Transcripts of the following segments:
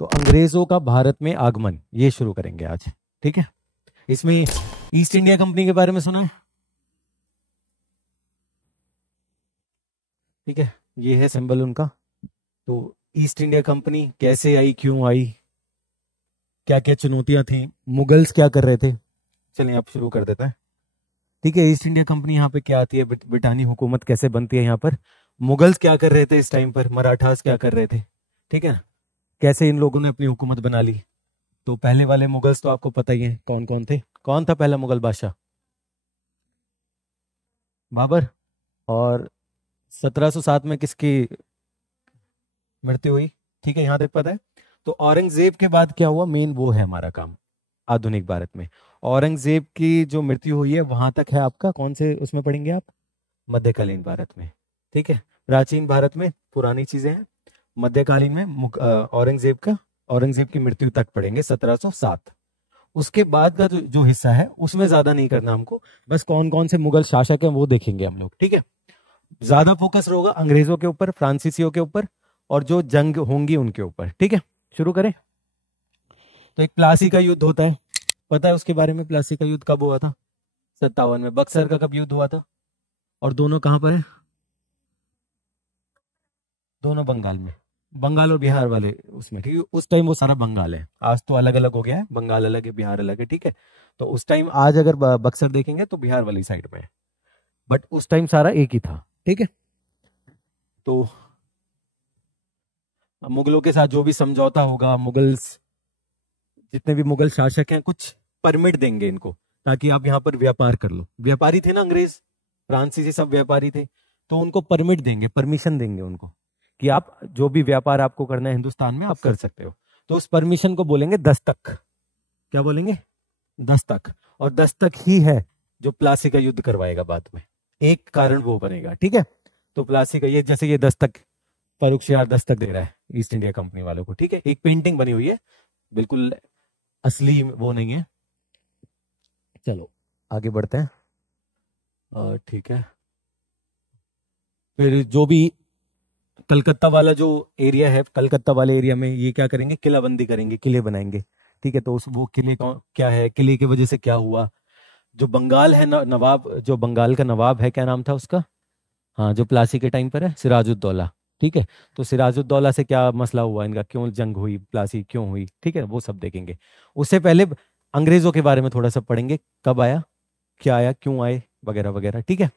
तो अंग्रेजों का भारत में आगमन, ये शुरू करेंगे आज। ठीक है, इसमें ईस्ट इंडिया कंपनी के बारे में सुना है? ठीक है, ये है सिंबल उनका। तो ईस्ट इंडिया कंपनी कैसे आई, क्यों आई, क्या क्या चुनौतियां थी, मुगल्स क्या कर रहे थे, चलिए आप शुरू कर देते हैं। ठीक है, ईस्ट इंडिया कंपनी यहाँ पे क्या आती है, ब्रिटानी हुकूमत कैसे बनती है यहाँ पर, मुगल्स क्या कर रहे थे इस टाइम पर, मराठास क्या कर रहे थे, ठीक है ना, कैसे इन लोगों ने अपनी हुकूमत बना ली। तो पहले वाले मुगल्स तो आपको पता ही है कौन कौन थे। कौन था पहला मुगल बादशाह? बाबर। और 1707 में किसकी मृत्यु हुई? ठीक है, यहाँ तक पता है। तो औरंगजेब के बाद क्या हुआ, मेन वो है हमारा काम आधुनिक भारत में। औरंगजेब की जो मृत्यु हुई है वहां तक है आपका, कौन से उसमें पढ़ेंगे आप? मध्यकालीन भारत में। ठीक है, प्राचीन भारत में पुरानी चीजें हैं, मध्यकालीन में औरंगजेब की मृत्यु तक पढ़ेंगे 1707। उसके बाद का जो हिस्सा है उसमें ज्यादा नहीं करना हमको, बस कौन कौन से मुगल शासक हैं वो देखेंगे हम लोग। ठीक है, ज्यादा फोकस होगा अंग्रेजों के ऊपर, फ्रांसीसियों के ऊपर, और जो जंग होंगी उनके ऊपर। ठीक है, शुरू करें। तो एक प्लासी का युद्ध होता है, पता है उसके बारे में? प्लासी का युद्ध कब हुआ था? 57 में। बक्सर का कब युद्ध हुआ था? और दोनों कहां पर है? दोनों बंगाल में, बंगाल और बिहार वाले उसमें, क्योंकि उस टाइम वो सारा बंगाल है, आज तो अलग अलग हो गया है, बंगाल अलग है, बिहार अलग है। ठीक है, तो उस टाइम आज अगर बक्सर देखेंगे तो बिहार वाली साइड में है, बट उस टाइम सारा एक ही था। ठीक है, तो मुगलों के साथ जो भी समझौता होगा, मुगल्स जितने भी मुगल शासक हैं कुछ परमिट देंगे इनको, ताकि आप यहाँ पर व्यापार कर लो। व्यापारी थे ना अंग्रेज, फ्रांसीसी सब व्यापारी थे, तो उनको परमिट देंगे, परमिशन देंगे उनको कि आप जो भी व्यापार आपको करना है हिंदुस्तान में आप कर सकते हो। तो उस परमिशन को बोलेंगे दस्तक। क्या बोलेंगे? दस्तक। और दस्तक ही है जो प्लासी का युद्ध करवाएगा बाद में, एक कारण वो बनेगा। ठीक है, तो प्लासी का ये, जैसे ये दस्तक फर्रुखसियार दस्तक दे रहा है ईस्ट इंडिया कंपनी वालों को। ठीक है, एक पेंटिंग बनी हुई है, बिल्कुल असली वो नहीं है। चलो आगे बढ़ते हैं। ठीक है, फिर जो भी कलकत्ता वाला जो एरिया है, कलकत्ता वाले एरिया में ये क्या करेंगे, किलाबंदी करेंगे, किले बनाएंगे। ठीक है, तो उस वो किले क्या है, किले की वजह से क्या हुआ, जो बंगाल है नवाब, जो बंगाल का नवाब है, क्या नाम था उसका? हाँ, जो प्लासी के टाइम पर है, सिराजुद्दौला। ठीक है, तो सिराजुद्दौला से क्या मसला हुआ इनका, क्यों जंग हुई, प्लासी क्यों हुई? ठीक है, वो सब देखेंगे। उससे पहले अंग्रेजों के बारे में थोड़ा सा पढ़ेंगे, कब आया, क्या आया, क्यों आए, वगैरह वगैरह। ठीक है,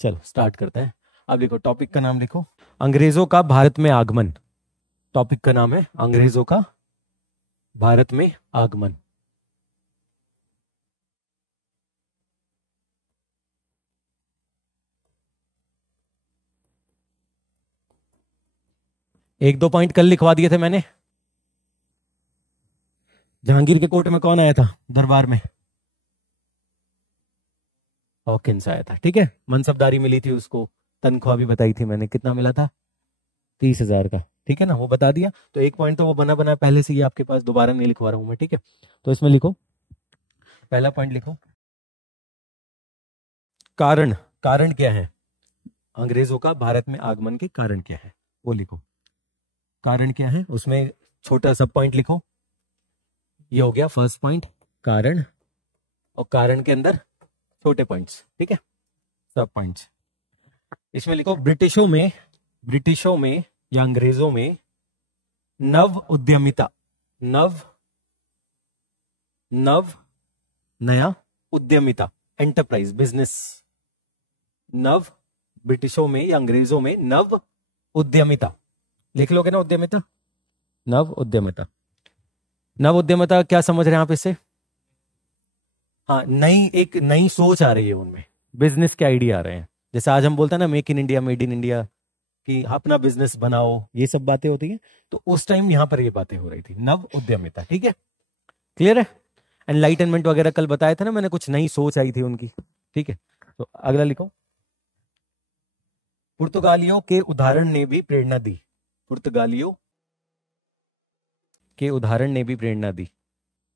चलो स्टार्ट करते हैं। अब लिखो, टॉपिक का नाम लिखो, अंग्रेजों का भारत में आगमन। टॉपिक का नाम है अंग्रेजों का भारत में आगमन। एक दो पॉइंट कल लिखवा दिए थे मैंने। जहांगीर के कोर्ट में कौन आया था दरबार में? हॉकिंस आया था। ठीक है, मनसबदारी मिली थी उसको, तनख्वाह भी बताई थी मैंने, कितना मिला था? 30,000 का। ठीक है ना, वो बता दिया। तो एक पॉइंट तो वो बना बना पहले से ही आपके पास, दोबारा नहीं लिखवा रहा हूं मैं। ठीक है, तो इसमें लिखो, पहला पॉइंट लिखो, कारण। कारण क्या है अंग्रेजों का भारत में आगमन के कारण क्या है, वो लिखो। कारण क्या है, उसमें छोटा सब पॉइंट लिखो। ये हो गया फर्स्ट पॉइंट, कारण, और कारण के अंदर छोटे पॉइंट्स। ठीक है, सब पॉइंट्स इसमें लिखो। ब्रिटिशों में या अंग्रेजों में नव उद्यमिता, नया उद्यमिता, एंटरप्राइज, बिजनेस। ब्रिटिशों में या अंग्रेजों में नव उद्यमिता, लिख लोगे ना उद्यमिता, नव उद्यमिता। नव उद्यमिता क्या समझ रहे हैं आप इससे? हाँ, एक नई सोच आ रही है उनमें, बिजनेस के आइडिया आ रहे हैं। जैसे आज हम बोलते हैं ना make in India, made in India, कि अपना बिजनेस बनाओ, ये सब बातें होती हैं। तो उस टाइम यहां पर ये बातें हो रही थी, नव उद्यमिता। ठीक है, क्लियर है? एनलाइटनमेंट वगैरह कल बताया था ना मैंने, कुछ नई सोच आई थी उनकी। ठीक है, तो अगला लिखो, पुर्तगालियों के उदाहरण ने भी प्रेरणा दी। पुर्तगालियों के उदाहरण ने भी प्रेरणा दी।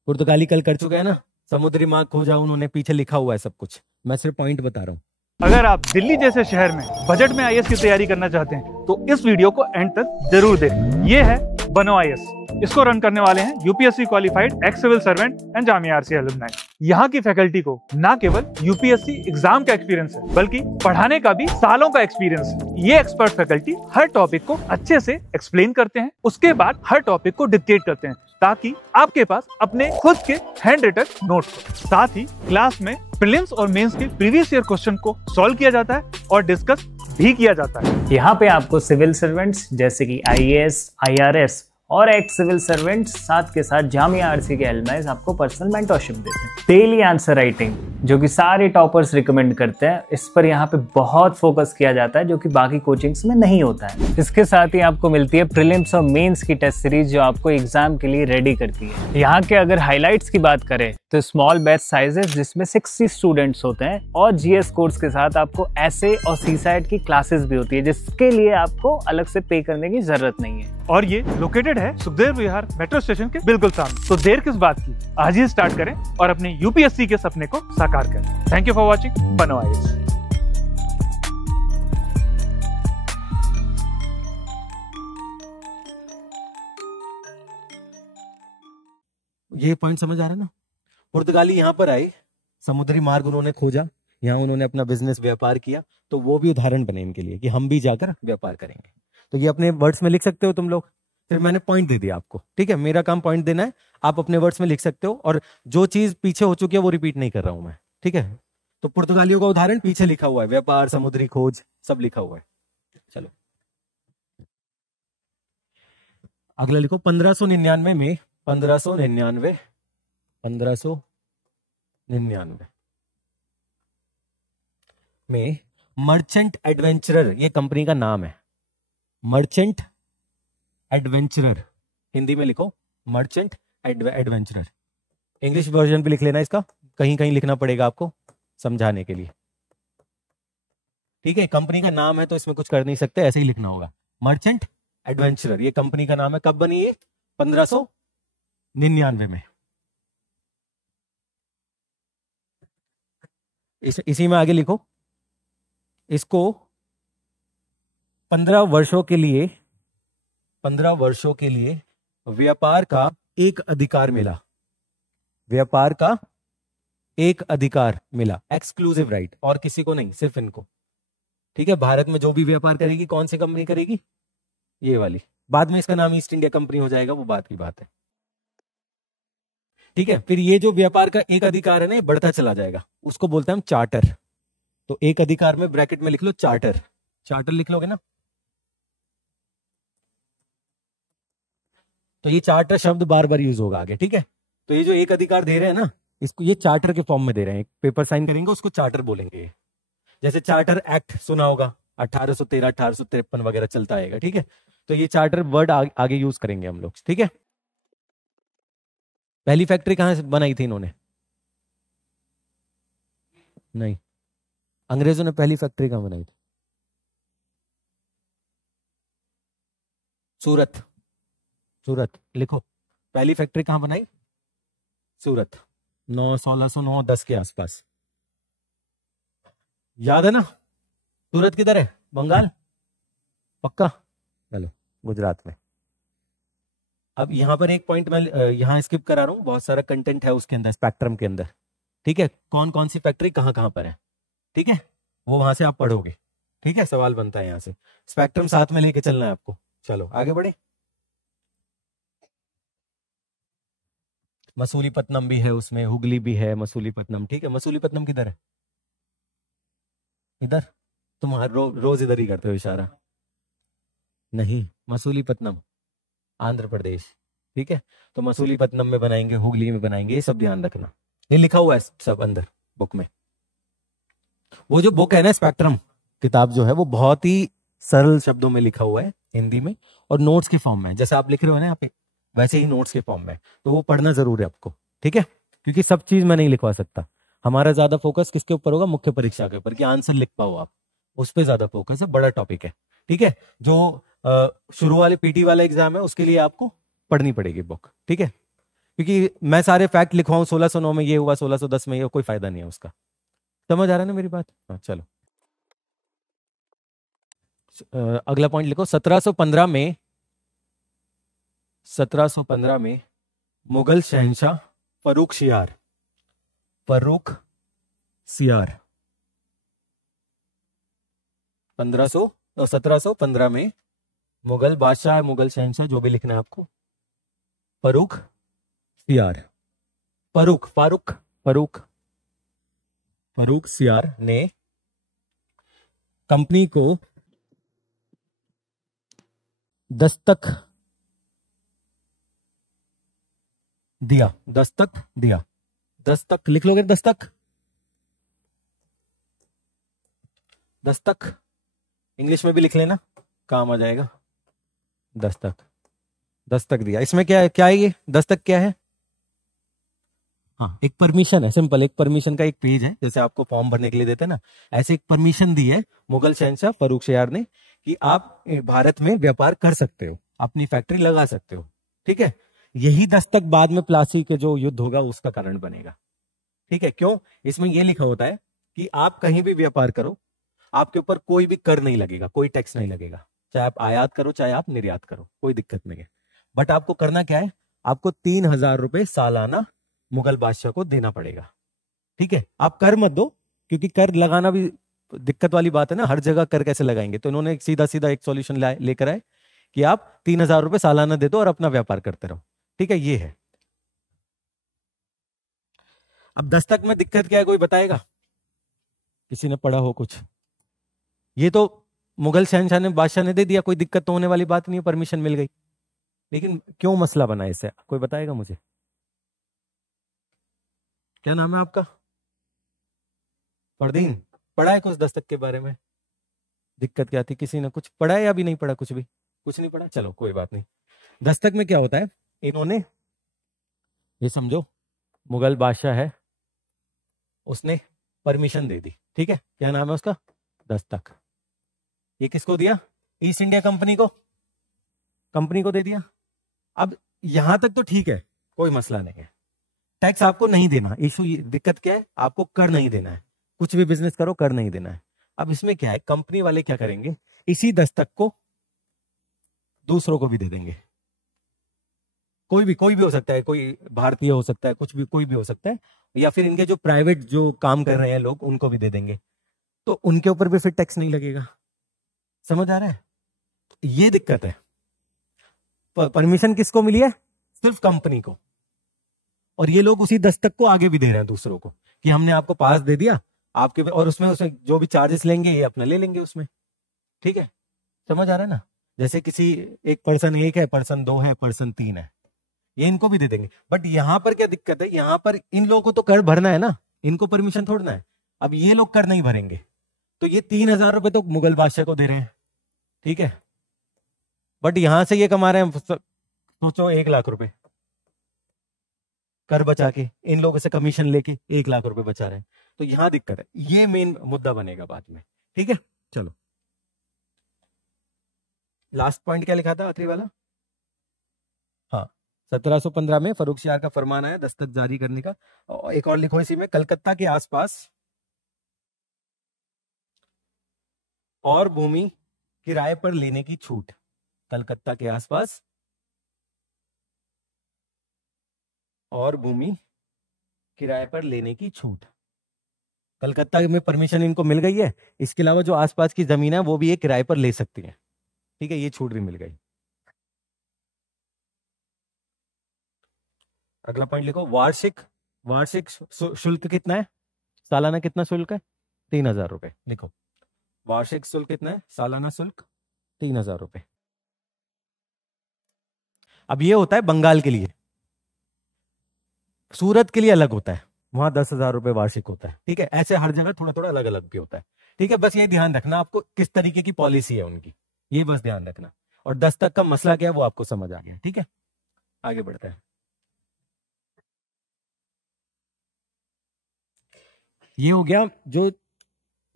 पुर्तगाली कल कर चुके हैं ना, समुद्री मार्ग खोजा उन्होंने, पीछे लिखा हुआ है सब कुछ, मैं सिर्फ पॉइंट बता रहा हूं। अगर आप दिल्ली जैसे शहर में बजट में आईएएस की तैयारी करना चाहते हैं तो इस वीडियो को एंड तक जरूर देखें। ये है बनो आईएएस, इसको रन करने वाले हैं UPSC qualified ex civil servant and Jamia RC alumni. यहाँ की फैकल्टी को ना केवल यूपीएससी एग्जाम का एक्सपीरियंस है बल्कि पढ़ाने का भी सालों का एक्सपीरियंस है। ये एक्सपर्ट फैकल्टी हर टॉपिक को अच्छे से एक्सप्लेन करते हैं, उसके बाद हर टॉपिक को डिक्टेट करते हैं ताकि आपके पास अपने खुद के हैंड रिटन नोट्स हो। साथ ही क्लास में प्रीलिम्स और मेंस के प्रीवियस ईयर क्वेश्चन को सॉल्व किया जाता है और डिस्कस भी किया जाता है। यहाँ पे आपको सिविल सर्वेंट्स जैसे कि आईएएस, आईआरएस और एक्स सिविल सर्वेंट्स साथ के साथ जामिया आरसी के एलुमनाइज आपको पर्सनल मेंटरशिप देते हैं। डेली आंसर राइटिंग जो कि सारे टॉपर्स रिकमेंड करते हैं, इस पर यहाँ पे बहुत फोकस किया जाता है जो कि बाकी कोचिंग्स में नहीं होता है। इसके साथ ही आपको मिलती है प्रीलिम्स और मेंस की टेस्ट सीरीज जो आपको एग्जाम के लिए रेडी करती है। यहाँ के अगर हाईलाइट्स की बात करें तो स्मॉल बैच साइजेस जिसमें 60 स्टूडेंट्स होते हैं और जीएस कोर्स के साथ आपको एसए और सीसैट की क्लासेस भी होती है जिसके लिए आपको अलग से पे करने की जरूरत नहीं है। और ये लोकेटेड है सुखदेव विहार मेट्रो स्टेशन के बिल्कुल सामने। तो देर किस बात की, आज ही स्टार्ट करें और अपने यूपीएससी के सपने को साकार करें। थैंक यू फॉर वॉचिंग बनो आईएएस। ये पॉइंट समझ आ रहा है ना। पुर्तगाली यहाँ पर आए, समुद्री मार्ग उन्होंने खोजा, यहाँ उन्होंने अपना बिजनेस व्यापार किया, तो वो भी उदाहरण बने इनके लिए कि हम भी जाकर व्यापार करेंगे। तो ये अपने वर्ड्स में लिख सकते हो तुम लोग। फिर मैंने पॉइंट दे दिया आपको, ठीक है, मेरा काम पॉइंट देना है, आप अपने वर्ड्स में लिख सकते हो। और जो चीज पीछे हो चुकी है वो रिपीट नहीं कर रहा हूं मैं, ठीक है। तो पुर्तगालियों का उदाहरण पीछे लिखा हुआ है, व्यापार, समुद्री खोज, सब लिखा हुआ है। चलो अगला लिखो। 1599 में 1599 में मर्चेंट एडवेंचरर, ये कंपनी का नाम है, मर्चेंट एडवेंचरर, हिंदी में लिखो मर्चेंट एडवेंचरर। इंग्लिश वर्जन भी लिख लेना इसका, कहीं कहीं लिखना पड़ेगा आपको समझाने के लिए, ठीक है। कंपनी का नाम है तो इसमें कुछ कर नहीं सकते, ऐसे ही लिखना होगा। मर्चेंट एडवेंचरर ये कंपनी का नाम है। कब बनी ये? 1599 में। इसी में आगे लिखो, इसको 15 वर्षों के लिए व्यापार का एक अधिकार मिला, व्यापार का एक अधिकार मिला, एक्सक्लूसिव राइट, और किसी को नहीं, सिर्फ इनको, ठीक है। भारत में जो भी व्यापार करेगी कौन सी कंपनी करेगी? ये वाली। बाद में इसका नाम ईस्ट इंडिया कंपनी हो जाएगा, वो बात की बात है, ठीक है। फिर ये जो व्यापार का एक अधिकार है ना, बढ़ता चला जाएगा, उसको बोलते हैं हम चार्टर। तो एक अधिकार में ब्रैकेट में लिख लो चार्टर, चार्टर लिख लोगे ना। तो ये चार्टर शब्द बार बार यूज होगा आगे, ठीक है। तो ये जो एक अधिकार दे रहे हैं ना, इसको ये चार्टर के फॉर्म में दे रहे हैं, पेपर साइन करेंगे उसको चार्टर बोलेंगे। जैसे चार्टर एक्ट सुना होगा, 1813 1853 वगैरह चलता आएगा, ठीक है। तो ये चार्टर वर्ड आगे यूज करेंगे हम लोग, ठीक है। पहली फैक्ट्री कहां से बनाई थी इन्होंने? नहीं, अंग्रेजों ने पहली फैक्ट्री कहां बनाई थी? सूरत, सूरत लिखो। पहली फैक्ट्री कहां बनाई? सूरत, 1609-10 के आसपास। याद है ना? सूरत किधर है? बंगाल, पक्का? चलो, गुजरात में। अब यहां पर एक पॉइंट मैं यहां स्किप करा रहा हूं, बहुत सारा कंटेंट है उसके अंदर, स्पेक्ट्रम के अंदर, ठीक है। कौन कौन सी फैक्ट्री कहां कहां पर है, ठीक है, वो वहां से आप पढ़ोगे, ठीक है। सवाल बनता है यहां से, स्पेक्ट्रम साथ में लेके चलना है आपको। चलो आगे बढ़े। मसूलीपट्टनम भी है उसमें, हुगली भी है, मसूलीपट्टनम, ठीक है। मसूलीपट्टनम किधर है? इधर? तुम रोज इधर ही करते हो इशारा। नहीं, मसूलीपट्टनम आंध्र प्रदेश, ठीक है। तो मसूलीपट्टनम में बनाएंगे, हुगली में बनाएंगे, ये सब ध्यान रखना, ये लिखा हुआ है सब अंदर बुक में। वो जो बुक है ना, स्पेक्ट्रम किताब जो है, वो बहुत ही सरल शब्दों में लिखा हुआ है हिंदी में, और नोट्स के फॉर्म में, जैसे आप लिख रहे हो ना यहाँ पे, वैसे ही नोट्स के फॉर्म में। तो वो पढ़ना जरूर है आपको, ठीक है, क्योंकि सब चीज मैं नहीं लिखवा सकता। हमारा ज्यादा फोकस किसके ऊपर होगा? मुख्य परीक्षा के ऊपर, कि आंसर लिख पाओ आप, उस पर ज्यादा फोकस है, बड़ा टॉपिक है, ठीक है। जो शुरू वाले पीटी वाला एग्जाम है उसके लिए आपको पढ़नी पड़ेगी बुक, ठीक है, क्योंकि मैं सारे फैक्ट लिखवाऊं 1609 में ये हुआ, 1610 में ये, कोई फायदा नहीं है उसका। समझ आ रहा है ना मेरी बात? हाँ चलो, अगला पॉइंट लिखो। 1715 में 1715 में मुगल शहंशाह फर्रुख सियार 1715 में मुगल बादशाह, मुगल शहंशाह, जो भी लिखना है आपको, फर्रुख सियार, फर्रुख सियार ने कंपनी को दस्तक दिया। दस्तक लिख लोगे? दस्तक इंग्लिश में भी लिख लेना, काम आ जाएगा। दस्तक दिया। इसमें क्या है ये दस्तक क्या है? हाँ, एक परमिशन है, सिंपल। एक परमिशन का एक पेज है, जैसे आपको फॉर्म भरने के लिए देते हैं ना, ऐसे एक परमिशन दी है मुगल शहंशाह फर्रुख सियार ने कि आप भारत में व्यापार कर सकते हो, अपनी फैक्ट्री लगा सकते हो। ठीक है, यही दस्तक बाद में प्लासी के जो युद्ध होगा उसका कारण बनेगा। ठीक है, क्यों? इसमें यह लिखा होता है कि आप कहीं भी व्यापार करो, आपके ऊपर कोई भी कर नहीं लगेगा, कोई टैक्स नहीं लगेगा, चाहे आप आयात करो चाहे आप निर्यात करो, कोई दिक्कत नहीं है। बट आपको करना क्या है? आपको 3000 रुपए सालाना मुगल बादशाह को देना पड़ेगा। ठीक है, आप कर मत दो, क्योंकि कर लगाना भी दिक्कत वाली बात है ना, हर जगह कर कैसे लगाएंगे। तो इन्होंने सीधा एक सॉल्यूशन लेकर आए कि आप 3000 रुपए सालाना दे दो और अपना व्यापार करते रहो। ठीक है, ये है। अब दस्तक में दिक्कत क्या है, कोई बताएगा? किसी ने पढ़ा हो कुछ? ये तो मुगल शहंशाह ने, बादशाह ने दे दिया, कोई दिक्कत तो होने वाली बात नहीं है, परमिशन मिल गई। लेकिन क्यों मसला बना इससे, कोई बताएगा मुझे? क्या नाम है आपका? फरदीन। पढ़ा है कुछ दस्तक के बारे में? दिक्कत क्या थी? किसी ने कुछ पढ़ा है या भी नहीं पढ़ा? कुछ नहीं पढ़ा, चलो कोई बात नहीं। दस्तक में क्या होता है, इन्होंने ये समझो मुगल बादशाह है, उसने परमिशन दे दी। ठीक है, क्या नाम है उसका? दस्तक। ये किसको दिया? ईस्ट इंडिया कंपनी को दे दिया। अब यहां तक तो ठीक है, कोई मसला नहीं है। टैक्स आपको नहीं देना, इशू दिक्कत क्या है? आपको कर नहीं देना है, कुछ भी बिजनेस करो कर नहीं देना है। अब इसमें क्या है, कंपनी वाले क्या करेंगे, इसी दस्तक को दूसरों को भी दे देंगे। कोई भी हो सकता है, कोई भारतीय हो सकता है, कुछ भी, कोई भी हो सकता है, या फिर इनके जो प्राइवेट जो काम कर रहे हैं लोग, उनको भी दे देंगे। तो उनके ऊपर भी फिर टैक्स नहीं लगेगा। समझ आ रहा है? ये दिक्कत है। परमिशन किसको मिली है? सिर्फ कंपनी को। और ये लोग उसी दस्तक को आगे भी दे रहे हैं दूसरों को, कि हमने आपको पास दे दिया आपके, और उसमें जो भी चार्जेस लेंगे ये अपना ले लेंगे उसमें। ठीक है, समझ आ रहा है ना? जैसे किसी एक पर्सन 1 है, पर्सन 2 है, पर्सन 3 है, ये इनको भी दे देंगे। बट यहां पर क्या दिक्कत है, यहां पर इन लोगों को तो कर भरना है ना, इनको परमिशन छोड़ना है। अब ये लोग कर नहीं भरेंगे, तो ये 3000 रुपए तो मुगल बादशाह को दे रहे हैं। ठीक है, बट यहां से ये कमा रहे हैं, सोचो 1 लाख रुपए कर बचा के, इन लोगों से कमीशन लेके 1 लाख रुपए बचा रहे हैं। तो यहां दिक्कत है, ये मेन मुद्दा बनेगा बाद में। ठीक है, चलो लास्ट पॉइंट क्या लिखा था, आखिरी वाला? हाँ, 1715 में फर्रुख सियार का फरमान आया दस्तक जारी करने का। और एक और लिखो इसी में, कलकत्ता के आसपास और भूमि किराए पर लेने की छूट। कलकत्ता के आसपास और भूमि किराए पर लेने की छूट। कलकत्ता में परमिशन इनको मिल गई है, इसके अलावा जो आसपास की जमीन है वो भी ये किराए पर ले सकती है। ठीक है, ये छूट भी मिल गई। अगला पॉइंट लिखो, वार्षिक शुल्क कितना है? सालाना कितना शुल्क है? 3000 रुपए। लिखो, वार्षिक शुल्क कितना है? सालाना शुल्क 3000 रुपए। अब ये होता है बंगाल के लिए, सूरत के लिए अलग होता है, वहां 10,000 रुपए वार्षिक होता है। ठीक है, ऐसे हर जगह थोड़ा थोड़ा अलग अलग भी होता है। ठीक है, बस ये ध्यान रखना आपको किस तरीके की पॉलिसी है उनकी, ये बस ध्यान रखना। और दस्तक का मसला क्या है वो आपको समझ आ गया। ठीक है, आगे बढ़ते हैं। ये हो गया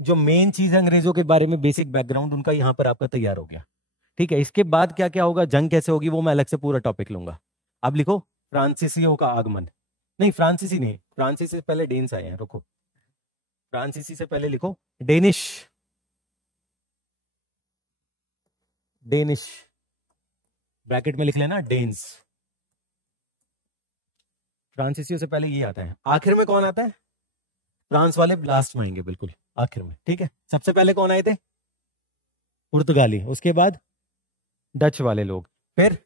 जो मेन चीज है अंग्रेजों के बारे में, बेसिक बैकग्राउंड उनका यहां पर आपका तैयार हो गया। ठीक है, इसके बाद क्या क्या होगा, जंग कैसे होगी, वो मैं अलग से पूरा टॉपिक लूंगा। अब लिखो, फ्रांसीसियों का आगमन। नहीं, फ्रांसीसी नहीं, फ्रांसीसी से पहले डेन्स आए हैं। रुको, फ्रांसीसी से पहले लिखो डेनिश। ब्रैकेट में लिख लेना डेन्स। फ्रांसीसियों से पहले ये आता है। आखिर में कौन आता है? फ्रांस वाले लास्ट में आएंगे, बिल्कुल आखिर में, ठीक है। सबसे पहले कौन आए थे? पुर्तगाली, उसके बाद डच वाले लोग, फिर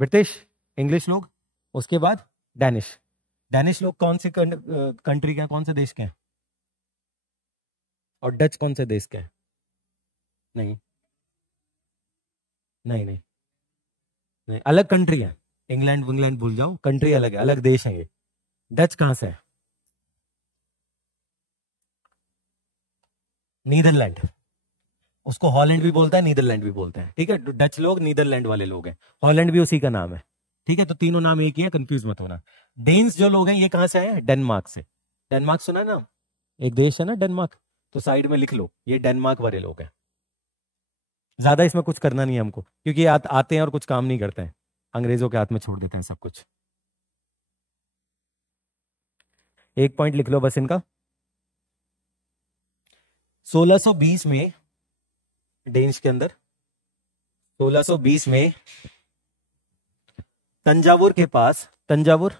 ब्रिटिश, इंग्लिश लोग, उसके बाद डैनिश। डैनिश लोग कौन सी कंट्री के हैं, कौन से देश के हैं? और डच कौन से देश के हैं? नहीं नहीं नहीं नहीं, अलग कंट्री है। इंग्लैंड विंग्लैंड भूल जाओ, कंट्री अलग है, अलग देश है ये। डच कहां से है? नीदरलैंड। उसको हॉलैंड भी बोलता है, नीदरलैंड भी बोलते हैं, ठीक है। डच लोग नीदरलैंड वाले लोग हैं, हॉलैंड भी उसी का नाम है, ठीक है। तो तीनों नाम एक ही है, कंफ्यूज मत होना। डेन्स जो लोग हैं ये कहां से आए हैं? डेनमार्क से। डेनमार्क सुना है ना, एक देश है ना डेनमार्क, तो साइड में लिख लो, ये डेनमार्क वाले लोग हैं। ज्यादा इसमें कुछ करना नहीं है हमको, क्योंकि ये आते हैं और कुछ काम नहीं करते हैं, अंग्रेजों के हाथ में छोड़ देते हैं सब कुछ। एक पॉइंट लिख लो बस इनका। 1620 में डेन्स के अंदर, 1620 में तंजावुर के पास, तंजावुर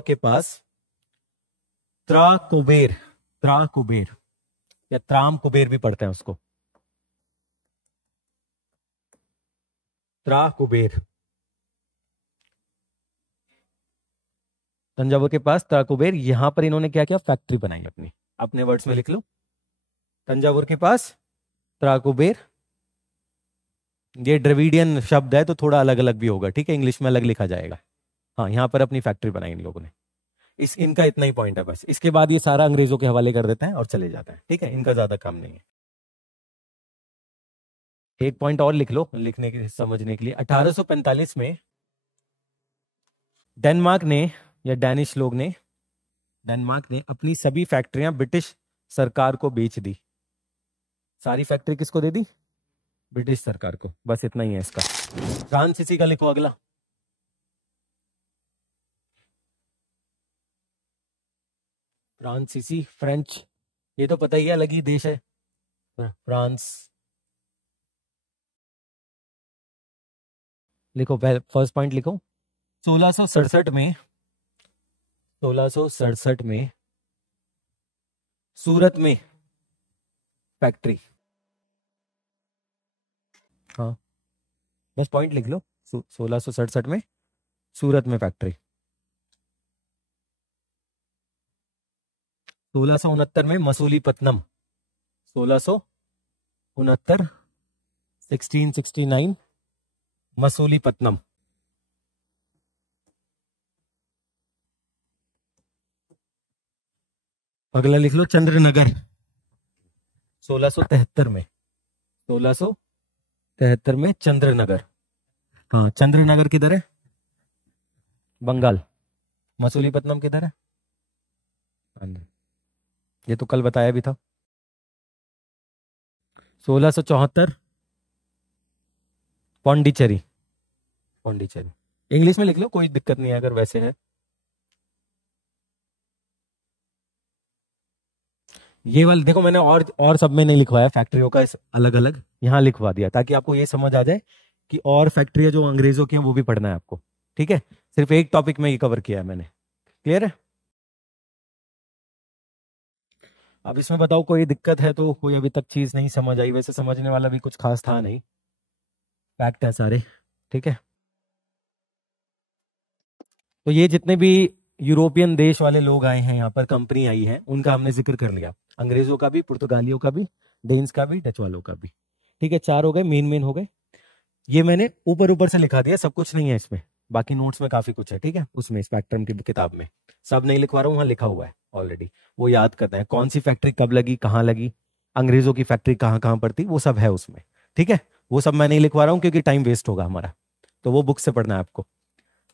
के पास त्राकुबेर या त्राम कुबेर भी पढ़ते हैं उसको, त्राकुबेर। तंजावुर के पास त्राकुबेर, यहां पर इन्होंने क्या किया? फैक्ट्री बनाई अपनी, अपने वर्ड्स में लिख लो। तंजावुर के पास त्राकुबेर, ये द्रविडियन शब्द है तो थोड़ा अलग अलग भी होगा, ठीक है, इंग्लिश में अलग लिखा जाएगा। हाँ, यहां पर अपनी फैक्ट्री बनाई इन लोगों ने। इनका इतना ही पॉइंट है बस, इसके बाद ये सारा अंग्रेजों के हवाले कर देते हैं और चले जाते हैं, ठीक है। इनका ज्यादा काम नहीं है। एक पॉइंट और लिख लो लिखने के समझने के लिए। 1845 में डेनमार्क ने या डैनिश लोग ने, डेनमार्क ने अपनी सभी फैक्ट्रियां ब्रिटिश सरकार को बेच दी। सारी फैक्ट्री किसको दे दी? ब्रिटिश सरकार को। बस इतना ही है इसका। फ्रांसीसी का लिखो अगला। फ्रांसीसी, फ्रेंच, ये तो पता ही है, अलग ही देश है फ्रांस। लिखो, फर्स्ट पॉइंट लिखो। 1667 में सूरत में फैक्ट्री। हाँ, बस पॉइंट लिख लो। 1667 में सूरत में फैक्ट्री। 1669 में मसूलीपट्टनम। 1669, 1669 मसूलीपट्टनम। अगला लिख लो चंद्रनगर। 1673 में, 1673 में चंद्रनगर। हाँ, चंद्रनगर किधर है? बंगाल। मसूलीपट्टनम किधर है? ये तो कल बताया भी था। 1674 पौंडीचेरी। इंग्लिश में लिख लो, कोई दिक्कत नहीं है अगर वैसे है। ये वाला देखो, मैंने और सब में नहीं लिखवाया फैक्ट्रियों का अलग अलग, यहां लिखवा दिया ताकि आपको ये समझ आ जाए कि और फैक्ट्रियां जो अंग्रेजों की हैं वो भी पढ़ना है आपको, ठीक है। सिर्फ एक टॉपिक में ये कवर किया है मैंने। क्लियर है? अब इसमें बताओ कोई दिक्कत है तो? कोई अभी तक चीज नहीं समझ आई? वैसे समझने वाला भी कुछ खास था नहीं, फैक्ट है सारे, ठीक है। तो ये जितने भी यूरोपियन देश वाले लोग आए हैं यहाँ पर, कंपनी आई है, उनका हमने जिक्र कर लिया। अंग्रेजों का भी, पुर्तगालियों का भी, डेन्स का भी, डच वालों का भी, ठीक है। 4 हो गए, मेन हो गए। ये मैंने ऊपर से लिखा दिया, सब कुछ नहीं है इसमें, बाकी नोट्स में काफी कुछ है, ठीक है। उसमें स्पेक्ट्रम की किताब में सब नहीं लिखवा रहा हूँ, वहां लिखा हुआ है ऑलरेडी, वो याद करना है। कौन सी फैक्ट्री कब लगी, कहाँ लगी, अंग्रेजों की फैक्ट्री कहाँ कहाँ पर थी, वो सब है उसमें, ठीक है। वो सब मैं नहीं लिखवा रहा हूँ क्योंकि टाइम वेस्ट होगा हमारा, तो वो बुक से पढ़ना है आपको।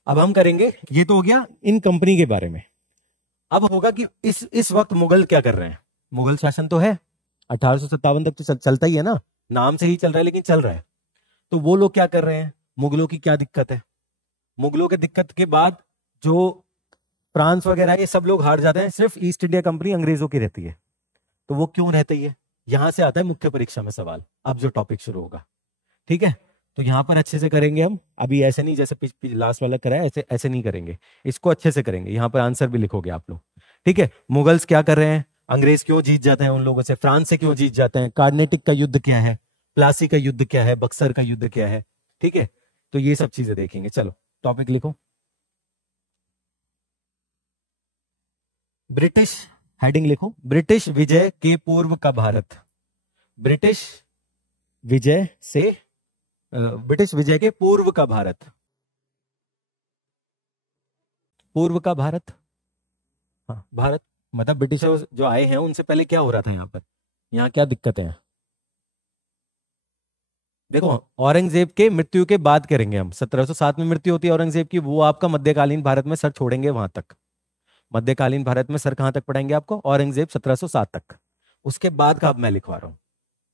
अब हम करेंगे, ये तो हो गया इन कंपनी के बारे में। अब होगा कि इस वक्त मुगल क्या कर रहे हैं। मुगल शासन तो है, 1857 तक तो चलता ही है ना, नाम से ही चल रहा है लेकिन चल रहा है। तो वो लोग क्या कर रहे हैं, मुगलों की क्या दिक्कत है। मुगलों के दिक्कत के बाद जो फ्रांस वगैरह ये सब लोग हार जाते हैं, सिर्फ ईस्ट इंडिया कंपनी अंग्रेजों की रहती है। तो वो क्यों रहती है? यहां से आता है मुख्य परीक्षा में सवाल, अब जो टॉपिक शुरू होगा। ठीक है, तो यहां पर अच्छे से करेंगे हम, अभी ऐसे नहीं जैसे लास्ट वाला कराया ऐसे ऐसे नहीं करेंगे, इसको अच्छे से करेंगे। यहां पर आंसर भी लिखोगे आप लोग। ठीक है, मुगल्स क्या कर रहे हैं, अंग्रेज क्यों जीत जाते हैं उन लोगों से, फ्रांस से क्यों जीत जाते हैं, कार्नेटिक का युद्ध क्या है, प्लासी का युद्ध क्या है, बक्सर का युद्ध क्या है। ठीक है, तो ये सब चीजें देखेंगे। चलो टॉपिक लिखो। ब्रिटिश, हेडिंग लिखो, ब्रिटिश विजय के पूर्व का भारत। ब्रिटिश विजय से ब्रिटिश विजय के पूर्व का भारत, पूर्व का भारत। हाँ, भारत मतलब ब्रिटिशर्स जो आए हैं उनसे पहले क्या हो रहा था यहाँ पर, यहाँ क्या दिक्कतें हैं। देखो, औरंगजेब के मृत्यु के बाद करेंगे हम, 1707 में मृत्यु होती है औरंगजेब की, वो आपका मध्यकालीन भारत में सर छोड़ेंगे वहां तक। मध्यकालीन भारत में सर कहां तक पढ़ाएंगे आपको, औरंगजेब 1707 तक। उसके बाद का अब मैं लिखवा रहा हूं।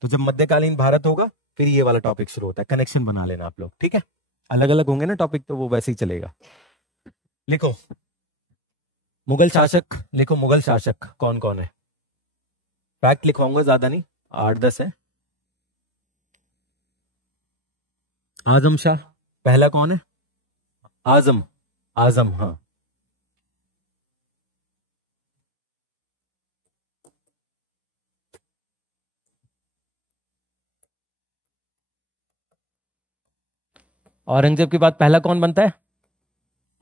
तो जब मध्यकालीन भारत होगा फिर ये वाला टॉपिक शुरू होता है, कनेक्शन बना लेना आप लोग। ठीक है, अलग अलग होंगे ना टॉपिक तो वो वैसे ही चलेगा। लिखो मुगल शासक, लिखो मुगल शासक कौन कौन है। फैक्ट लिखवाऊंगा, ज्यादा नहीं, 8-10 है। आजम शाह पहला कौन है, आजम, आजम, हाँ। औरंगजेब के बाद पहला कौन बनता है,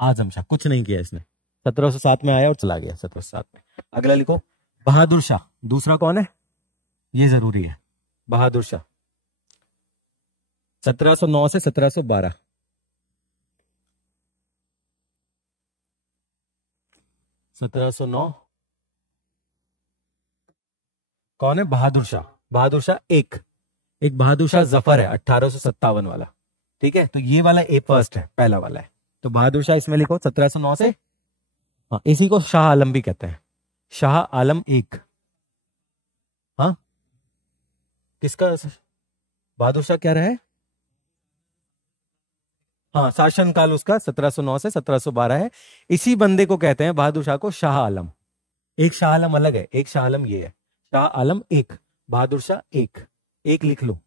आजम शाह। कुछ नहीं किया इसने, 1707 में आया और चला गया 1707 में। अगला लिखो बहादुर शाह, दूसरा कौन है, ये जरूरी है, बहादुर शाह 1709 से 1712। 1709 कौन है, बहादुर शाह। बहादुर शाह एक बहादुर शाह जफर है 1857 वाला। ठीक है, तो ये वाला ए फर्स्ट है, पहला वाला है। तो बहादुर शाह इसमें लिखो 1709 से, हाँ, इसी को शाह आलम भी कहते हैं, शाह आलम एक। हाँ, किसका बहादुर शाह क्या रहा है, हाँ, शासन काल उसका 1709 से 1712 है। इसी बंदे को कहते हैं बहादुर शाह को शाह आलम। एक शाह आलम अलग है, एक शाह आलम ये है, शाह आलम एक, बहादुर शाह एक। एक लिख लो,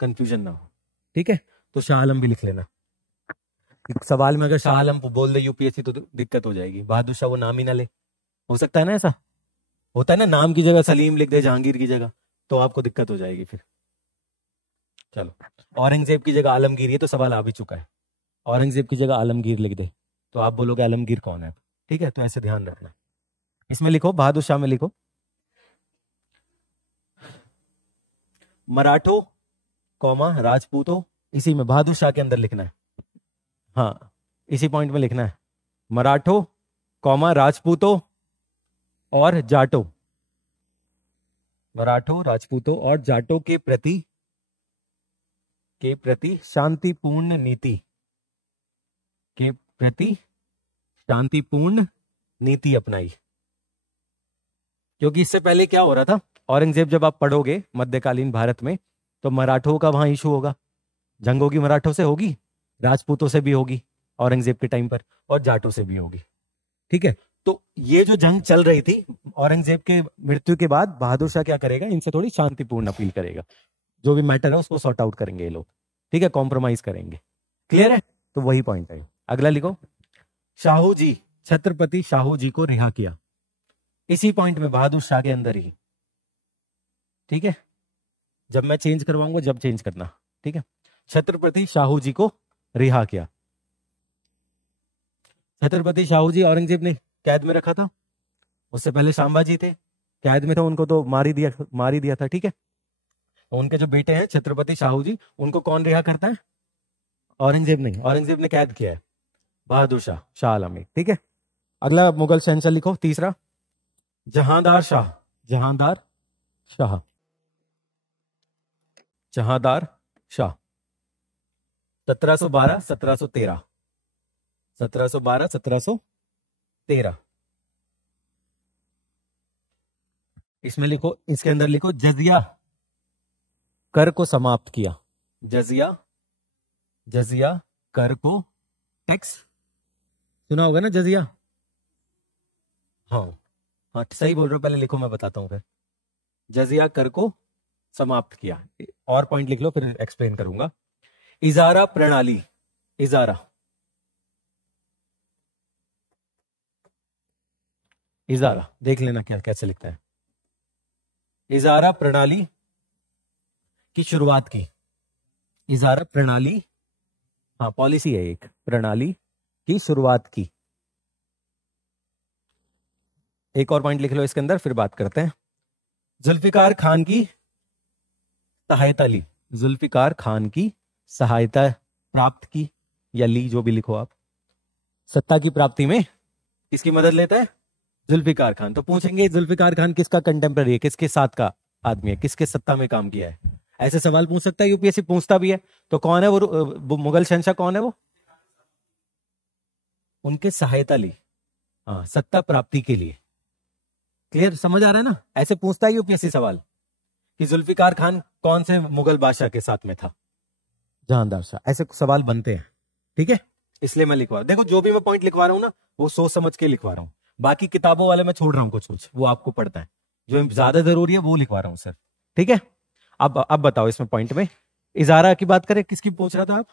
कंफ्यूजन ना हो। ठीक है, तो शाह आलम भी लिख लेना। सवाल में अगर शाह आलम बोल दे यूपीएससी तो दिक्कत हो जाएगी, बहादुर शाह वो नाम ही ना ले। हो सकता है ना, ऐसा होता है ना, नाम की जगह सलीम लिख दे जहांगीर की जगह, तो आपको दिक्कत हो जाएगी फिर। चलो, औरंगजेब की जगह आलमगीर, ये तो सवाल आ भी चुका है, औरंगजेब की जगह आलमगीर लिख दे तो आप बोलोगे आलमगीर कौन है। ठीक है, तो ऐसे ध्यान रखना। इसमें लिखो बहादुर शाह में लिखो मराठो कौमा राजपूतो, इसी में बहादुर शाह के अंदर लिखना है, हाँ, इसी पॉइंट में लिखना है, मराठो कौमा राजपूतो और जाटो, मराठो राजपूतों और जाटों के प्रति शांतिपूर्ण नीति, के प्रति शांतिपूर्ण नीति अपनाई। क्योंकि इससे पहले क्या हो रहा था, औरंगजेब जब आप पढ़ोगे मध्यकालीन भारत में तो मराठों का वहां इशू होगा, जंग होगी मराठों से होगी, राजपूतों से भी होगी औरंगजेब के टाइम पर, और जाटों से भी होगी। ठीक है, तो ये जो जंग चल रही थी औरंगजेब के मृत्यु के बाद, बहादुर शाह क्या करेगा, इनसे थोड़ी शांतिपूर्ण अपील करेगा, जो भी मैटर है उसको सॉर्ट आउट करेंगे ये लोग। ठीक है, कॉम्प्रोमाइज करेंगे। क्लियर है, तो वही पॉइंट है। अगला लिखो शाहू जी, छत्रपति शाहू जी को रिहा किया, इसी पॉइंट में बहादुर शाह के अंदर ही। ठीक है, जब मैं चेंज करवाऊंगा जब चेंज करना। ठीक है, छत्रपति शाहू जी को रिहा किया। छत्रपति शाहू जी औरंगजेब ने कैद में रखा था, उससे पहले संभाजी थे कैद में, तो उनको तो मार ही दिया था। ठीक है, तो उनके जो बेटे हैं छत्रपति शाहू जी, उनको कौन रिहा करता है, औरंगजेब नहीं, औरंगजेब ने कैद किया है बहादुर शाह, शाह आलम एक। ठीक है, अगला मुगल शहंशाह लिखो, तीसरा जहांदार शाह, जहांदार शाह, जहांदार शाह 1712 1713, 1712 1713। इसमें लिखो, इसके अंदर लिखो जजिया कर को समाप्त किया, जजिया कर को, टैक्स सुना होगा ना जजिया, हाँ हाँ सही बोल रहे हो, पहले लिखो मैं बताता हूं फिर। जजिया कर को समाप्त किया। और पॉइंट लिख लो फिर एक्सप्लेन करूंगा। इजारा प्रणाली, इजारा, इजारा देख लेना क्या कैसे लिखता है। इजारा प्रणाली की शुरुआत की, इजारा प्रणाली, हाँ पॉलिसी है एक, प्रणाली की शुरुआत की। एक और पॉइंट लिख लो इसके अंदर, फिर बात करते हैं। जुल्फिकार खान की सहायता ली, जुल्फिकार खान की सहायता प्राप्त की या ली, जो भी लिखो आप। सत्ता की प्राप्ति में किसकी मदद लेता है? जुल्फिकार खान। तो पूछेंगे जुल्फिकार खान किसका कंटेम्पररी है, किसके साथ का आदमी है, किसके सत्ता में काम किया है, ऐसे सवाल पूछ सकता है, यूपीएससी पूछता भी है। तो कौन है वो मुगल शहंशाह कौन है वो? उनके सहायता ली, हाँ, सत्ता प्राप्ति के लिए। क्लियर, समझ आ रहा है ना? ऐसे पूछता है यूपीएससी सवाल कि जुल्फिकार खान कौन से मुगल बादशाह के साथ में था, जहांदार शाह। ऐसे सवाल बनते हैं, ठीक है, इसलिए मैं लिखवा, देखो जो भी मैं पॉइंट लिखवा रहा हूं ना वो सोच समझ के लिखवा रहा हूं। बाकी किताबों वाले मैं छोड़ रहा हूं कुछ, वो आपको पढ़ता है, जो ज्यादा जरूरी है वो लिखवा रहा हूं सर, ठीक है। अब बताओ इसमें पॉइंट में इजारा की बात करें, किसकी पूछ रहा था आप?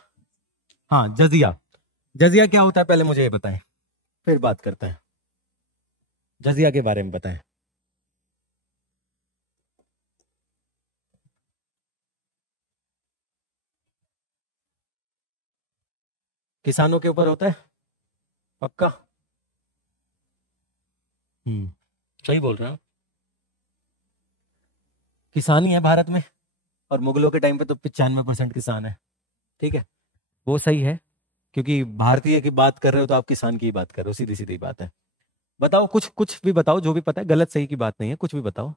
हाँ, जजिया। जजिया क्या होता है पहले मुझे ये बताएं, फिर बात करते हैं। जजिया के बारे में बताएं। किसानों के ऊपर होता है, पक्का? सही बोल रहे हो। किसान ही है भारत में, और मुगलों के टाइम पे तो 95% किसान है, ठीक है, वो सही है, क्योंकि भारतीय की बात कर रहे हो तो आप किसान की बात कर रहे हो, सीधी सीधी बात है। बताओ कुछ भी बताओ, जो भी पता है, गलत सही की बात नहीं है, कुछ भी बताओ।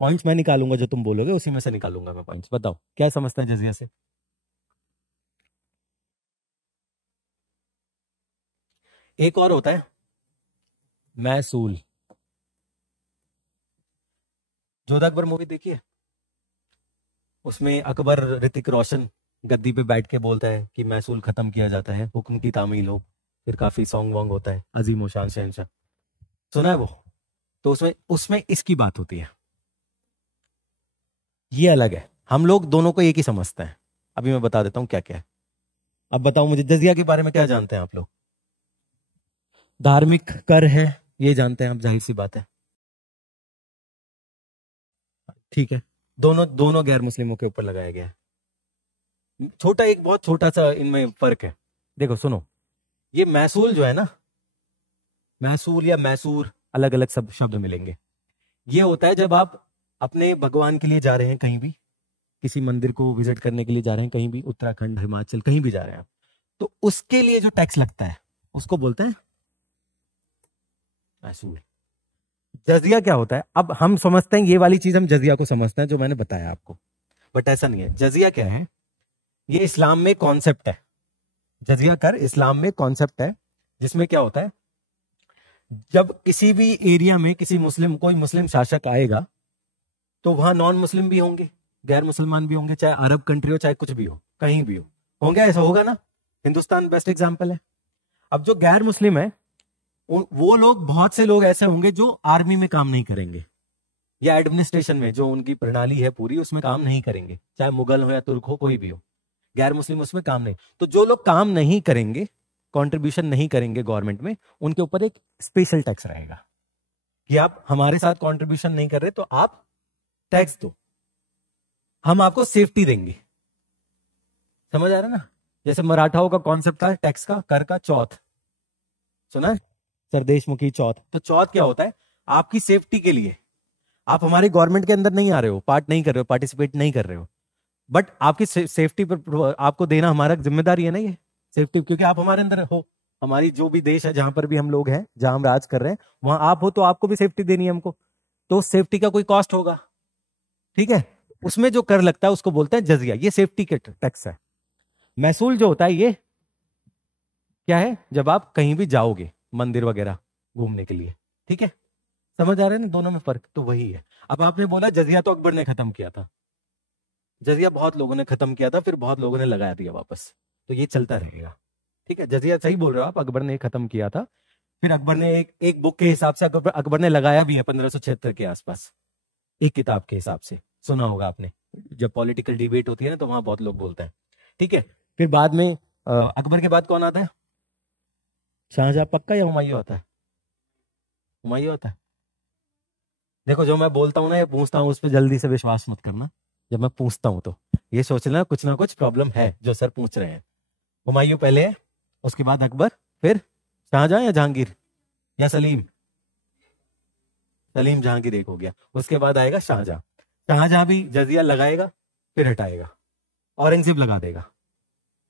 पॉइंट्स मैं निकालूंगा, जो तुम बोलोगे उसी में से निकालूंगा मैं पॉइंट्स। बताओ क्या समझता है जजिया से? एक और होता है महसूल। जोधा अकबर मूवी देखी है? उसमें अकबर ऋतिक रोशन गद्दी पे बैठ के बोलता है कि महसूल खत्म किया जाता है, हुक्म की तामील हो, फिर काफी सॉन्ग वॉन्ग होता है, अजीम ओ शान शहंशाह, सुना है वो? तो उसमें इसकी बात होती है, ये अलग है। हम लोग दोनों को एक ही समझते हैं। अभी मैं बता देता हूं क्या क्या है। अब बताओ मुझे जजिया के बारे में क्या जानते हैं आप लोग? धार्मिक कर है, ये जानते हैं आप, जाहिर सी बात है, ठीक है। दोनों गैर मुस्लिमों के ऊपर लगाया गया है। छोटा एक बहुत छोटा सा इनमें फर्क है, देखो सुनो। ये महसूल जो है ना, महसूल या मैसूर, अलग अलग सब शब्द मिलेंगे। ये होता है जब आप अपने भगवान के लिए जा रहे हैं, कहीं भी किसी मंदिर को विजिट करने के लिए जा रहे हैं, कहीं भी उत्तराखंड, हिमाचल, कहीं भी जा रहे हैं आप, तो उसके लिए जो टैक्स लगता है उसको बोलते हैं महसूल। जजिया क्या होता है? अब हम समझते हैं ये वाली चीज, हम जजिया को समझते हैं जो मैंने बताया आपको, बट ऐसा नहीं है। जजिया क्या है? ये इस्लाम में कॉन्सेप्ट है। जजिया कर इस्लाम में कॉन्सेप्ट है, जिसमें क्या होता है, जब किसी भी एरिया में कोई मुस्लिम शासक आएगा तो वहां नॉन मुस्लिम भी होंगे, गैर मुसलमान भी होंगे, चाहे अरब कंट्री हो, चाहे कुछ भी हो, कहीं भी हो, होंगे, ऐसा होगा ना? हिंदुस्तान बेस्ट एग्जाम्पल है। अब जो गैर मुस्लिम है, वो लोग, बहुत से लोग ऐसे होंगे जो आर्मी में काम नहीं करेंगे, या एडमिनिस्ट्रेशन में जो उनकी प्रणाली है पूरी, उसमें काम नहीं करेंगे, चाहे मुगल हो या तुर्क हो, कोई भी हो, गैर मुस्लिम उसमें काम नहीं। तो जो लोग काम नहीं करेंगे, कंट्रीब्यूशन नहीं करेंगे गवर्नमेंट में, उनके ऊपर एक स्पेशल टैक्स रहेगा कि आप हमारे साथ कंट्रीब्यूशन नहीं कर रहे तो आप टैक्स दो, हम आपको सेफ्टी देंगे। समझ आ रहा है ना? जैसे मराठाओं का कॉन्सेप्ट था टैक्स का, कर का, चौथ, सुना है? सरदेशमुखी चौथ। तो चौथ क्या होता है? आपकी सेफ्टी के लिए, आप हमारे गवर्नमेंट के अंदर नहीं आ रहे हो, पार्ट नहीं कर रहे हो, पार्टिसिपेट नहीं कर रहे हो, बट आपकी सेफ्टी पर आपको देना हमारा जिम्मेदारी है ना, ये सेफ्टी, क्योंकि आप हमारे अंदर हो। हमारी जो भी देश है, जहां पर भी हम लोग हैं, जहां हम राज कर रहे हैं, वहां आप हो, तो आपको भी सेफ्टी देनी है हमको, तो सेफ्टी का कोई कॉस्ट होगा, ठीक है? उसमें जो कर लगता है उसको बोलते हैं जजिया, ये सेफ्टी के टैक्स है। महसूल जो होता है ये क्या है? जब आप कहीं भी जाओगे मंदिर वगैरह घूमने के लिए, ठीक है? समझ आ रहा है ना दोनों में फर्क? तो वही है। अब आपने बोला जजिया तो अकबर ने खत्म किया था, जजिया बहुत लोगों ने खत्म किया था, फिर बहुत लोगों ने लगाया दिया वापस, तो ये चलता रहेगा, ठीक है? जजिया सही बोल रहे हो आप, अकबर ने खत्म किया था, फिर अकबर ने एक बुक के हिसाब से अकबर ने लगाया भी है 1576 के आसपास, एक किताब के हिसाब से, सुना होगा आपने, जब पॉलिटिकल डिबेट होती है ना तो वहां बहुत लोग बोलते हैं। ठीक है, फिर बाद में अकबर के बाद कौन आता है? शाहजहां पक्का या हुमायूं आता है? हुमायूं आता है। देखो जो मैं बोलता हूँ ना या पूछता हूँ उस पर जल्दी से विश्वास मत करना। जब मैं पूछता हूँ तो ये सोचना कुछ ना कुछ प्रॉब्लम है जो सर पूछ रहे हैं। हुमायूं पहले है, उसके बाद अकबर, फिर शाहजहां या जहांगीर या सलीम? सलीम जहांगीर एक हो गया, उसके बाद आएगा शाहजहां। शाहजहां भी जजिया लगाएगा फिर हटाएगा, औरंगजेब लगा देगा।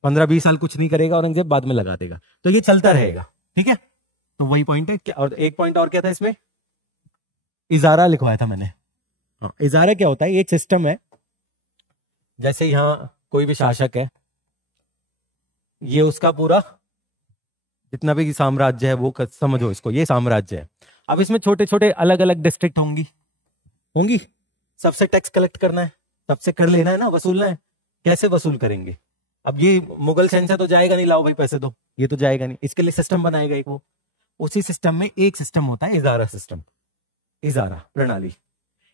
15-20 साल कुछ नहीं करेगा औरंगजेब, बाद में लगा देगा। तो ये चलता रहेगा। ठीक है, तो वही पॉइंट है। और एक पॉइंट और क्या था इसमें? इजारा लिखवाया था मैंने। हाँ, इजारा क्या होता है? एक सिस्टम है, जैसे यहां कोई भी शासक है, ये उसका पूरा जितना भी साम्राज्य है वो समझो इसको, ये साम्राज्य है। अब इसमें छोटे छोटे अलग अलग डिस्ट्रिक्ट होंगी, सबसे टैक्स कलेक्ट करना है, सबसे कर लेना है ना, वसूलना है। कैसे वसूल करेंगे? अब ये मुगल शहंशाह तो जाएगा नहीं, लाओ भाई पैसे दो, ये तो जाएगा नहीं। इसके लिए सिस्टम बनाएगा एक वो। उसी सिस्टम में एक सिस्टम होता है इजारा सिस्टम, इजारा प्रणाली।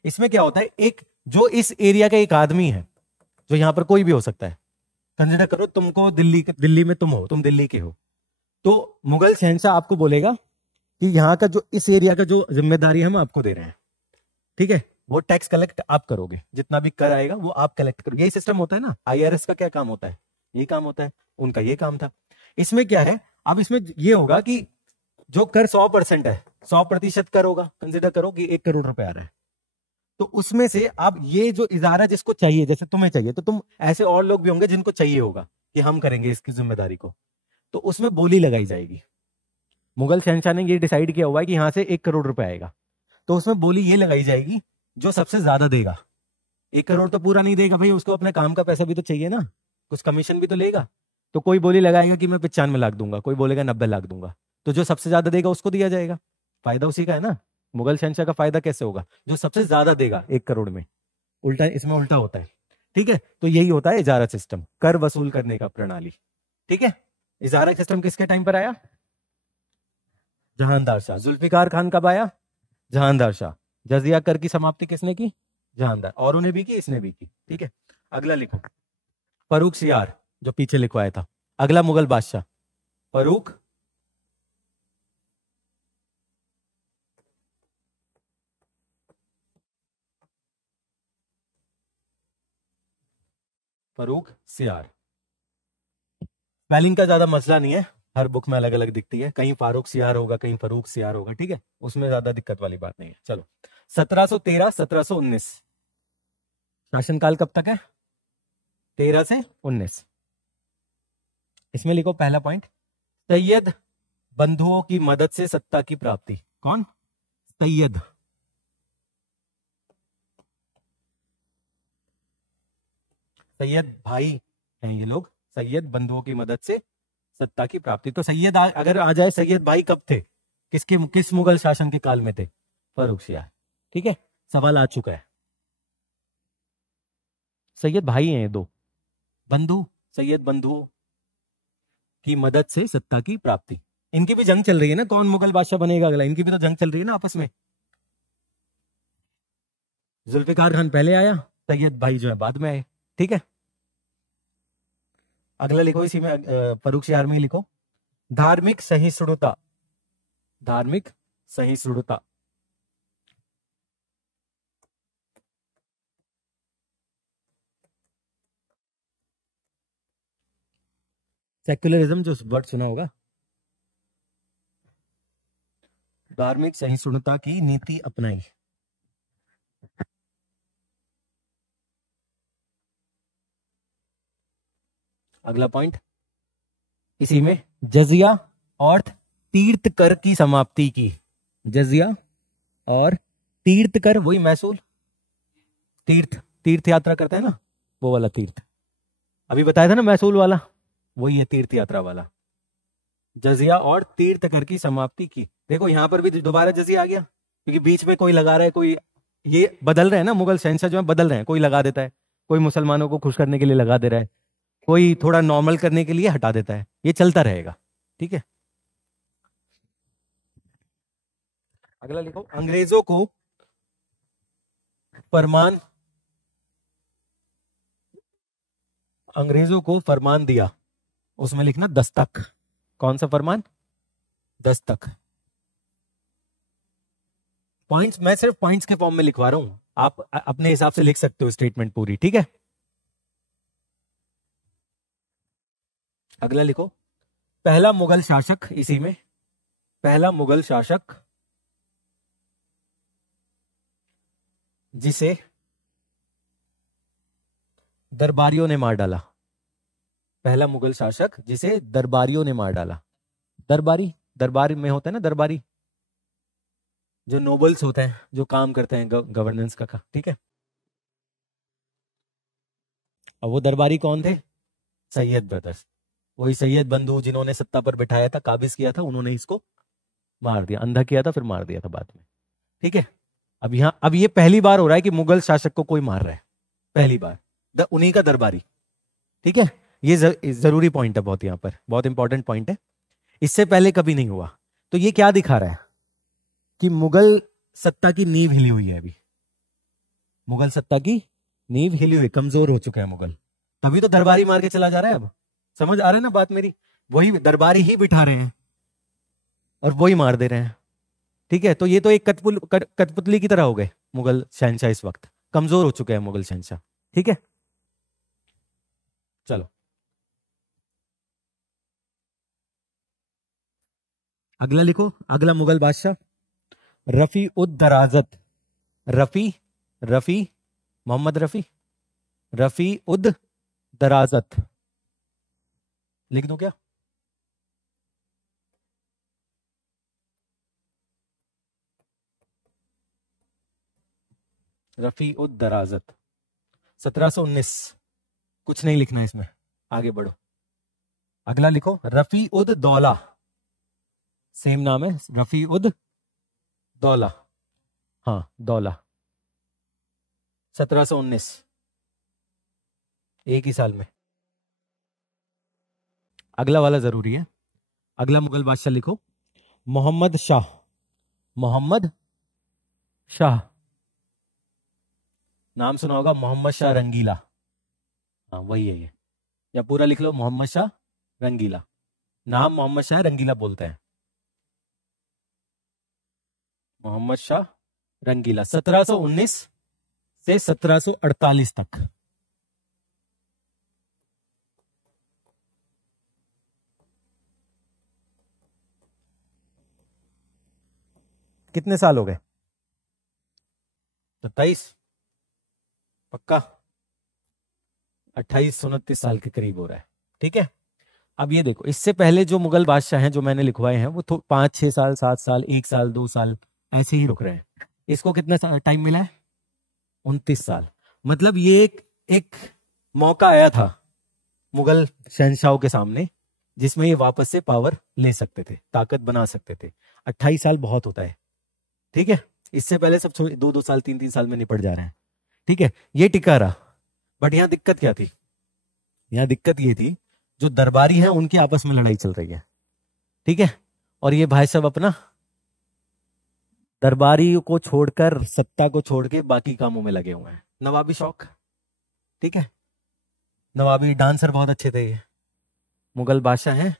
इसमें क्या होता है, एक जो इस एरिया का एक आदमी है, जो यहां पर कोई भी हो सकता है, कंसिडर करो तुमको दिल्ली में तुम दिल्ली के हो, तो मुगल शहंशाह आपको बोलेगा कि यहाँ का जो इस एरिया का जो जिम्मेदारी हम आपको दे रहे हैं, ठीक है, वो टैक्स कलेक्ट आप करोगे, जितना भी कर आएगा वो आप कलेक्ट करोगे। यही सिस्टम होता है ना। आईआरएस का क्या काम होता है? ये काम होता है, उनका ये काम था। इसमें क्या है, अब इसमें ये होगा कि जो कर 100% है, 100% कर होगा। कंसिडर करो कि 1 करोड़ रुपए आ रहा है, तो उसमें से अब ये जो इजारा जिसको चाहिए, जैसे तुम्हें चाहिए, तो तुम ऐसे और लोग भी होंगे जिनको चाहिए होगा कि हम करेंगे इसकी जिम्मेदारी को, तो उसमें बोली लगाई जाएगी। मुगल शहंशाह ने ये डिसाइड किया हुआ है कि यहां से 1 करोड़ रुपए आएगा, तो उसमें बोली ये लगाई जाएगी जो सबसे ज्यादा देगा। 1 करोड़ तो पूरा नहीं देगा भाई, उसको अपने काम का पैसा भी तो चाहिए ना, कुछ कमीशन भी तो लेगा। तो कोई बोली लगाएगा कि मैं 95 लाख दूंगा, कोई बोलेगा 90 लाख दूंगा, तो जो सबसे ज्यादा देगा उसको दिया जाएगा। फायदा उसी का है ना। मुगल शहंशाह का फायदा कैसे होगा? जो सबसे ज्यादा देगा 1 करोड़ में। उल्टा, इसमें उल्टा होता है। ठीक है, तो यही होता है इजारा सिस्टम, कर वसूल करने का प्रणाली। ठीक है, इजारा सिस्टम किसके टाइम पर आया? जहांदार शाह। जुल्फिकार खान कब आया? जहांदार शाह। जजिया कर की समाप्ति किसने की? जहांदार। और उन्हें भी की, इसने भी की। ठीक है, अगला लिखो, फरूख सियार, जो पीछे लिखवाया था। अगला मुगल बादशाह फरूख सियार। स्पेलिंग का ज्यादा मसला नहीं है, हर बुक में अलग अलग दिखती है, कहीं फारूक सियार होगा, कहीं फरूख सियार होगा। ठीक है, उसमें ज्यादा दिक्कत वाली बात नहीं है। चलो, 1713 1719 शासनकाल कब तक है? 13 से 19। इसमें लिखो पहला पॉइंट, सैयद बंधुओं की मदद से सत्ता की प्राप्ति। कौन? सैयद। सैयद भाई हैं ये लोग। सैयद बंधुओं की मदद से सत्ता की प्राप्ति। तो सैयद अगर आ जाए, सैयद भाई कब थे? किस मुगल शासन के काल में थे? फरूख सियार। ठीक है, सवाल आ चुका है। सैयद भाई हैं दो, बंधु, सैयद बंधुओं की मदद से सत्ता की प्राप्ति। इनकी भी जंग चल रही है ना, कौन मुगल बादशाह बनेगा अगला, इनकी भी तो जंग चल रही है ना आपस में। जुल्फिकार खान पहले आया, सैयद भाई जो है बाद में आए। ठीक है, अगला लिखो, इसी में फरूख सियार में लिखो, धार्मिक सहिष्णुता। धार्मिक सहिष्णुता। सेक्युलरिज्म जो वर्ड सुना होगा। धार्मिक सहिष्णुता की नीति अपनाई। अगला पॉइंट इसी में, जजिया और तीर्थ कर की समाप्ति की। जजिया और तीर्थ कर, वही महसूल, तीर्थ यात्रा करते हैं ना, वो वाला तीर्थ अभी बताया था ना, महसूल वाला, वही है तीर्थ यात्रा वाला। जजिया और तीर्थ कर की समाप्ति की। देखो यहां पर भी दोबारा जजिया आ गया, क्योंकि बीच में कोई लगा रहा है, कोई ये बदल रहे हैं ना, मुगल शहंशाह जो है बदल रहे हैं, कोई लगा देता है, कोई मुसलमानों को खुश करने के लिए लगा दे रहा है, कोई थोड़ा नॉर्मल करने के लिए हटा देता है, ये चलता रहेगा। ठीक है, अगला लिखो, अंग्रेजों को फरमान अंग्रेजों को फरमान दिया, उसमें लिखना दस्तक। कौन सा फरमान? दस्तक। पॉइंट्स मैं सिर्फ पॉइंट्स के फॉर्म में लिखवा रहा हूं, आप अपने हिसाब से लिख सकते हो स्टेटमेंट पूरी, ठीक है। अगला लिखो, पहला मुगल शासक, इसी में पहला मुगल शासक जिसे दरबारियों ने मार डाला। पहला मुगल शासक जिसे दरबारियों ने मार डाला। दरबारी, दरबार में होता है ना दरबारी, जो नोबल्स होते हैं, जो काम करते हैं गवर्नेंस का, ठीक है। अब वो दरबारी कौन थे? सैयद ब्रदर्स। वही सैयद बंधु जिन्होंने सत्ता पर बिठाया था, काबिज किया था, उन्होंने इसको मार दिया, अंधा किया था, फिर मार दिया था बाद में, ठीक है। अब ये पहली बार हो रहा है कि मुगल शासक को कोई मार रहा है, पहली बार, उन्हीं का दरबारी, ठीक है। ये जरूरी पॉइंट है बहुत, यहां पर बहुत इंपॉर्टेंट पॉइंट है, इससे पहले कभी नहीं हुआ। तो ये क्या दिखा रहा है कि मुगल सत्ता की नींव हिली हुई है। अभी मुगल सत्ता की नींव हिली हुई, कमजोर हो चुके हैं मुगल, तभी तो दरबारी मार के चला जा रहा है। अब समझ आ रहा है ना बात मेरी? वही दरबारी ही बिठा रहे हैं और वही मार दे रहे हैं, ठीक है। तो ये तो एक कठपुतली की तरह हो गए मुगल शहंशाह, इस वक्त कमजोर हो चुके हैं मुगल शहंशाह, ठीक है। चलो अगला लिखो, अगला मुगल बादशाह रफी उद दराजत। रफी मोहम्मद रफी उद दराजत, लिख दो क्या? रफी उद दराजत 1719। कुछ नहीं लिखना इसमें, आगे बढ़ो। अगला लिखो, रफी उद दौला, सेम नाम है, रफी उद दौला, हाँ दौला, 1719, एक ही साल में। अगला वाला जरूरी है। अगला मुगल बादशाह लिखो, मोहम्मद शाह। मोहम्मद शाह, नाम सुना होगा, मोहम्मद शाह रंगीला, हाँ वही है ये, या पूरा लिख लो मोहम्मद शाह रंगीला। नाम मोहम्मद शाह रंगीला बोलते हैं, मोहम्मद शाह रंगीला, 1719 से 1748 तक। कितने साल हो गए? 27, पक्का 28-29 साल के करीब हो रहा है, ठीक है। अब ये देखो, इससे पहले जो मुगल बादशाह हैं जो मैंने लिखवाए हैं, वो 5-6 साल, 7 साल, 1 साल, 2 साल ऐसे ही रुक रहे हैं। इसको कितना टाइम मिला है? 29 साल। मतलब ये एक मौका आया था मुगल शहंशाहों के सामने, जिसमें ये वापस से पावर ले सकते थे, ताकत बना सकते थे। 28 साल बहुत होता है, ठीक है। इससे पहले सब 2-2 साल, 3-3 साल में निपट जा रहे हैं, ठीक है। ये टिका रहा, बट यहां दिक्कत क्या थी? यहां दिक्कत ये थी, जो दरबारी हैं उनकी आपस में लड़ाई चल रही है, ठीक है। और ये भाई साहब अपना दरबारी को छोड़कर, सत्ता को छोड़ के बाकी कामों में लगे हुए हैं। नवाबी शौक, ठीक है। नवाबी डांसर बहुत अच्छे थे ये, मुगल बादशाह हैं,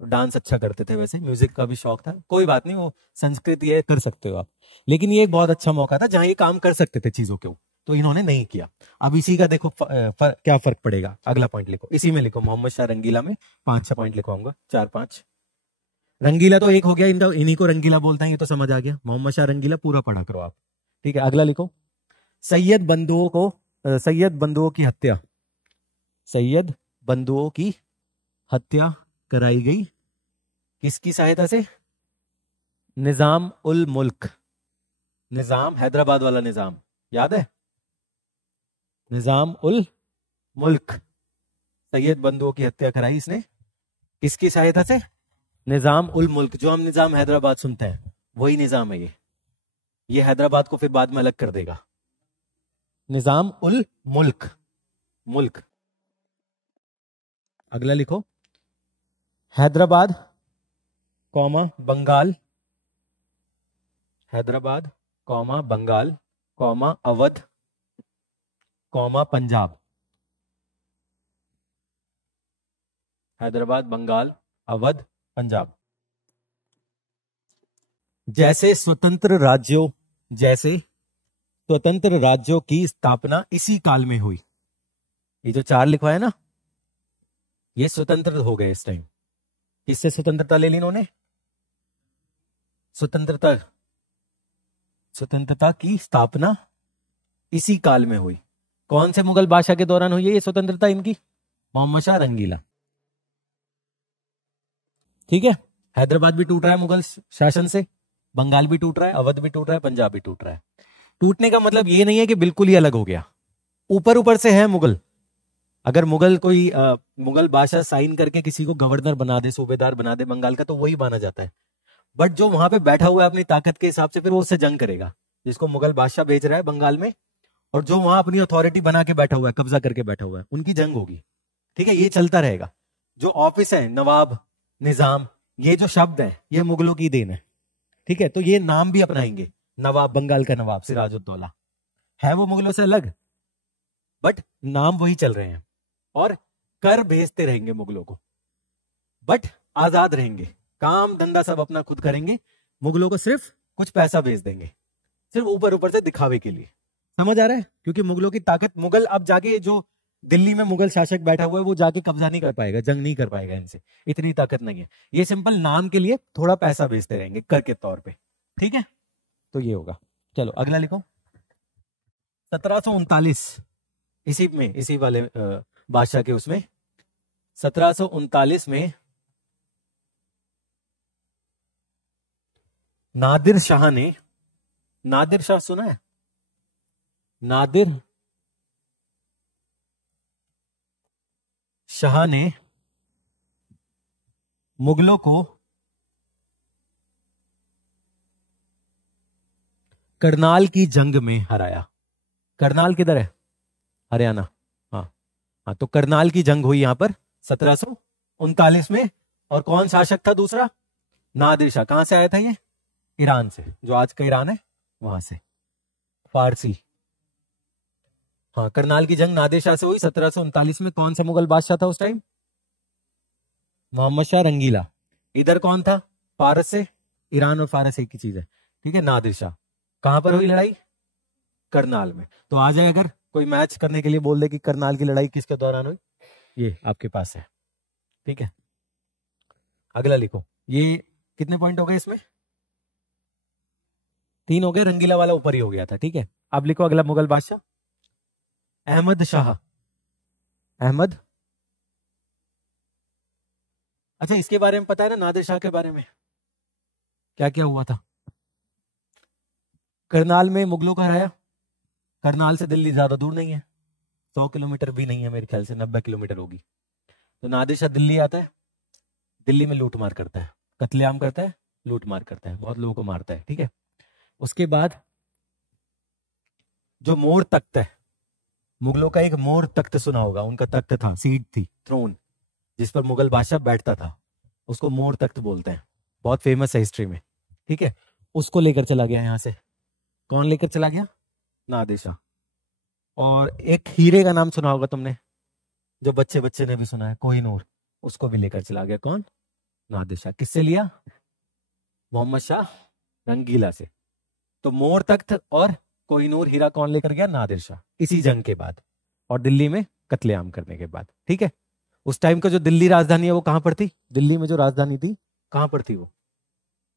डांस अच्छा करते थे, वैसे म्यूजिक का भी शौक था। कोई बात नहीं, वो संस्कृति है, कर सकते हो आप, लेकिन ये एक बहुत अच्छा मौका था जहां ये काम कर सकते थे चीजों के, तो इन्होंने नहीं किया। अब इसी का देखो क्या फर्क पड़ेगा। अगला पॉइंट लिखो, इसी में लिखो, मोहम्मद शाह रंगीला में 5-6 पॉइंट लिखवाऊंगा, 4-5। रंगीला तो एक हो गया, इन्हीं को रंगीला बोलते हैं, ये तो समझ आ गया। मोहम्मद शाह रंगीला पूरा पढ़ा करो आप, ठीक है। अगला लिखो, सैयद बंधुओं की हत्या। सैयद बंधुओं की हत्या कराई गई, किसकी सहायता से? निजाम उल मुल्क। निजाम, हैदराबाद वाला निजाम, याद है? निजाम उल मुल्क, सैयद बंधुओं की हत्या कराई इसने, किसकी सहायता से? निजाम उल मुल्क। जो हम निजाम हैदराबाद सुनते हैं, वही निजाम है ये हैदराबाद को फिर बाद में अलग कर देगा। निजाम उल मुल्क। अगला लिखो, Hyderabad comma Bengal, Hyderabad comma Bengal comma Awadh comma Punjab. Hyderabad, Bengal, Awadh, Punjab. जैसे स्वतंत्र राज्यों की स्थापना इसी काल में हुई। ये जो 4 लिखवा है ना, ये स्वतंत्र हो गए इस टाइम। किससे स्वतंत्रता ले ली इन्होंने? स्वतंत्रता की स्थापना इसी काल में हुई। कौन से मुगल बादशाह के दौरान हुई है ये स्वतंत्रता इनकी? मोहम्मद शाह रंगीला। ठीक है, हैदराबाद भी टूट रहा है मुगल शासन से, बंगाल भी टूट रहा है, अवध भी टूट रहा है, पंजाब भी टूट रहा है। टूटने का मतलब ये नहीं है कि बिल्कुल ही अलग हो गया, ऊपर ऊपर से है मुगल। अगर मुगल बादशाह साइन करके किसी को गवर्नर बना दे, सूबेदार बना दे बंगाल का, तो वही माना जाता है। बट जो वहां पे बैठा हुआ है अपनी ताकत के हिसाब से, फिर वो उससे जंग करेगा, जिसको मुगल बादशाह भेज रहा है बंगाल में, और जो वहां अपनी अथॉरिटी बना के बैठा हुआ है, कब्जा करके बैठा हुआ है, उनकी जंग होगी। ठीक है, ये चलता रहेगा। जो ऑफिस है, नवाब, निजाम, ये जो शब्द है ये मुगलों की देन है। ठीक है, तो ये नाम भी अपनाएंगे। नवाब, बंगाल का नवाब सिराजुद्दौला है वो मुगलों से अलग, बट नाम वही चल रहे हैं। और कर भेजते रहेंगे मुगलों को, बट आजाद रहेंगे, काम धंधा सब अपना खुद करेंगे। मुगलों को सिर्फ कुछ पैसा भेज देंगे, सिर्फ ऊपर ऊपर से दिखावे के लिए। समझ आ रहा है? क्योंकि मुगलों की ताकत, मुगल अब जाके जो दिल्ली में मुगल शासक बैठा हुआ है वो जाके कब्जा नहीं कर पाएगा, जंग नहीं कर पाएगा इनसे, इतनी ताकत नहीं है। ये सिंपल नाम के लिए थोड़ा पैसा भेजते रहेंगे कर के तौर पे। ठीक है, तो ये होगा। चलो अगला लिखो। 1739 इसी वाले बादशाह के उसमें 1739 में नादिर शाह सुना है? नादिर शाह ने मुगलों को करनाल की जंग में हराया। करनाल किधर है? हरियाणा। हाँ, तो करनाल की जंग हुई यहां पर 1739 में। और कौन शासक था दूसरा? नादिर शाह। कहां से आया था ये? ईरान से, जो आज का ईरान है वहां से, फारसी। हाँ, करनाल की जंग नादिर शाह से हुई 1739 में। कौन सा मुगल बादशाह था उस टाइम? मोहम्मद शाह रंगीला। इधर कौन था? फारस से। ईरान और फारस एक ही चीज है। ठीक है, नादिर शाह। कहां पर हुई लड़ाई? करनाल में। तो आ जाए, अगर कोई मैच करने के लिए बोल दे कि करनाल की लड़ाई किसके दौरान हुई, ये आपके पास है। ठीक है, अगला लिखो। ये कितने पॉइंट हो गए इसमें? 3 हो गए, रंगीला वाला ऊपर ही हो गया था। ठीक है, अब लिखो अगला मुगल बादशाह, अहमद शाह। अहमद, अच्छा इसके बारे में पता है ना, नादिर शाह के बारे में क्या क्या हुआ था? करनाल में मुगलों को हराया। करनाल से दिल्ली ज्यादा दूर नहीं है, 100 किलोमीटर भी नहीं है, मेरे ख्याल से 90 किलोमीटर होगी। तो नादिर शाह दिल्ली आता है, दिल्ली में लूटमार करता है, कत्लेआम करता है, लूटमार करता है, बहुत लोगों को मारता है। ठीक है, उसके बाद जो मोर तख्त है, मुगलों का एक मोर तख्त सुना होगा, उनका तख्त था, सीट थी, थ्रोन, जिस पर मुगल बादशाह बैठता था, उसको मोर तख्त बोलते हैं, बहुत फेमस है हिस्ट्री में। ठीक है, उसको लेकर चला गया यहां से। कौन लेकर चला गया? नादिर शाह। और एक हीरे का नाम सुना होगा तुमने, जो बच्चे बच्चे ने भी सुना है, कोहिनूर, उसको भी लेकर चला गया। कौन? नादिर शाह। किससे लिया? मोहम्मद शाह रंगीला से। तो मोर तख्त और कोहिनूर हीरा कौन लेकर गया? नादिर शाह, इसी जंग के बाद और दिल्ली में कत्लेआम करने के बाद। ठीक है, उस टाइम का जो दिल्ली राजधानी है वो कहां पर थी? दिल्ली में जो राजधानी थी कहां पर थी? वो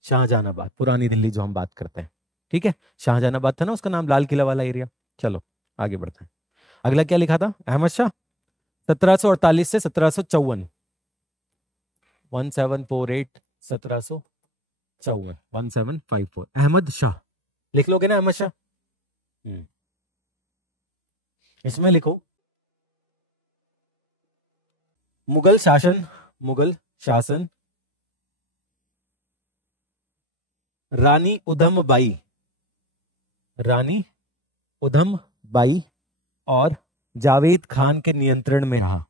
शाहजहानाबाद, पुरानी दिल्ली जो हम बात करते हैं। ठीक है, शाहजहानाबाद था ना उसका नाम, लाल किला वाला एरिया। चलो आगे बढ़ते हैं। अगला क्या लिखा था? अहमद शाह 1748 से 1754, 1748, 1754, 1754। अहमद शाह लिख लोगे ना? अहमद शाह। इसमें लिखो मुगल शासन रानी उधम बाई और जावेद खान के नियंत्रण में रहा।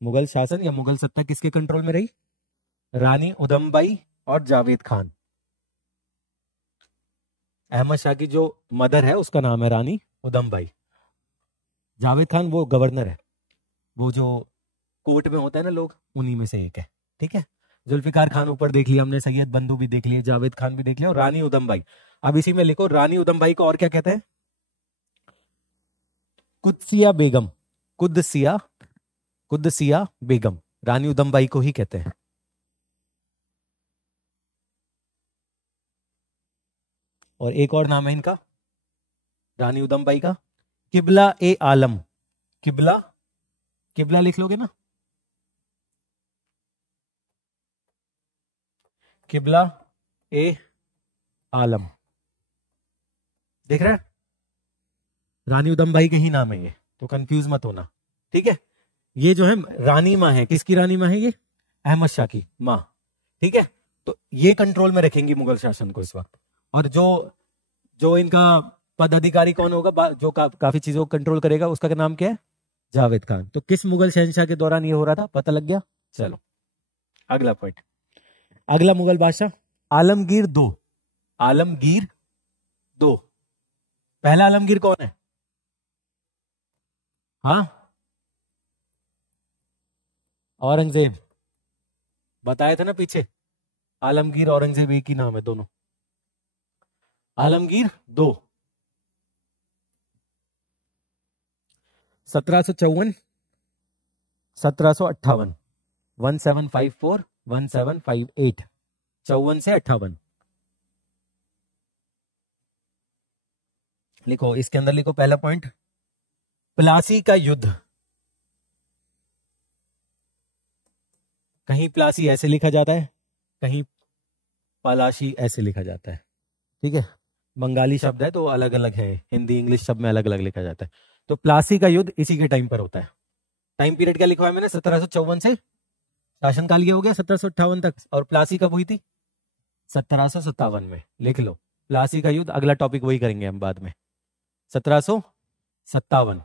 मुगल शासन या मुगल सत्ता किसके कंट्रोल में रही? रानी उधम बाई और जावेद खान। अहमद शाह की जो मदर है उसका नाम है रानी उधम बाई। जावेद खान वो गवर्नर है, वो जो कोर्ट में होता है ना लोग, उन्हीं में से एक है। ठीक है, जुल्फिकार खान ऊपर देख लिया हमने, सैयद बंधु भी देख लिया, जावेद खान भी देख लिया, और रानी उदमबाई। अब इसी में लिखो रानी उदमबाई को और क्या कहते हैं? कुदसिया बेगम। कुदसिया बेगम रानी उदमबाई को ही कहते हैं। और एक और नाम है इनका रानी उदमबाई का, किबला ए आलम। किबला लिख लोगे ना, किबला ए आलम, देख रहे हैं? रानी उदमबाई के ही नाम है ये, तो कंफ्यूज मत होना। ठीक है, ये जो है रानी माँ है, किसकी रानी माँ है? ये अहमद शाह की माँ। ठीक है, तो ये कंट्रोल में रखेंगी मुगल शासन को इस वक्त। और जो इनका पदाधिकारी कौन होगा, जो काफी चीजों को कंट्रोल करेगा, उसका नाम क्या है? जावेद खान। तो किस मुगल शहंशाह के दौरान ये हो रहा था, पता लग गया? चलो अगला पॉइंट। अगला मुगल बादशाह आलमगीर दो। आलमगीर दो, पहला आलमगीर कौन है? हाँ, औरंगजेब। बताया था ना पीछे, आलमगीर औरंगजेब एक ही नाम है दोनों। आलमगीर दो 1754 1758, 1754 1758, 54 से 58 लिखो। इसके अंदर लिखो पहला पॉइंट, प्लासी का युद्ध। कहीं प्लासी ऐसे लिखा जाता है, कहीं पलाशी ऐसे लिखा जाता है। ठीक है, बंगाली शब्द है तो अलग अलग है, हिंदी इंग्लिश सब में अलग अलग लिखा जाता है। तो प्लासी का युद्ध इसी के टाइम पर होता है। टाइम पीरियड क्या लिखवा है मैंने? 1754 से शासनकाल ये हो गया 1758 तक, और प्लासी कब हुई थी? 1757 में। लिख लो प्लासी का युद्ध, अगला टॉपिक वही करेंगे हम बाद में। 1757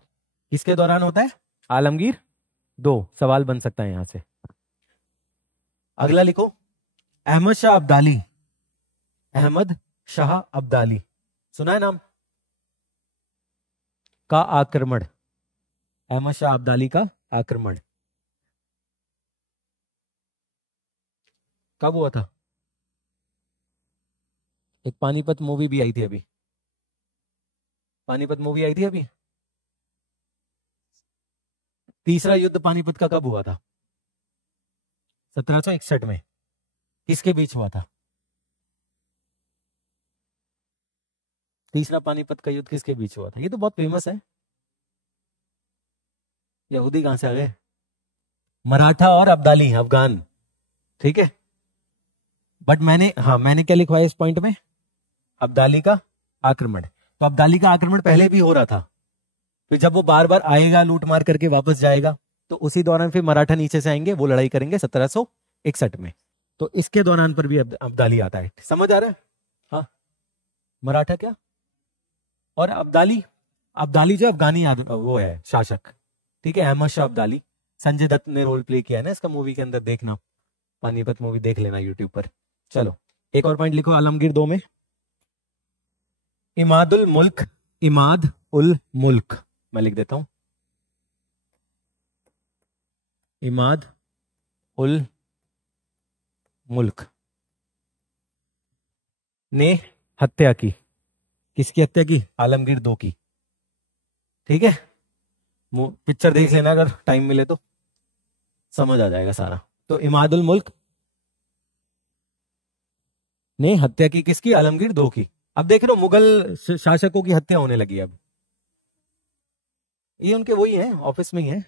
किसके दौरान होता है? आलमगीर दो। सवाल बन सकता है यहां से। अगला लिखो, अहमद शाह अब्दाली। अहमद शाह अब्दाली, सुना है नाम? का आक्रमण, अहमद शाह अब्दाली का आक्रमण कब हुआ था? एक पानीपत मूवी भी आई थी अभी, पानीपत मूवी आई थी अभी। तीसरा युद्ध पानीपत का कब हुआ था? 1761 में। किसके बीच हुआ था? तीसरा पानीपत का युद्ध किसके बीच हुआ था? ये तो बहुत फेमस है। यहूदी कहां से आ गए? मराठा और अब्दाली, अफगान। ठीक है, बट मैंने क्या लिखवाया इस पॉइंट में? अब्दाली का आक्रमण। तो अब्दाली का आक्रमण पहले भी हो रहा था, फिर जब वो बार बार आएगा, लूट मार करके वापस जाएगा, तो उसी दौरान फिर मराठा नीचे से आएंगे, वो लड़ाई करेंगे 1761 में। तो इसके दौरान पर भी अब्दाली आता है। समझ आ रहा है? हाँ, मराठा क्या और अब्दाली जो अफगानी वो है शासक। ठीक है, अहमद शाह अब्दाली। संजय दत्त ने रोल प्ले किया है ना इसका मूवी के अंदर, देखना पानीपत मूवी देख लेना यूट्यूब पर। चलो एक और पॉइंट लिखो आलमगीर दो में, इमादुल मुल्क। इमाद उल मुल्क मैं लिख देता हूं, इमाद उल मुल्क ने हत्या की। किसकी हत्या की? आलमगीर दो की। ठीक है, पिक्चर देख लेना अगर टाइम मिले तो, समझ आ जाएगा सारा। तो इमादुल मुल्क ने हत्या की किसकी? आलमगीर दो की। अब देख रहे हो मुगल शासकों की हत्या होने लगी। अब ये उनके वही हैं, ऑफिस में ही हैं।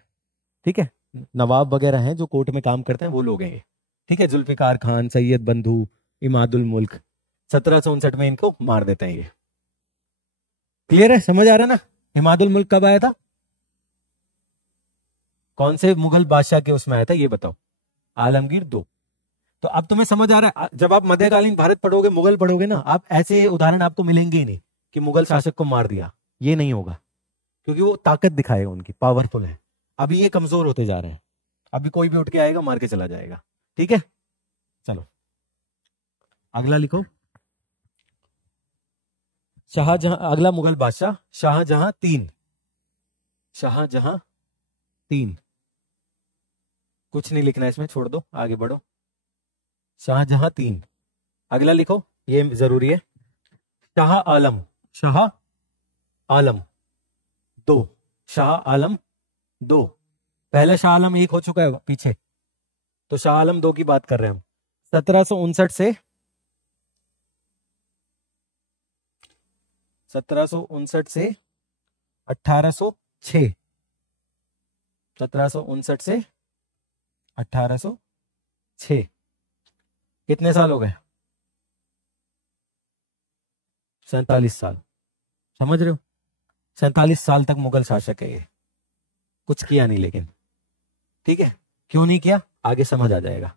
ठीक है, नवाब वगैरह हैं जो कोर्ट में काम करते हैं, वो लोग हैं ये। ठीक है, जुल्फिकार खान, सैयद बंधु, इमादुल मुल्क, 1759 में इनको मार देते हैं ये। क्लियर है? समझ आ रहा है ना? इमादुल मुल्क कब आया था? कौन से मुगल बादशाह के उसमें आया था ये बताओ? आलमगीर दो। तो अब तुम्हें समझ आ रहा है, जब आप मध्यकालीन भारत पढ़ोगे, मुगल पढ़ोगे ना, आप ऐसे उदाहरण आपको मिलेंगे ही नहीं कि मुगल शासक को मार दिया। ये नहीं होगा, क्योंकि वो ताकत दिखाएगा, उनकी पावरफुल है। अभी ये कमजोर होते जा रहे हैं, अभी कोई भी उठ के आएगा मार के चला जाएगा। ठीक है, चलो अगला लिखो, शाहजहां। अगला मुगल बादशाह शाहजहां तीन। शाहजहां तीन कुछ नहीं लिखना है इसमें, छोड़ दो, आगे बढ़ो। शाहजहां 3, अगला लिखो, ये जरूरी है। शाह आलम, शाह आलम 2, शाह आलम 2। पहले शाह आलम 1 हो चुका है पीछे, तो शाह आलम 2 की बात कर रहे हैं हम। 1759 से 1806, 1759 से 1806, कितने साल हो गए? 47 साल। समझ रहे हो? 47 साल तक मुगल शासक है ये, कुछ किया नहीं लेकिन। ठीक है, क्यों नहीं किया आगे समझ आ जाएगा,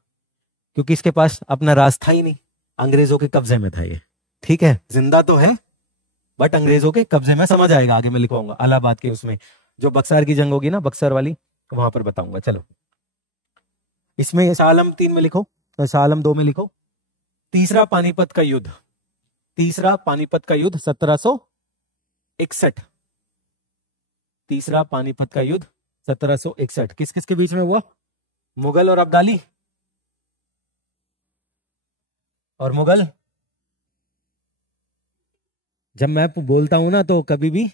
क्योंकि इसके पास अपना राज था ही नहीं, अंग्रेजों के कब्जे में था ये। ठीक है, जिंदा तो है बट अंग्रेजों के कब्जे में, समझ आएगा आगे मैं लिखवाऊंगा इलाहाबाद के उसमें, जो बक्सर की जंग होगी ना, बक्सर वाली, वहां पर बताऊंगा। चलो, इसमें शाह आलम 3 में लिखो, तो शाह आलम 2 में लिखो। तीसरा पानीपत का युद्ध, तीसरा पानीपत का युद्ध 1761, तीसरा पानीपत का युद्ध 1761 किस किस के बीच में हुआ? मुगल और अब्दाली, और मुगल। जब मैं बोलता हूं ना तो कभी भी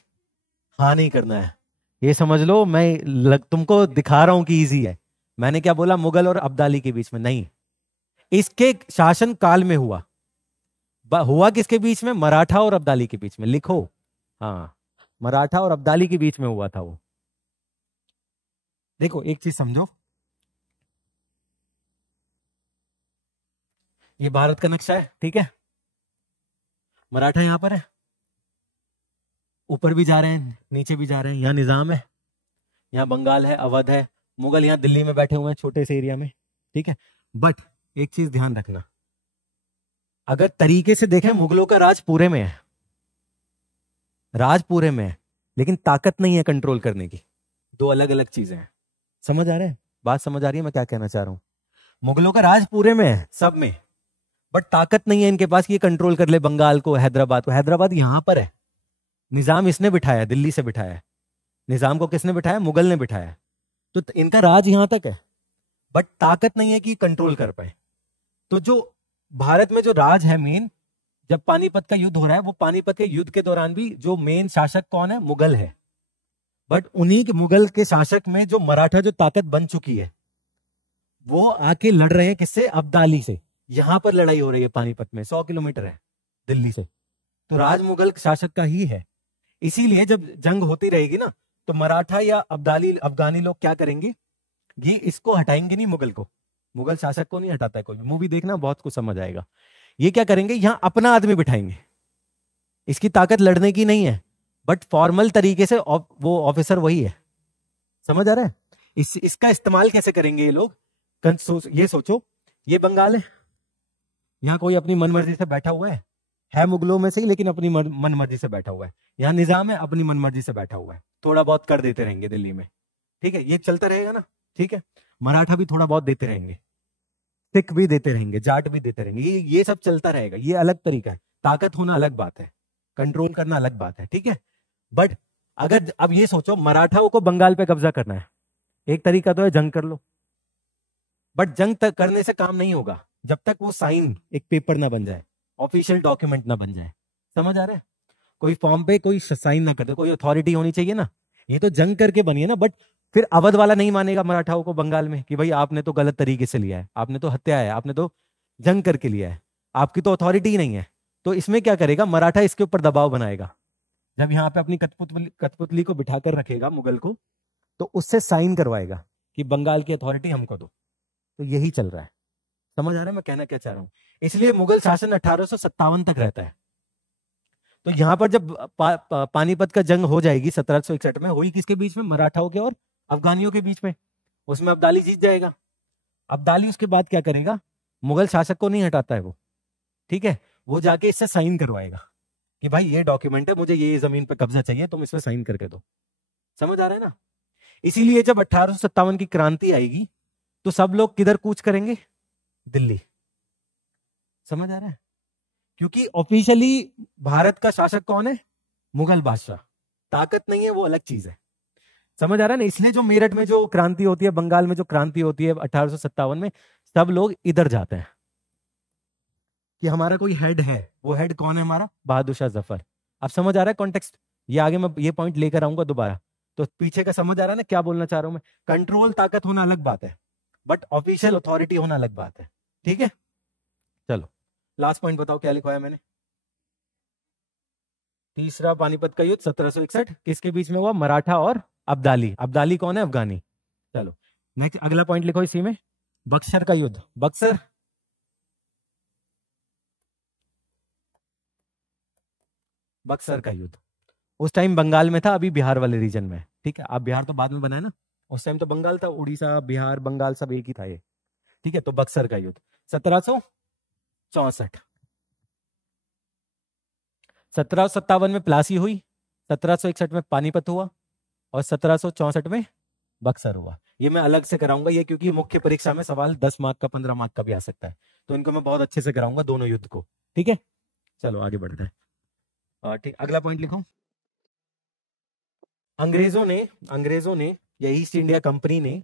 हाँ नहीं करना है, ये समझ लो मैं तुमको दिखा रहा हूं कि इजी है। मैंने क्या बोला? मुगल और अब्दाली के बीच में नहीं, इसके शासन काल में हुआ। हुआ किसके बीच में? मराठा और अब्दाली के बीच में, लिखो। हाँ, मराठा और अब्दाली के बीच में हुआ था वो। देखो एक चीज समझो, ये भारत का नक्शा है, ठीक है? मराठा यहां पर है, ऊपर भी जा रहे हैं नीचे भी जा रहे हैं, यहाँ निजाम है, यहाँ बंगाल है, अवध है, मुगल यहाँ दिल्ली में बैठे हुए हैं छोटे से एरिया में। ठीक है, बट एक चीज ध्यान रखना, अगर तरीके से देखें मुगलों का राज पूरे में है, राज पूरे में है, लेकिन ताकत नहीं है कंट्रोल करने की। दो अलग अलग चीजें हैं, समझ आ रहे हैं? बात समझ आ रही है मैं क्या कहना चाह रहा हूं? मुगलों का राज पूरे में है, सब में, बट ताकत नहीं है इनके पास कि ये कंट्रोल कर ले बंगाल को, हैदराबाद को। हैदराबाद यहां पर है, निजाम इसने बिठाया, दिल्ली से बिठाया है। निजाम को किसने बिठाया? मुगल ने बिठाया। तो इनका राज यहां तक है, बट ताकत नहीं है कि कंट्रोल कर पाए। तो जो भारत में जो राज है मेन, जब पानीपत का युद्ध हो रहा है, वो पानीपत के युद्ध के दौरान भी जो मेन शासक कौन है? मुगल है। बट उन्हीं के मुगल के शासक में जो मराठा जो ताकत बन चुकी है, वो आके लड़ रहे हैं किससे? अब्दाली से। यहां पर लड़ाई हो रही है पानीपत में, 100 किलोमीटर है दिल्ली से, तो राज मुगल शासक का ही है। इसीलिए जब जंग होती रहेगी ना, तो मराठा या अब्दाली अफगानी लोग क्या करेंगे? ये इसको हटाएंगे नहीं, मुगल को, मुगल शासक को नहीं हटाता है कोई भी। मूवी देखना, बहुत कुछ समझ आएगा। ये क्या करेंगे? यहां अपना आदमी बिठाएंगे, इसकी ताकत लड़ने की नहीं है, बट फॉर्मल तरीके से वो ऑफिसर वही है। समझ आ रहा है? इसका इस्तेमाल कैसे करेंगे ये लोग? ये सोचो, ये बंगाल है, यहाँ कोई अपनी मनमर्जी से बैठा हुआ है मुगलों में से ही, लेकिन अपनी मनमर्जी से बैठा हुआ है। यहाँ निजाम है, अपनी मनमर्जी से बैठा हुआ है, थोड़ा बहुत कर देते रहेंगे दिल्ली में। ठीक है, ये चलता रहेगा ना। ठीक है, मराठा भी थोड़ा बहुत देते रहेंगे, सिख भी देते रहेंगे, जाट भी देते रहेंगे, ये सब चलता रहेगा। ये अलग तरीका है, ताकत होना अलग बात है, कंट्रोल करना अलग बात है। ठीक है, बट अगर अब ये सोचो मराठाओं को बंगाल पे कब्जा करना है, एक तरीका तो है जंग कर लो, बट जंग तक करने से काम नहीं होगा जब तक वो साइन एक पेपर ना बन जाए, ऑफिशियल डॉक्यूमेंट ना बन जाए। समझ आ रहा है? कोई फॉर्म पे कोई साइन ना कर दे, कोई अथॉरिटी होनी चाहिए ना। ये तो जंग करके बनी है ना, बट फिर अवध वाला नहीं मानेगा मराठाओं को बंगाल में कि भाई आपने तो गलत तरीके से लिया है, आपने तो हत्या है, आपने तो जंग करके लिया है, आपकी तो अथॉरिटी ही नहीं है। तो इसमें क्या करेगा मराठा? इसके ऊपर दबाव बनाएगा। जब यहाँ पे अपनी कठपुतली को बिठाकर रखेगा मुगल को, तो उससे साइन करवाएगा कि बंगाल की अथॉरिटी हमको दो। तो यही चल रहा है। समझ आ रहा है मैं कहना क्या चाह रहा हूं? इसलिए मुगल शासन 1857 तक रहता है। तो यहां पर जब पानीपत का जंग हो जाएगी 1761 में, हुई किसके बीच में? मराठाओं के और अफगानियों के बीच में। उसमें अब्दाली जीत जाएगा। अब्दाली उसके बाद क्या करेगा? मुगल शासक को नहीं हटाता है वो, ठीक है, वो जाके इससे साइन करवाएगा कि भाई ये डॉक्यूमेंट है, मुझे ये जमीन पे कब्जा चाहिए, तुम इसमें साइन करके दो। समझ आ रहा है ना? इसीलिए जब 1857 की क्रांति आएगी तो सब लोग किधर कूच करेंगे? दिल्ली। समझ आ रहा है? क्योंकि ऑफिशियली भारत का शासक कौन है? मुगल बादशाह। ताकत नहीं है वो अलग चीज है, समझ आ रहा है ना? इसलिए जो मेरठ में जो क्रांति होती है, बंगाल में जो क्रांति होती है 1857 में, सब लोग इधर जाते हैं कि हमारा कोई हेड है। वो हेड कौन है? हमारा बहादुर शाह जफर। अब समझ आ रहा है कॉन्टेक्स्ट? ये आगे मैं ये पॉइंट लेकर आऊंगा दोबारा। तो पीछे का समझ आ रहा है ना क्या बोलना चाह रहा हूं मैं? कंट्रोल ताकत होना अलग बात है, बट ऑफिशियल अथॉरिटी होना अलग बात है। ठीक है, चलो लास्ट पॉइंट बताओ क्या लिखवाया मैंने। तीसरा पानीपत का युद्ध 1761 किसके बीच में हुआ? मराठा और अब्दाली। अब्दाली कौन है? अफगानी। चलो नेक्स्ट अगला पॉइंट लिखो इसी में, बक्सर का युद्ध। बक्सर का युद्ध उस टाइम बंगाल में था, अभी बिहार वाले रीजन में। ठीक है, अब बिहार तो बाद में बना है ना, उस टाइम तो बंगाल था। उड़ीसा, बिहार, बंगाल सब एक ही था ये। ठीक है, तो बक्सर का युद्ध 1764। 1757 में प्लासी हुई, 1761 में पानीपत हुआ और 1764 में बक्सर हुआ। ये मैं अलग से कराऊंगा ये, क्योंकि मुख्य परीक्षा में सवाल 10 मार्क का 15 मार्क का भी आ सकता है, तो इनको मैं बहुत अच्छे से कराऊंगा दोनों युद्ध को। ठीक है, चलो आगे बढ़ते हैं। ठीक, अगला पॉइंट लिखो। अंग्रेजों ने या ईस्ट इंडिया कंपनी ने,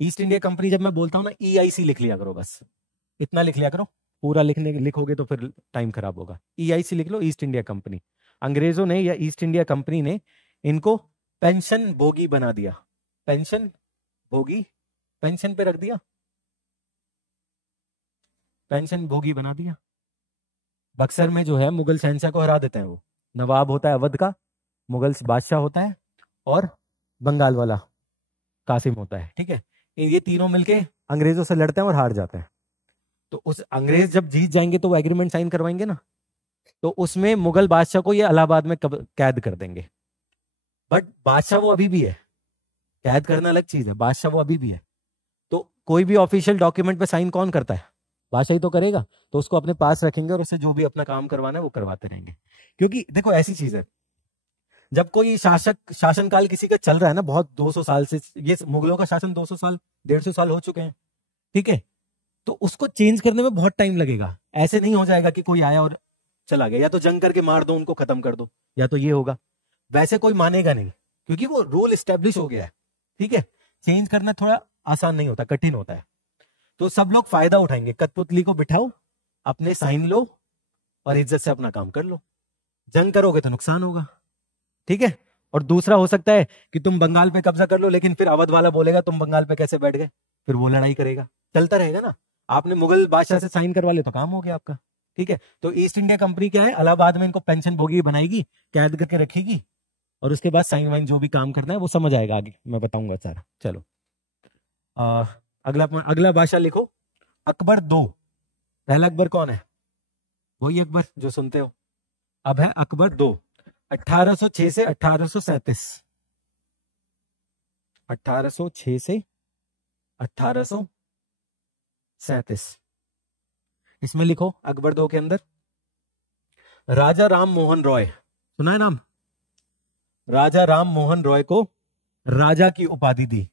ईस्ट इंडिया कंपनी जब मैं बोलता हूं ना, EIC लिख लिया करो, बस इतना लिख लिया करो। पूरा लिखोगे तो फिर टाइम खराब होगा। EIC लिख लो, ईस्ट इंडिया कंपनी। अंग्रेजों ने या ईस्ट इंडिया कंपनी ने इनको पेंशन भोगी बना दिया। पेंशन भोगी, पेंशन पे रख दिया, पेंशन भोगी बना दिया। बक्सर में जो है मुगल शहंशाह को हरा देते हैं। वो नवाब होता है अवध का, मुगल बादशाह होता है, और बंगाल वाला कासिम होता है। ठीक है, ये तीनों मिलके अंग्रेजों से लड़ते हैं और हार जाते हैं। तो उस अंग्रेज जब जीत जाएंगे तो वो एग्रीमेंट साइन करवाएंगे ना, तो उसमें मुगल बादशाह को ये इलाहाबाद में कैद कर देंगे। बट बादशाह वो अभी भी है, कैद करना अलग चीज है, बादशाह वो अभी भी है। तो कोई भी ऑफिशियल डॉक्यूमेंट पे साइन कौन करता है? बादशाह ही तो करेगा। तो उसको अपने पास रखेंगे और उससे जो भी अपना काम करवाना है वो करवाते रहेंगे। क्योंकि देखो ऐसी चीज है, जब कोई शासनकाल किसी का चल रहा है ना, बहुत 200 साल से, ये मुगलों का शासन 200 साल 150 साल हो चुके हैं। ठीक है, तो उसको चेंज करने में बहुत टाइम लगेगा। ऐसे नहीं हो जाएगा कि कोई आया और चला गया, या तो जंग करके मार दो उनको, खत्म कर दो, या तो ये होगा। वैसे कोई मानेगा नहीं, क्योंकि वो रूल एस्टेब्लिश हो गया है। ठीक है, चेंज करना थोड़ा आसान नहीं होता, कठिन होता है। तो सब लोग फायदा उठाएंगे। कठपुतली को बिठाओ, अपने साइन लो और इज्जत से अपना काम कर लो। जंग करोगे तो नुकसान होगा। ठीक है, और दूसरा हो सकता है कि तुम बंगाल पे कब्जा कर लो, लेकिन फिर अवध वाला बोलेगा तुम बंगाल पे कैसे बैठ गए, फिर वो लड़ाई करेगा, चलता रहेगा ना। आपने मुगल बादशाह से साइन करवा ले तो काम हो गया आपका। ठीक है, तो ईस्ट इंडिया कंपनी क्या है, इलाहाबाद में इनको पेंशन भोगी बनाएगी, कैद करके रखेगी, और उसके बाद साइन वाइन जो भी काम करना है वो समझ आएगा, आगे मैं बताऊंगा सारा। चलो अगला बादशाह लिखो, अकबर 2। पहला अकबर कौन है? वही अकबर जो सुनते हो। अब है अकबर 2, 1806 से 1837। 1806 से 1837। इसमें लिखो अकबर 2 के अंदर राजा राम मोहन रॉय, सुना है नाम? राजा राम मोहन रॉय को राजा की उपाधि दी।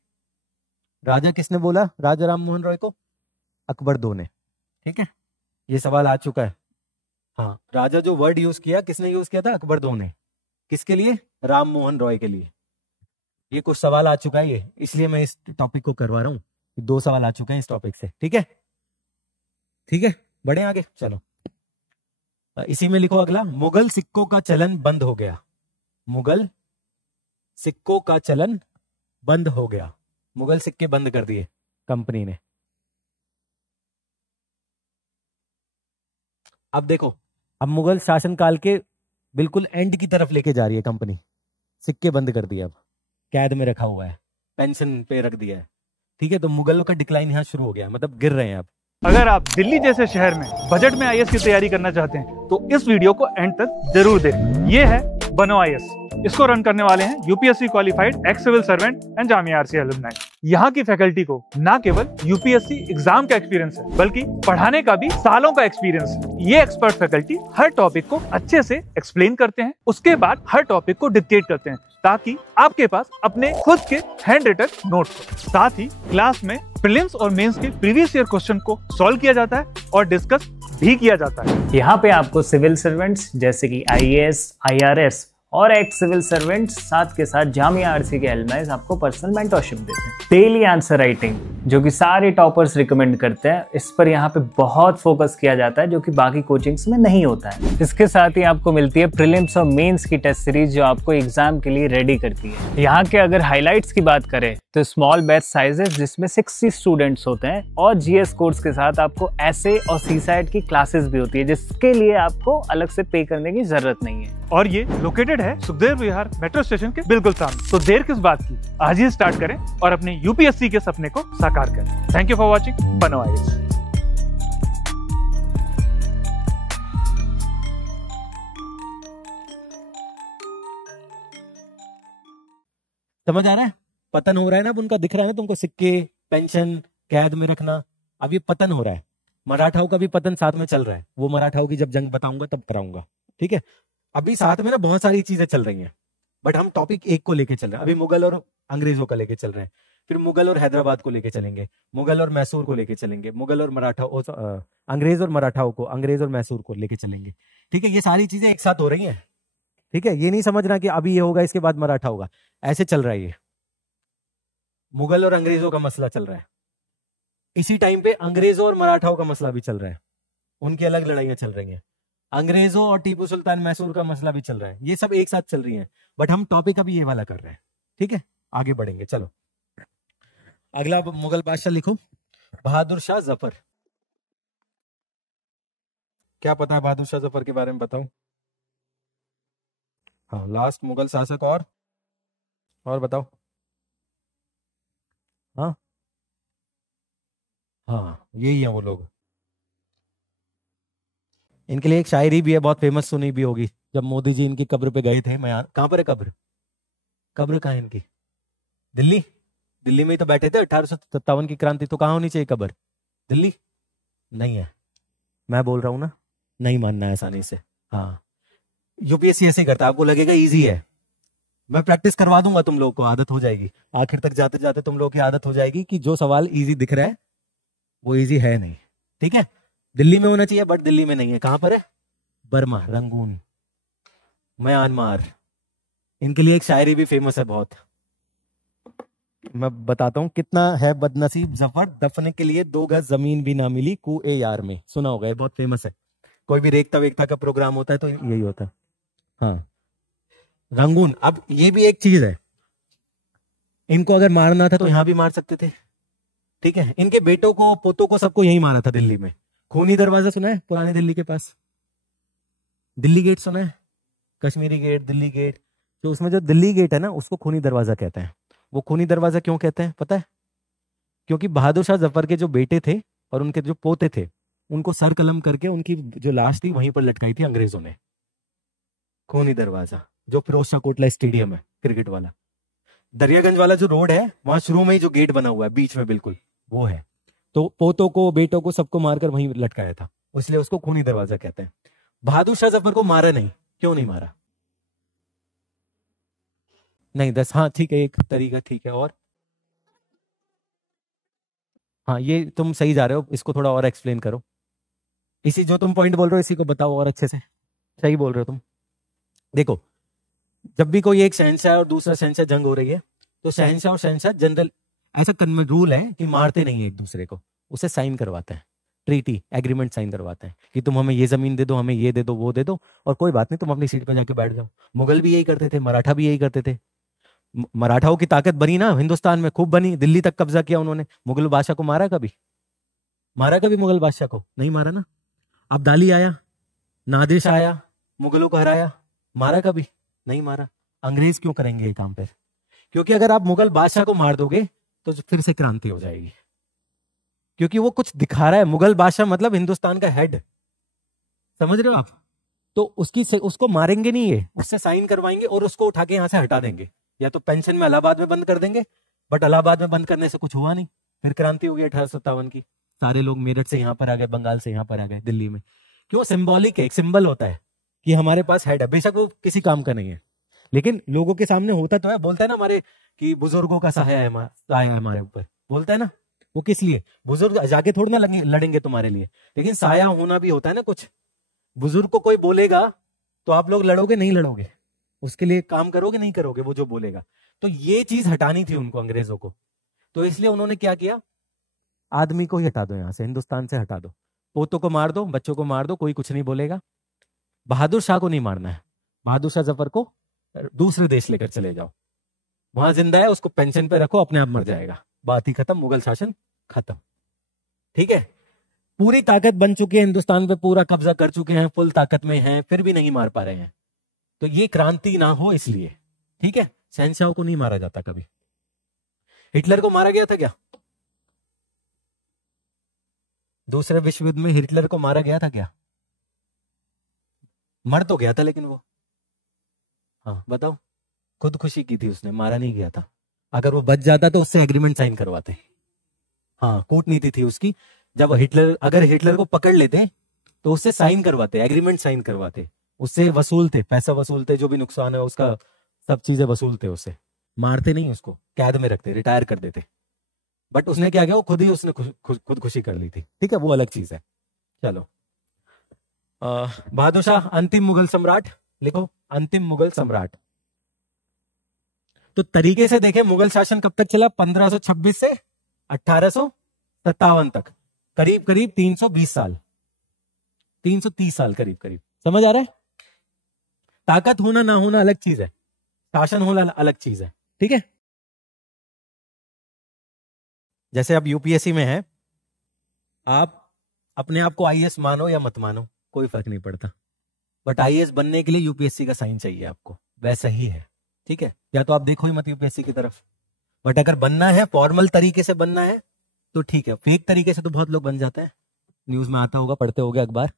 राजा किसने बोला राजा राम मोहन रॉय को? अकबर 2 ने। ठीक है, ये सवाल आ चुका है। हाँ, राजा जो वर्ड यूज किया, किसने यूज किया था? अकबर 2 ने। किसके लिए? राम मोहन रॉय के लिए। ये कुछ सवाल आ चुका है ये, इसलिए मैं इस टॉपिक को करवा रहा हूं। 2 सवाल आ चुके हैं इस टॉपिक से। ठीक है, ठीक है, बढ़े आगे। चलो इसी में लिखो अगला, मुगल सिक्कों का चलन बंद हो गया। मुगल सिक्कों का चलन बंद हो गया। मुगल सिक्के बंद कर दिए कंपनी ने। अब देखो, अब मुगल शासनकाल के बिल्कुल एंड की तरफ लेके जा रही है कंपनी। सिक्के बंद कर दिए, अब कैद में रखा हुआ है, पेंशन पे रख दिया है। ठीक है, तो मुगलों का डिक्लाइन यहाँ शुरू हो गया, मतलब गिर रहे हैं अब। अगर आप दिल्ली जैसे शहर में बजट में IAS की तैयारी करना चाहते हैं तो इस वीडियो को एंड तक जरूर देखें। ये है बनो IAS। इसको रन करने वाले हैं UPSC qualified ex civil servant and Jamia RC alumni. यहाँ की फैकल्टी को ना केवल UPSC एग्जाम का एक्सपीरियंस है, बल्कि पढ़ाने का भी सालों का एक्सपीरियंस है। ये एक्सपर्ट फैकल्टी हर टॉपिक को अच्छे से एक्सप्लेन करते हैं, उसके बाद हर टॉपिक को डिक्टेट करते हैं, ताकि आपके पास अपने खुद के हैंड रिटन नोट्स हो। साथ ही क्लास में प्रीलिम्स और मेंस के प्रीवियस ईयर क्वेश्चन को सॉल्व किया जाता है और डिस्कस भी किया जाता है। यहाँ पे आपको सिविल सर्वेंट्स जैसे कि IAS, IRS और एक्स सिविल सर्वेंट्स साथ के साथ जामिया आरसी के एलुमनाइज आपको पर्सनल मेंटरशिप देते हैं। डेली आंसर राइटिंग जो कि सारे टॉपर्स रिकमेंड करते हैं, इस पर यहाँ पे बहुत फोकस किया जाता है जो कि बाकी कोचिंग्स में नहीं होता है। इसके साथ ही आपको मिलती है प्रीलिम्स और मेंस की टेस्ट सीरीज जो आपको एग्जाम के लिए रेडी करती है। यहाँ के अगर हाईलाइट्स की बात करें तो स्मॉल बैच साइजेस जिसमें 60 स्टूडेंट्स होते हैं और जीएस कोर्स के साथ आपको एसए और सीसैट की क्लासेस भी होती है जिसके लिए आपको अलग से पे करने की जरूरत नहीं है। और ये लोकेटेड है सुखदेव विहार मेट्रो स्टेशन के बिल्कुल सामने। तो देर किस बात की, आज ही स्टार्ट करें और अपने यूपीएससी के सपने को साकार करें। थैंक यू फॉर वॉचिंग बनो आईएएस। समझ आ रहा है? पतन हो रहा है ना, अब उनका दिख रहा है ना तुमको, सिक्के पेंशन कैद में रखना, अब ये पतन हो रहा है। मराठाओं का भी पतन साथ में चल रहा है, वो मराठाओं की जब जंग बताऊंगा तब कराऊंगा, ठीक है। अभी साथ में ना बहुत सारी चीजें चल रही हैं, बट हम टॉपिक एक को लेके चल रहे हैं। अभी मुगल और अंग्रेजों का लेके चल रहे हैं, फिर मुगल और हैदराबाद को लेके चलेंगे, मुगल और मैसूर को लेके चलेंगे, मुगल और मराठा अंग्रेज और मराठाओं को, अंग्रेज और मैसूर को लेके चलेंगे, ठीक है। ये सारी चीजें एक साथ हो रही हैं, ठीक है। ये नहीं समझना कि अभी ये होगा इसके बाद मराठा होगा, ऐसे चल रहा है। ये मुगल और अंग्रेजों का मसला चल रहा है, इसी टाइम पे अंग्रेजों और मराठाओं का मसला भी चल रहा है, उनकी अलग लड़ाइयां चल रही हैं। अंग्रेजों और टीपू सुल्तान मैसूर का मसला भी चल रहा है, ये सब एक साथ चल रही हैं, बट हम टॉपिक अभी ये वाला कर रहे हैं, ठीक है। आगे बढ़ेंगे, चलो अगला मुगल बादशाह लिखो, बहादुर शाह जफर। क्या पता है बहादुर शाह जफर के बारे में बताऊं? हाँ, लास्ट मुगल शासक। और बताओ। हाँ हाँ, यही है वो लोग। इनके लिए एक शायरी भी है, बहुत फेमस, सुनी भी होगी। जब मोदी जी इनकी कब्र पे गए थे, मैं कहाँ पर है कब्र? कब्र कहाँ है इनकी? दिल्ली। दिल्ली में ही तो बैठे थे 1857 की क्रांति, तो कहाँ होनी चाहिए कब्र? दिल्ली नहीं है, मैं बोल रहा हूँ ना, नहीं मानना है आसानी से। हाँ, यूपीएससी ऐसे करता है, आपको लगेगा इजी है, मैं प्रैक्टिस करवा दूंगा, तुम लोगों को आदत हो जाएगी। आखिर तक जाते जाते तुम लोगों की आदत हो जाएगी कि जो सवाल इजी दिख रहा है वो इजी है नहीं, ठीक है। दिल्ली में होना चाहिए, बट दिल्ली में नहीं है। कहां पर है? Burma, Rangoon, Myanmar. इनके लिए एक शायरी भी फेमस है बहुत, मैं बताता हूं। कितना है बदनसीब जफर, दफने के लिए 2 गज जमीन भी ना मिली कुए यार में। सुना होगा, ये बहुत फेमस है। कोई भी रेखता वेखता का प्रोग्राम होता है तो यही होता है। हाँ, रंगून। अब ये भी एक चीज है, इनको अगर मारना था तो यहां भी मार सकते थे, ठीक है। इनके बेटों को, पोतों को, सबको यही मारा था दिल्ली में। खूनी दरवाजा सुना है पुरानी दिल्ली के पास? दिल्ली गेट सुना है? Kashmiri gate, Delhi gate. तो उसमें जो दिल्ली गेट है ना, उसको खूनी दरवाजा कहते हैं। वो खूनी दरवाजा क्यों कहते हैं पता है? क्योंकि बहादुर शाह जफर के जो बेटे थे और उनके जो पोते थे, उनको सर कलम करके उनकी जो लाश थी वहीं पर लटकाई थी अंग्रेजों ने। खूनी दरवाजा, जो फिरोज शाह कोटला स्टेडियम है क्रिकेट वाला, दरियागंज वाला जो रोड है, वहां शुरू में ही जो गेट बना हुआ है बीच में बिल्कुल, वो है। तो पोतों को, बेटों को, सबको मारकर वहीं लटकाया था, इसलिए उसको खूनी दरवाजा कहते हैं। बहादुर शाह जफर को मारा नहीं, क्यों नहीं मारा? नहीं, 10। हाँ ठीक है, एक तरीका ठीक है। और हाँ, ये तुम सही जा रहे हो, इसको थोड़ा और एक्सप्लेन करो। इसी जो तुम पॉइंट बोल रहे हो इसी को बताओ और अच्छे से। सही बोल रहे हो तुम। देखो, जब भी कोई एक शहंशाह और दूसरा शहंशाह जंग हो रही है, तो शहंशाह और शहंशाह जनरल ऐसा रूल है कि मारते नहीं है एक दूसरे को, उसे साइन करवाते हैं, ट्रीटी एग्रीमेंट साइन करवाते हैं कि तुम हमें ये जमीन दे दो, हमें ये दे दो, वो दे दो, और कोई बात नहीं, तुम अपनी सीट पर जाके बैठ जाओ। मुगल भी यही करते थे, मराठा भी यही करते थे। मराठाओं की ताकत बनी ना हिंदुस्तान में, खूब बनी, दिल्ली तक कब्जा किया उन्होंने। मुगल बादशाह को मारा कभी? मारा कभी मुगल बादशाह को? नहीं मारा ना। अब्दाली आया, नादिर शाह आया, मुगलों को हराया, मारा कभी? नहीं मारा। अंग्रेज क्यों करेंगे ये काम फिर? क्योंकि अगर आप मुगल बादशाह को मार दोगे तो फिर से क्रांति हो जाएगी, क्योंकि वो कुछ दिखा रहा है। मुगल बादशाह मतलब हिंदुस्तान का हेड, समझ रहे हो आप? तो उसको मारेंगे नहीं, ये उससे साइन करवाएंगे और उसको उठा के यहां से हटा देंगे, या तो पेंशन में इलाहाबाद में बंद कर देंगे। बट इलाहाबाद में बंद करने से कुछ हुआ नहीं, फिर क्रांति हो गई 1857 की। सारे लोग मेरठ से यहां पर आ गए, बंगाल से यहां पर आ गए, दिल्ली में। क्यों? सिंबॉलिक है, एक सिंबल होता है कि हमारे पास हेड है। बेशक वो किसी काम का नहीं है, लेकिन लोगों के सामने होता तो है। बोलता है ना हमारे कि बुजुर्गों का सहाय है, हमारे ऊपर, बोलता है ना। वो किस लिए? बुजुर्ग जाके थोड़ी ना लड़ेंगे तुम्हारे लिए, लेकिन साया होना भी होता है ना कुछ। बुजुर्ग को कोई बोलेगा तो आप लोग लड़ोगे? नहीं लड़ोगे, उसके लिए काम करोगे नहीं करोगे वो जो बोलेगा। तो ये चीज हटानी थी उनको, अंग्रेजों को। तो इसलिए उन्होंने क्या किया, आदमी को ही हटा दो, यहां से हिंदुस्तान से हटा दो, पोतों को मार दो, बच्चों को मार दो, कोई कुछ नहीं बोलेगा। बहादुर शाह को नहीं मारना है, बहादुर शाह जफर को दूसरे देश लेकर चले जाओ, वहां जिंदा है उसको पेंशन पे रखो, अपने आप मर जाएगा, बात ही खत्म, मुगल शासन खत्म। ठीक है, पूरी ताकत बन चुकी है, हिंदुस्तान पे पूरा कब्जा कर चुके हैं, फुल ताकत में हैं, फिर भी नहीं मार पा रहे हैं। तो ये क्रांति ना हो इसलिए। ठीक है, शहनशाह को नहीं मारा जाता कभी। हिटलर को मारा गया था क्या? दूसरे विश्व युद्ध में हिटलर को मारा गया था क्या? मर तो गया था लेकिन वो, हाँ बताओ, खुदकुशी की थी उसने, मारा नहीं गया था। अगर वो बच जाता तो उससे एग्रीमेंट साइन करवाते। हाँ, कूटनीति थी उसकी, जब अगर हिटलर को पकड़ लेते तो उससे साइन करवाते, एग्रीमेंट साइन करवाते, उससे वसूलते, पैसा वसूलते, जो भी नुकसान है उसका सब चीजें वसूलते, उससे मारते नहीं, उसको कैद में रखते, रिटायर कर देते। बट उसने क्या किया, वो खुद ही उसने खुदकुशी कर ली थी। ठीक है, वो अलग चीज है। चलो, बहादुर शाह अंतिम मुगल सम्राट लिखो, अंतिम मुगल सम्राट। तो तरीके से देखें, मुगल शासन कब तक चला? 1526 से 1857 तक, करीब करीब 320 साल, 330 साल करीब करीब। समझ आ रहा है? ताकत होना ना होना अलग चीज है, शासन होना अलग चीज है। ठीक है, जैसे अब यूपीएससी में है, आप अपने आप को आईएएस मानो या मत मानो, कोई फर्क नहीं पड़ता, बट आईएएस बनने के लिए यूपीएससी का साइन चाहिए आपको, वैसा ही है। ठीक है, या तो आप देखो ही मत यूपीएससी की तरफ, बट अगर बनना है, फॉर्मल तरीके से बनना है तो ठीक है। फेक तरीके से तो बहुत लोग बन जाते हैं, न्यूज में आता होगा, पढ़ते होगे अखबार।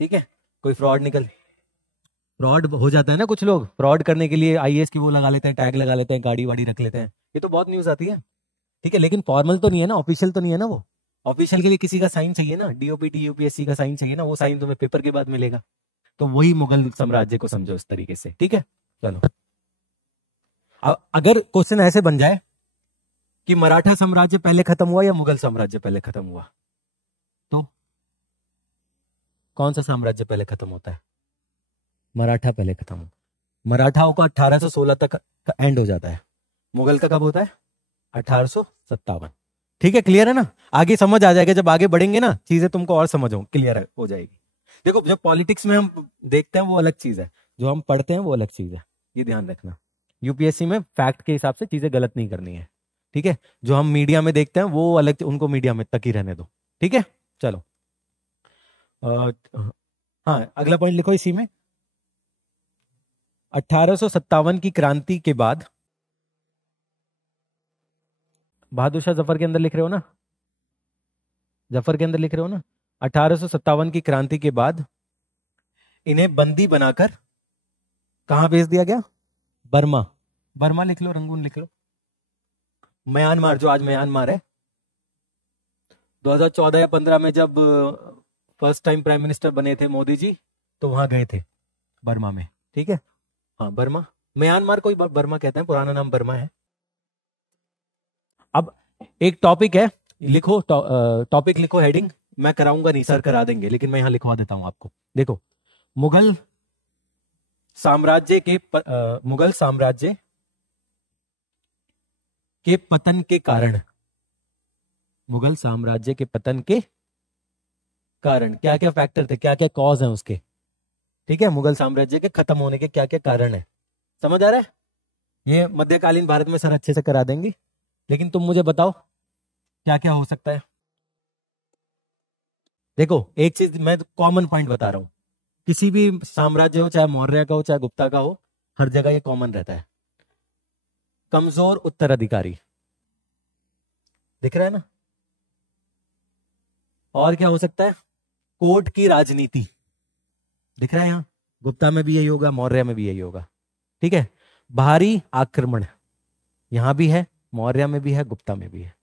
ठीक है, कोई फ्रॉड हो जाता है ना, कुछ लोग फ्रॉड करने के लिए आईएएस की वो लगा लेते हैं, टैग लगा लेते हैं, गाड़ी वाड़ी रख लेते हैं, ये तो बहुत न्यूज आती है। ठीक है, लेकिन फॉर्मल तो नहीं है ना, ऑफिशियल तो नहीं है ना। वो ऑफिशियल के लिए किसी का साइन चाहिए ना, डीओपीटी यूपीएससी का साइन चाहिए ना, वो साइन तुम्हें पेपर के बाद मिलेगा। तो वही मुगल साम्राज्य को समझो इस तरीके से। ठीक है, चलो, अगर क्वेश्चन ऐसे बन जाए कि मराठा साम्राज्य पहले खत्म हुआ या मुगल साम्राज्य पहले खत्म हुआ, तो कौन सा साम्राज्य पहले खत्म होता है? मराठा पहले खत्म होता है। मराठाओं का 1816 तक का एंड हो जाता है, मुगल का कब होता है? 1857। ठीक है, क्लियर है ना? आगे समझ आ जाएगा, जब आगे बढ़ेंगे ना चीजें तुमको और समझ क्लियर हो जाएगी। देखो, जो पॉलिटिक्स में हम देखते हैं वो अलग चीज है, जो हम पढ़ते हैं वो अलग चीज है, ये ध्यान रखना। यूपीएससी में फैक्ट के हिसाब से चीजें गलत नहीं करनी है। ठीक है, जो हम मीडिया में देखते हैं वो अलग, उनको मीडिया में तक ही रहने दो। ठीक है, चलो, हाँ अगला पॉइंट लिखो इसी में। 1857 की क्रांति के बाद, बहादुर शाह जफर के अंदर लिख रहे हो ना, जफर के अंदर लिख रहे हो ना। 1857 की क्रांति के बाद इन्हें बंदी बनाकर कहां भेज दिया गया? बर्मा। बर्मा लिख लो, रंगून लिख लो, म्यांमार, जो आज म्यांमार है। 2014 या 15 में जब फर्स्ट टाइम प्राइम मिनिस्टर बने थे मोदी जी, तो वहां गए थे बर्मा में। ठीक है, हाँ बर्मा, म्यांमार को ही बर्मा कहते हैं, पुराना नाम बर्मा है। अब एक टॉपिक है, लिखो टॉपिक लिखो, हेडिंग मैं कराऊंगा नहीं, सर करा देंगे, लेकिन मैं यहां लिखवा देता हूं आपको। देखो, मुगल साम्राज्य के पतन के कारण, मुगल साम्राज्य के पतन के कारण क्या क्या फैक्टर थे, क्या क्या कॉज है उसके। ठीक है, मुगल साम्राज्य के खत्म होने के क्या क्या कारण है, समझ आ रहा है? ये मध्यकालीन भारत में सर अच्छे से करा देंगे, लेकिन तुम मुझे बताओ क्या क्या हो सकता है। देखो, एक चीज मैं कॉमन पॉइंट बता रहा हूं, किसी भी साम्राज्य हो, चाहे मौर्य का हो चाहे गुप्ता का हो, हर जगह ये कॉमन रहता है, कमजोर उत्तराधिकारी। दिख रहा है ना? और क्या हो सकता है? कोर्ट की राजनीति। दिख रहा है यहां? गुप्ता में भी यही होगा, मौर्य में भी यही होगा। ठीक है, भारी आक्रमण यहां भी है, मौर्य में भी है, गुप्ता में भी है।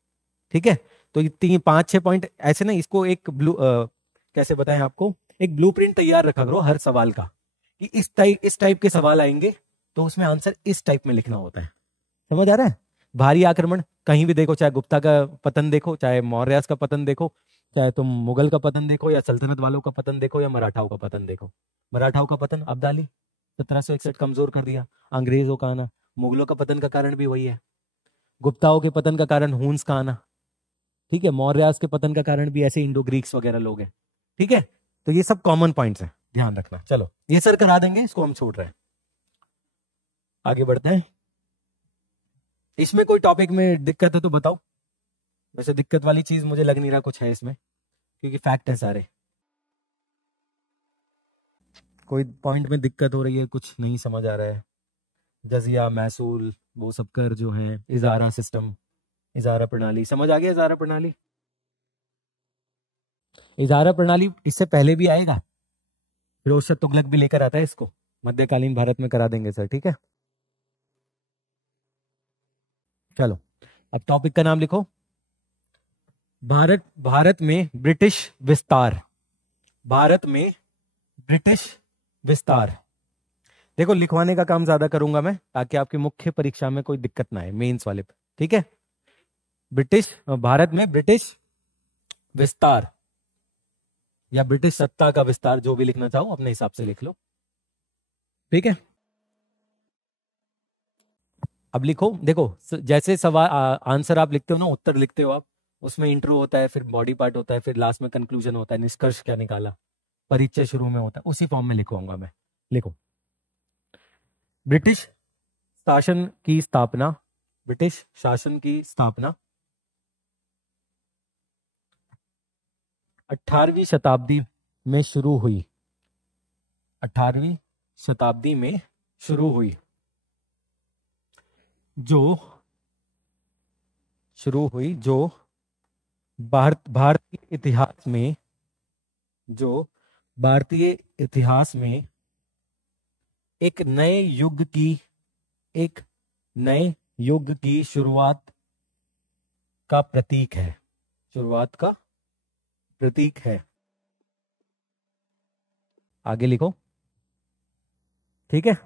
ठीक है, तो ये 5-6 पॉइंट ऐसे ना, इसको एक कैसे बताएं आपको, एक ब्लूप्रिंट तैयार रखा करो हर सवाल का, कि इस टाइप के सवाल आएंगे तो उसमें आंसर इस टाइप में लिखना होता है। समझ आ रहा है? भारी आक्रमण कहीं भी देखो, चाहे गुप्ता का पतन देखो, चाहे मौर्य का पतन देखो, चाहे तुम मुगल का पतन देखो, या सल्तनत वालों का पतन देखो, या मराठाओं का पतन देखो। मराठाओं का पतन अब्दाली, 1761 कमजोर कर दिया, अंग्रेजों का आना। मुगलों का पतन का कारण भी वही है, गुप्ताओं के पतन का कारण हुन्स का आना, ठीक है। मौर्यास के पतन का कारण भी ऐसे इंडो ग्रीक्स वगैरह लोग हैं, ठीक है। तो ये सब कॉमन पॉइंट्स हैं, ध्यान रखना। चलो ये सर करा देंगे, इसको हम छोड़ रहे हैं, आगे बढ़ते हैं। इसमें कोई टॉपिक में दिक्कत है तो बताओ। वैसे दिक्कत वाली चीज मुझे लग नहीं रहा कुछ है इसमें, क्योंकि फैक्ट है सारे। कोई पॉइंट में दिक्कत हो रही है, कुछ नहीं समझ आ रहा है? जजिया, महसूल, वो सब कर जो है, इजारा सिस्टम, इजारा प्रणाली, समझ आ गया? इजारा प्रणाली, इजारा प्रणाली इससे पहले भी आएगा, फिरोज शाह तुगलक भी लेकर आता है इसको, मध्यकालीन भारत में करा देंगे सर, ठीक है। चलो अब टॉपिक का नाम लिखो, भारत में ब्रिटिश विस्तार। भारत में ब्रिटिश विस्तार। देखो लिखवाने का काम ज्यादा करूंगा मैं, ताकि आपकी मुख्य परीक्षा में कोई दिक्कत ना आए, मेंस वाले पे, ठीक है। भारत में ब्रिटिश विस्तार या ब्रिटिश सत्ता का विस्तार, जो भी लिखना चाहो अपने हिसाब से लिख लो, ठीक है। अब लिखो, देखो जैसे सवाल आंसर आप लिखते हो ना, उत्तर लिखते हो आप, उसमें इंट्रो होता है, फिर बॉडी पार्ट होता है, फिर लास्ट में कंक्लूजन होता है, निष्कर्ष क्या निकाला, परिचय शुरू में होता है, उसी फॉर्म में लिखवाऊंगा मैं। लिखो, ब्रिटिश शासन की स्थापना, ब्रिटिश शासन की स्थापना 18वीं शताब्दी में शुरू हुई। 18वीं शताब्दी में शुरू हुई, जो भारतीय इतिहास में, जो भारतीय इतिहास में एक नए युग की शुरुआत का प्रतीक है। शुरुआत का प्रतीक है। आगे लिखो, ठीक है।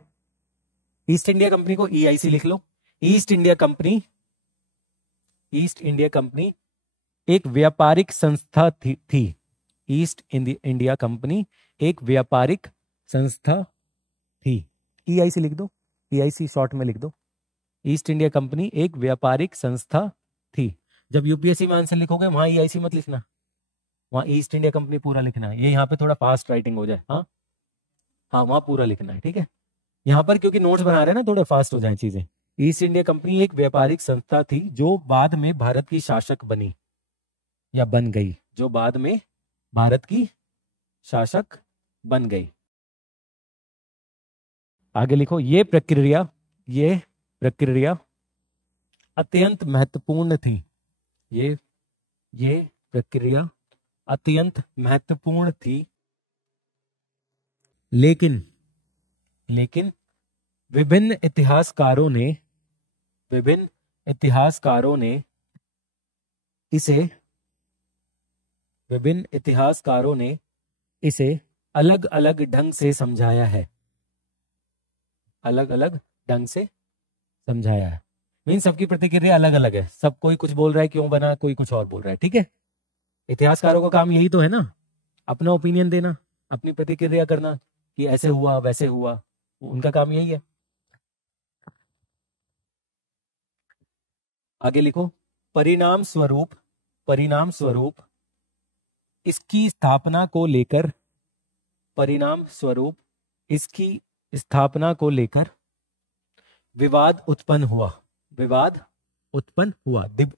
ईस्ट इंडिया कंपनी को EIC लिख लो। ईस्ट इंडिया कंपनी एक व्यापारिक संस्था थी। ईस्ट इंडिया कंपनी एक व्यापारिक संस्था थी। EIC लिख दो, EIC शॉर्ट में लिख दो। ईस्ट इंडिया कंपनी एक व्यापारिक संस्था थी। जब यूपीएससी में आंसर लिखोगे वहां EIC मत लिखना, वहां ईस्ट इंडिया कंपनी पूरा लिखना है। ये यहाँ पे थोड़ा फास्ट राइटिंग हो जाए, हाँ हाँ, वहां पूरा लिखना है, ठीक है। यहाँ पर क्योंकि नोट्स बना रहे हैं ना, थोड़ा फास्ट हो जाए चीजें। ईस्ट इंडिया कंपनी एक व्यापारिक संस्था थी जो बाद में भारत की शासक बनी या बन गई, जो बाद में भारत की शासक बन गई। आगे लिखो, ये प्रक्रिया अत्यंत महत्वपूर्ण थी। ये प्रक्रिया अत्यंत महत्वपूर्ण थी, लेकिन विभिन्न इतिहासकारों ने इसे अलग अलग ढंग से समझाया है। अलग अलग ढंग से समझाया है मीन सबकी प्रतिक्रिया अलग अलग है। सब कोई कुछ बोल रहा है क्यों बना, कोई कुछ और बोल रहा है, ठीक है। इतिहासकारों का काम यही तो है ना, अपना ओपिनियन देना, अपनी प्रतिक्रिया करना कि ऐसे हुआ वैसे हुआ, उनका काम यही है। आगे लिखो, परिणाम स्वरूप इसकी स्थापना को लेकर विवाद उत्पन्न हुआ।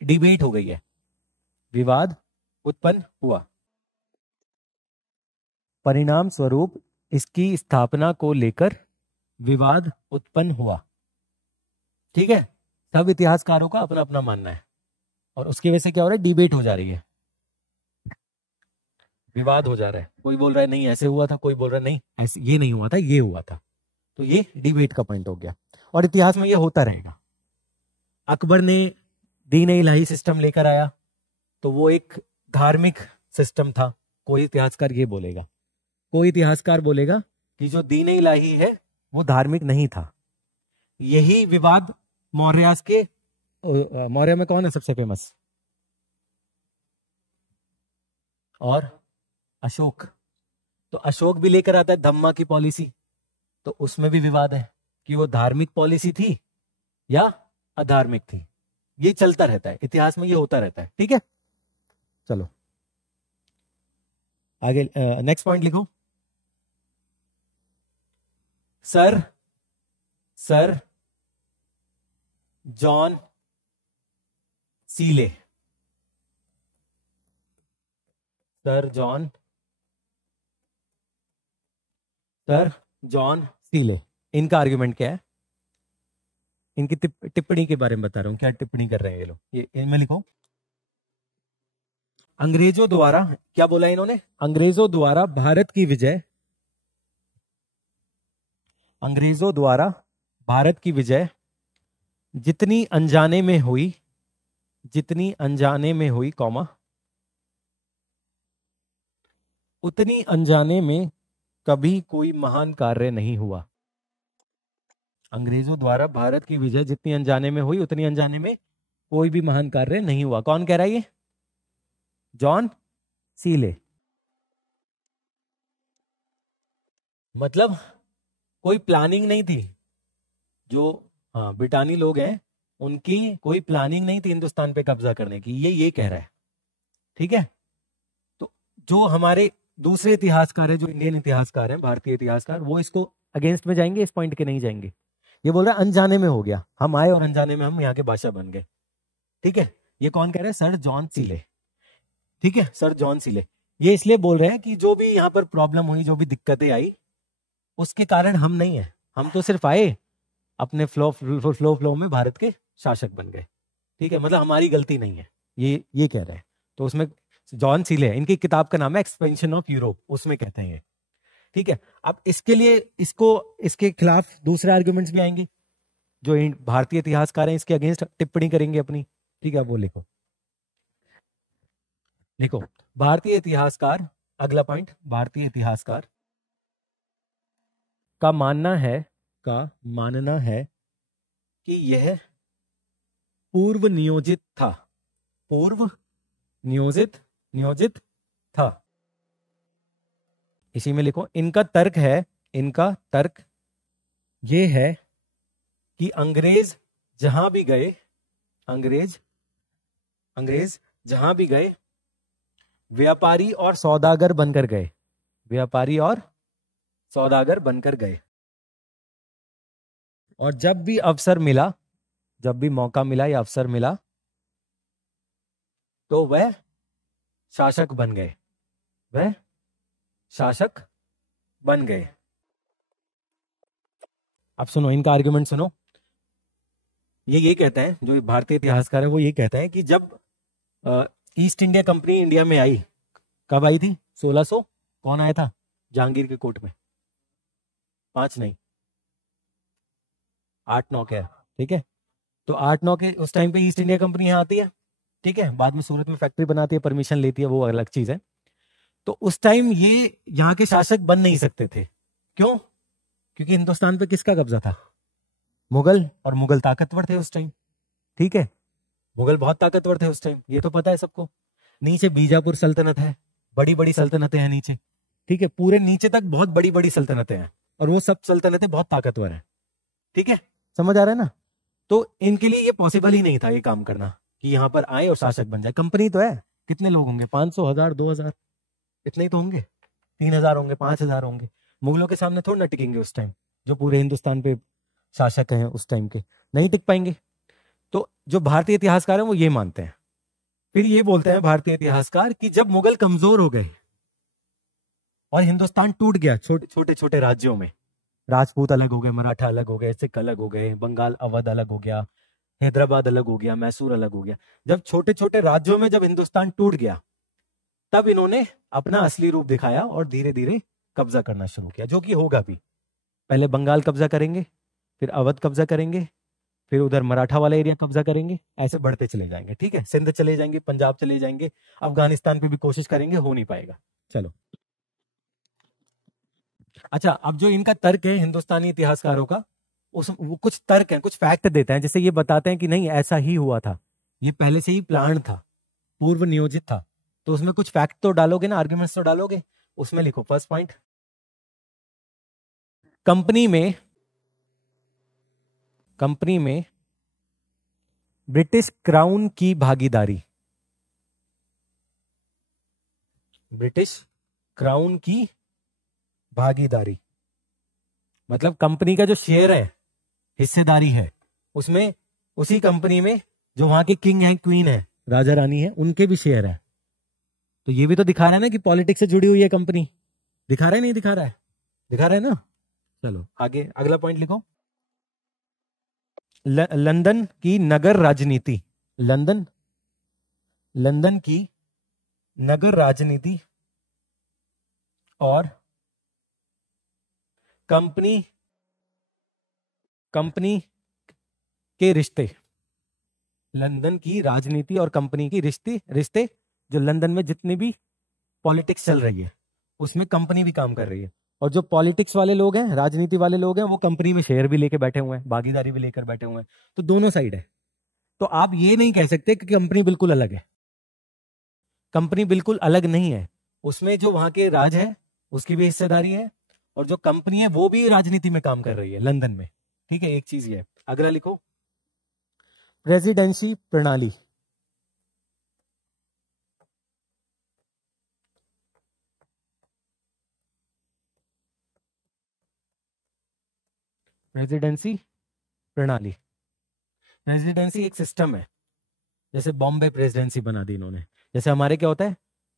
डिबेट हो गई है, विवाद उत्पन्न हुआ। परिणाम स्वरूप इसकी स्थापना को लेकर विवाद उत्पन्न हुआ, ठीक है। सब इतिहासकारों का अपना अपना मानना है और उसकी वजह से क्या हो रहा है, डिबेट हो जा रही है, विवाद हो जा रहा है। कोई बोल रहा है नहीं ऐसे हुआ था, कोई बोल रहा है नहीं ऐसे ये नहीं हुआ था, ये हुआ था। तो ये डिबेट का पॉइंट हो गया और इतिहास में ये होता रहेगा। अकबर ने दीन इलाही सिस्टम लेकर आया तो वो एक धार्मिक सिस्टम था। कोई इतिहासकार ये बोलेगा, कोई इतिहासकार बोलेगा कि जो दीन इलाही है वो धार्मिक नहीं था। यही विवाद मौर्य में कौन है सबसे फेमस? और अशोक। तो अशोक भी लेकर आता है धम्मा की पॉलिसी, तो उसमें भी विवाद है कि वो धार्मिक पॉलिसी थी या अधार्मिक थी। ये चलता रहता है, इतिहास में ये होता रहता है। ठीक है, चलो आगे नेक्स्ट पॉइंट लिखो। सर जॉन सीले, सर जॉन सीले, इनका आर्गुमेंट क्या है? इनकी टिप्पणी के बारे में बता रहा हूं, क्या टिप्पणी कर रहे हैं ये लोग। ये इनमें लिखो, अंग्रेजों द्वारा, क्या बोला इन्होंने? अंग्रेजों द्वारा भारत की विजय, अंग्रेजों द्वारा भारत की विजय जितनी अनजाने में हुई, जितनी अनजाने में हुई कॉमा, उतनी अनजाने में कभी कोई महान कार्य नहीं हुआ। अंग्रेजों द्वारा भारत की विजय जितनी अनजाने में हुई, उतनी अनजाने में कोई भी महान कार्य नहीं हुआ। कौन कह रहा है ये? जॉन सीले। मतलब कोई प्लानिंग नहीं थी, जो ब्रिटानी लोग हैं उनकी कोई प्लानिंग नहीं थी हिंदुस्तान पे कब्जा करने की, ये कह रहा है। ठीक है, तो जो हमारे दूसरे इतिहासकार है, जो इंडियन इतिहासकार हैं, भारतीय इतिहासकार, वो इसको अगेंस्ट में जाएंगे, इस पॉइंट के नहीं जाएंगे। ये बोल रहा है अनजाने में हो गया, हम आए और अनजाने में हम यहाँ के बादशाह बन गए। ठीक है, ये कौन कह रहा है? Sir John Seeley. ठीक है, सर जॉन सीले ये इसलिए बोल रहे हैं कि जो भी यहाँ पर प्रॉब्लम हुई, जो भी दिक्कतें आई, उसके कारण हम नहीं है, हम तो सिर्फ आए, अपने फ्लो में भारत के शासक बन गए। ठीक है, मतलब हमारी गलती नहीं है, ये कह रहे हैं। तो उसमें जॉन सीले, इनकी किताब का नाम है एक्सपेंशन ऑफ यूरोप, उसमें कहते हैं ये। ठीक है, अब इसके लिए इसके खिलाफ दूसरे आर्गुमेंट्स भी आएंगे, जो भारतीय इतिहासकार हैं इसके अगेंस्ट टिप्पणी करेंगे अपनी। ठीक है, वो लिखो भारतीय इतिहासकार, अगला पॉइंट, भारतीय इतिहासकार का मानना है कि यह पूर्व नियोजित था। इसी में लिखो, इनका तर्क ये है कि अंग्रेज जहां भी गए व्यापारी और सौदागर बनकर गए, और जब भी मौका मिला या अवसर मिला तो वह शासक बन गए। अब सुनो इनका आर्गुमेंट सुनो। ये कहते हैं, जो भारतीय इतिहासकार है वो ये कहते हैं कि जब ईस्ट इंडिया कंपनी इंडिया में आई, कब आई थी? 1600, कौन आया था? जहांगीर के कोर्ट में। 5 नहीं, 8-9 के। ठीक है, तो 8-9 के उस टाइम पे ईस्ट इंडिया कंपनी यहाँ आती है। ठीक है, बाद में सूरत में फैक्ट्री बनाती है, परमिशन लेती है, वो अलग चीज है। तो उस टाइम ये यहाँ के शासक बन नहीं सकते थे। क्यों? क्योंकि हिंदुस्तान पे किसका कब्जा था? मुगल, और मुगल ताकतवर थे उस टाइम। ठीक है, मुगल बहुत ताकतवर थे उस टाइम, ये तो पता है सबको। नीचे बीजापुर सल्तनत है, बड़ी बड़ी सल्तनतें हैं नीचे। ठीक है, पूरे नीचे तक बहुत बड़ी बड़ी सल्तनतें हैं, और वो सब सल्तनतें बहुत ताकतवर हैं। ठीक है, समझ आ रहा है ना? तो इनके लिए ये पॉसिबल ही नहीं था ये काम करना कि यहाँ पर आए और शासक बन जाए। कंपनी तो है, कितने लोग होंगे? 500, 1000, 2000, इतने ही तो होंगे। 3000 होंगे, 5000 होंगे। मुगलों के सामने थोड़ा ना टिकेंगे उस टाइम, जो पूरे हिंदुस्तान पे शासक हैं उस टाइम के, नहीं टिक पाएंगे। तो जो भारतीय इतिहासकार हैं वो ये मानते हैं। फिर ये बोलते हैं भारतीय इतिहासकार कि जब मुगल कमजोर हो गए और हिंदुस्तान टूट गया छोटे छोटे राज्यों में, राजपूत अलग हो गए, मराठा अलग हो गए, सिख अलग हो गए, बंगाल अवध अलग हो गया, हैदराबाद अलग हो गया, मैसूर अलग हो गया। जब छोटे छोटे राज्यों में जब हिंदुस्तान टूट गया, तब इन्होंने अपना असली रूप दिखाया और धीरे धीरे कब्जा करना शुरू किया, जो कि होगा भी। पहले बंगाल कब्जा करेंगे, फिर अवध कब्जा करेंगे, फिर उधर मराठा वाला एरिया कब्जा करेंगे, ऐसे बढ़ते चले जाएंगे। ठीक है, सिंध चले जाएंगे, पंजाब चले जाएंगे, अफगानिस्तान पे भी कोशिश करेंगे, हो नहीं पाएगा। चलो, अच्छा, अब जो इनका तर्क है हिंदुस्तानी इतिहासकारों का, वो कुछ तर्क है, कुछ फैक्ट देते हैं, जैसे ये बताते हैं कि नहीं ऐसा ही हुआ था, ये पहले से ही प्लान था, पूर्व नियोजित था। तो उसमें कुछ फैक्ट तो डालोगे ना, आर्ग्यूमेंट्स तो डालोगे। उसमें लिखो फर्स्ट पॉइंट, कंपनी में ब्रिटिश क्राउन की भागीदारी, ब्रिटिश क्राउन की भागीदारी मतलब कंपनी का जो शेयर है, हिस्सेदारी है, उसमें उसी कंपनी में जो वहां के किंग है, क्वीन है, राजा रानी है, उनके भी शेयर है। तो ये भी तो दिखा रहा है ना कि पॉलिटिक्स से जुड़ी हुई है कंपनी। दिखा रहा है नहीं दिखा रहा है? दिखा रहा है ना। चलो आगे अगला पॉइंट लिखो। लंदन की नगर राजनीति, लंदन की नगर राजनीति और कंपनी के रिश्ते, लंदन की राजनीति और कंपनी की रिश्ते जो लंदन में जितनी भी पॉलिटिक्स चल रही है उसमें कंपनी भी काम कर रही है। और जो पॉलिटिक्स वाले लोग हैं, राजनीति वाले लोग हैं, वो कंपनी में शेयर भी लेके बैठे हुए हैं, भागीदारी भी लेकर बैठे हुए हैं। तो दोनों साइड है। तो आप ये नहीं कह सकते कि कंपनी बिल्कुल अलग है। कंपनी बिल्कुल अलग नहीं है, उसमें जो वहां के राज है उसकी भी हिस्सेदारी है, और जो कंपनी है वो भी राजनीति में काम कर रही है लंदन में। ठीक है, एक चीज ये है। अगला लिखो, प्रेसिडेंसी प्रणाली। प्रेसिडेंसी प्रणाली, प्रेसिडेंसी एक सिस्टम है। जैसे बॉम्बे प्रेसिडेंसी बना दी इन्होंने। जैसे हमारे क्या होता है,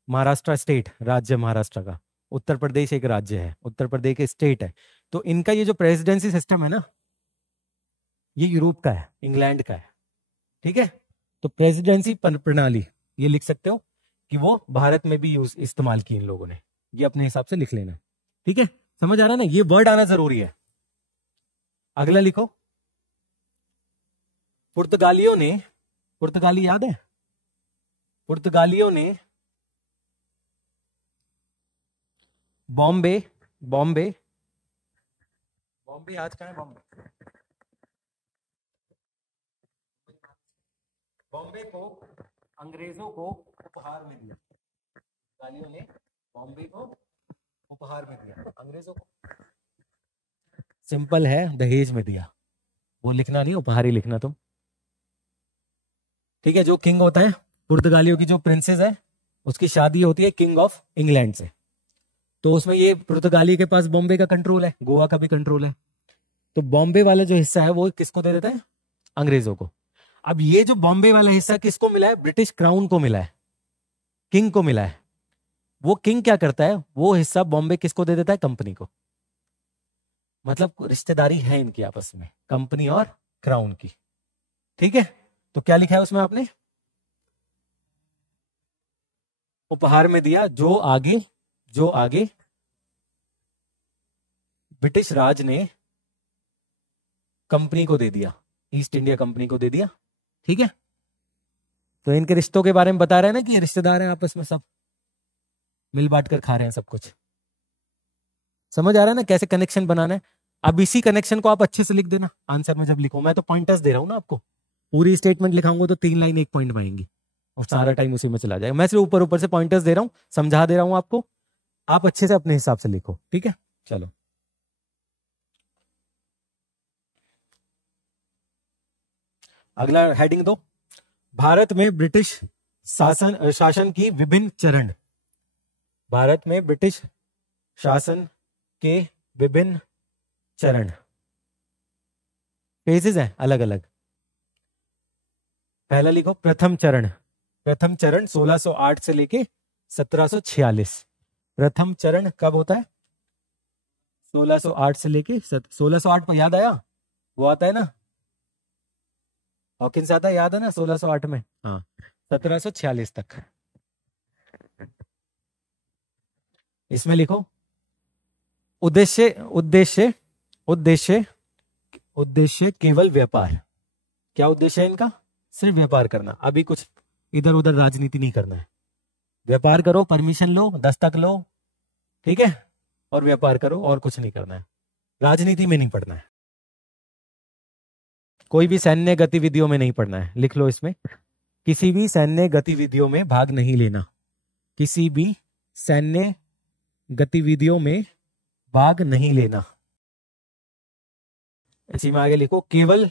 महाराष्ट्र स्टेट, राज्य महाराष्ट्र का, उत्तर प्रदेश एक राज्य है, उत्तर प्रदेश एक स्टेट है। तो इनका ये जो प्रेसिडेंसी सिस्टम है ना, ये यूरोप का है, इंग्लैंड का है। ठीक है, तो प्रेसिडेंसी प्रणाली ये लिख सकते हो कि वो भारत में भी इस्तेमाल की इन लोगों ने। ये अपने हिसाब से लिख लेना। ठीक है, समझ आ रहा है ना, ये वर्ड आना जरूरी है। अगला लिखो, पुर्तगाली याद है? पुर्तगालियों ने बॉम्बे आज कहाँ है? बॉम्बे को अंग्रेजों को उपहार में दिया। पुर्तगालियों ने बॉम्बे को उपहार में दिया अंग्रेजों को। सिंपल है, दहेज में दिया। वो लिखना नहीं, उपहार ही लिखना तुम। ठीक है, जो किंग होता है पुर्तगालियों की, जो प्रिंसेस है, उसकी शादी होती है किंग ऑफ इंग्लैंड से। तो उसमें ये पुर्तगाली के पास बॉम्बे का कंट्रोल है, गोवा का भी कंट्रोल है। तो बॉम्बे वाला जो हिस्सा है वो किसको दे देता है? अंग्रेजों को। अब ये जो बॉम्बे वाला हिस्सा किसको मिला है? ब्रिटिश क्राउन को मिला है, किंग को मिला है। वो किंग क्या करता है, वो हिस्सा बॉम्बे किसको दे देता है? कंपनी को। मतलब रिश्तेदारी है इनकी आपस में, कंपनी और क्राउन की। ठीक है, तो क्या लिखा है उसमें आपने? उपहार में दिया, जो आगे ब्रिटिश राज ने कंपनी को दे दिया, ईस्ट इंडिया कंपनी को दे दिया। ठीक है, तो इनके रिश्तों के बारे में बता रहे हैं ना कि ये रिश्तेदार हैं आपस में, सब मिल बांट कर खा रहे हैं सब कुछ। समझ आ रहा है ना कैसे कनेक्शन बनाना है? अब इसी कनेक्शन को आप अच्छे से लिख देना आंसर में जब लिखो। मैं तो पॉइंटर्स दे रहा हूं ना आपको, पूरी स्टेटमेंट लिखाऊंगा तो 3 लाइन 1 पॉइंट में आएंगी और सारा टाइम उसी में चला जाएगा। मैं सिर्फ ऊपर से पॉइंटर्स दे रहा हूं, समझा दे रहा हूं आपको, आप अच्छे से अपने हिसाब से लिखो। ठीक है, चलो अगला हेडिंग दो, भारत में ब्रिटिश शासन की विभिन्न चरण। भारत में ब्रिटिश शासन के विभिन्न चरण, फेजेस हैं अलग अलग। पहला लिखो, प्रथम चरण 1608 से लेके 1746। प्रथम चरण कब होता है? 1608 से लेके 1608 पर याद आया, वो आता है ना, हॉकिंस आता है, याद है ना 1608 में? हाँ, 1746 तक। इसमें लिखो, उद्देश्य केवल व्यापार। क्या उद्देश्य है इनका? सिर्फ व्यापार करना। अभी कुछ इधर उधर राजनीति नहीं करना है। व्यापार करो, परमिशन लो, दस्तक लो, ठीक है, और व्यापार करो, और कुछ नहीं करना है। राजनीति में नहीं पड़ना है, कोई भी सैन्य गतिविधियों में नहीं पड़ना है। लिख लो इसमें, किसी भी सैन्य गतिविधियों में भाग नहीं लेना। किसी भी सैन्य गतिविधियों में भाग नहीं लेना। इसी में आगे लिखो केवल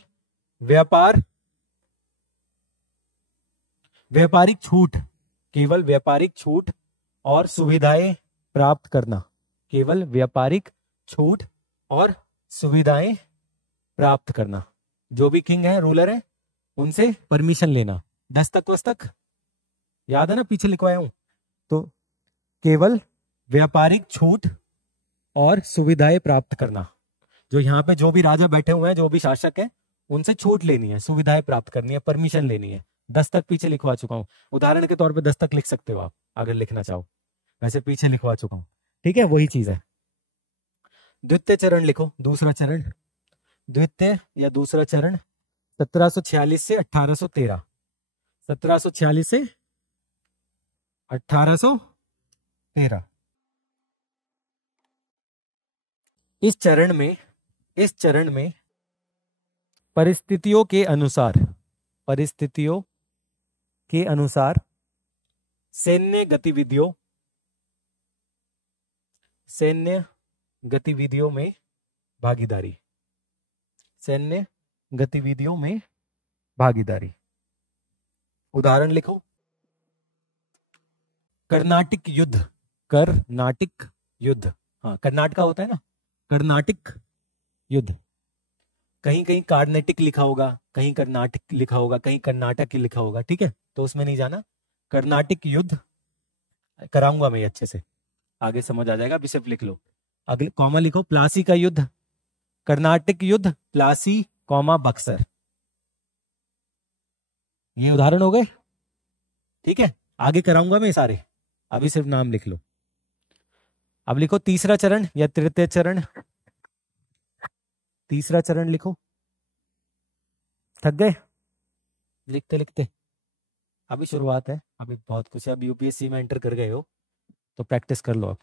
व्यापारिक छूट, केवल व्यापारिक छूट और सुविधाएं प्राप्त करना, केवल व्यापारिक छूट और सुविधाएं प्राप्त करना। जो भी किंग है, रूलर है, उनसे परमिशन लेना। दस्तक वस्तक याद है ना, पीछे लिखवाया हूं। तो केवल व्यापारिक छूट और सुविधाएं प्राप्त करना। जो यहाँ पे जो भी राजा बैठे हुए हैं, जो भी शासक है, उनसे छूट लेनी है, सुविधाएं प्राप्त करनी है, परमिशन लेनी है। दस्तक पीछे लिखवा चुका हूं, उदाहरण के तौर पे दस्तक लिख सकते हो आप अगर लिखना चाहो, वैसे पीछे लिखवा चुका हूं। ठीक है, वही चीज है। द्वितीय चरण लिखो, दूसरा चरण, द्वितीय या दूसरा चरण 1746 से 1813, 1746 से 1813। इस चरण में परिस्थितियों के अनुसार सैन्य गतिविधियों में भागीदारी, सैन्य गतिविधियों में भागीदारी। उदाहरण लिखो, कर्नाटिक युद्ध, हाँ कर्नाटका होता है ना, कर्नाटिक युद्ध। कहीं कहीं कार्नेटिक लिखा होगा, कहीं कर्नाटक लिखा होगा, कहीं कर्नाटक लिखा होगा, ठीक है, तो उसमें नहीं जाना। कर्नाटिक युद्ध कराऊंगा मैं अच्छे से, आगे समझ आ जाएगा, अभी सिर्फ लिख लो। अगले कॉमा लिखो, प्लासी का युद्ध, कर्नाटिक युद्ध, प्लासी कॉमा बक्सर। ये उदाहरण हो गए, ठीक है, आगे कराऊंगा मैं सारे, अभी सिर्फ नाम लिख लो। अब लिखो तीसरा चरण या तृतीय चरण, तीसरा चरण लिखो। थक गए लिखते लिखते? अभी शुरुआत है, अभी बहुत कुछ है, अब यूपीएससी में एंटर कर गए हो तो प्रैक्टिस कर लो। आप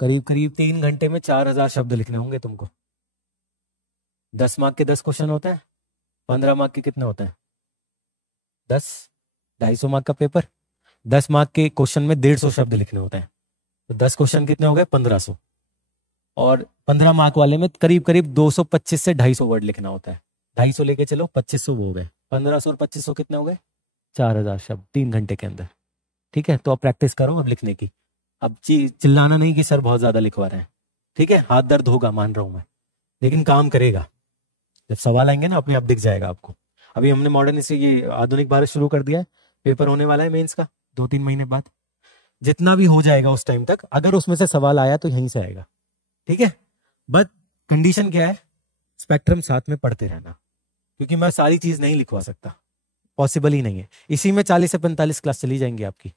करीब करीब 3 घंटे में 4000 शब्द लिखने होंगे तुमको। 10 मार्क के 10 क्वेश्चन होते हैं, 15 मार्क के कितने होते हैं? 10, 250 मार्क का पेपर, 10 मार्क के क्वेश्चन में 150 शब्द लिखने होते हैं, तो 10 क्वेश्चन कितने हो गए? 1500। और 15 मार्क वाले में करीब करीब 225 से 250 वर्ड लिखना होता है। 250 लेके चलो, 2500 वो हो गए, 1500 और 2500 कितने हो गए? 4000 शब्द 3 घंटे के अंदर। ठीक है, तो अब प्रैक्टिस करो अब लिखने की। अब चिल्लाना नहीं कि सर बहुत ज्यादा लिखवा रहे हैं, ठीक है, हाथ दर्द होगा मान रहा हूं मैं, लेकिन काम करेगा। जब सवाल आएंगे ना अपने आप दिख जाएगा आपको। अभी हमने मॉडर्न से ये आधुनिक भारत शुरू कर दिया है, पेपर होने वाला है मेंस का 2-3 महीने बाद। जितना भी हो जाएगा उस टाइम तक, अगर उसमें से सवाल आया तो यहीं से आएगा, ठीक है। बट कंडीशन क्या है? स्पेक्ट्रम साथ में पढ़ते रहना, क्योंकि मैं सारी चीज नहीं लिखवा सकता, पॉसिबल ही नहीं है। इसी में 40 से 45 क्लास चली जाएंगी आपकी,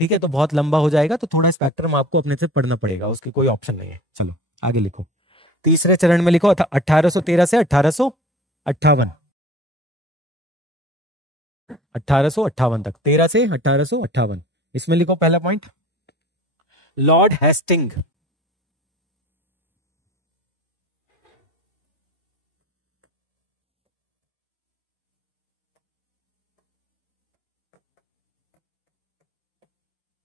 ठीक है, तो बहुत लंबा हो जाएगा, तो थोड़ा स्पेक्ट्रम आपको अपने से पढ़ना पड़ेगा, उसकी कोई ऑप्शन नहीं है। चलो आगे लिखो। तीसरे चरण में लिखो 1813 से 1858, 1858 तक, 13 से 1858। इसमें लिखो पहला point, Lord Hastings.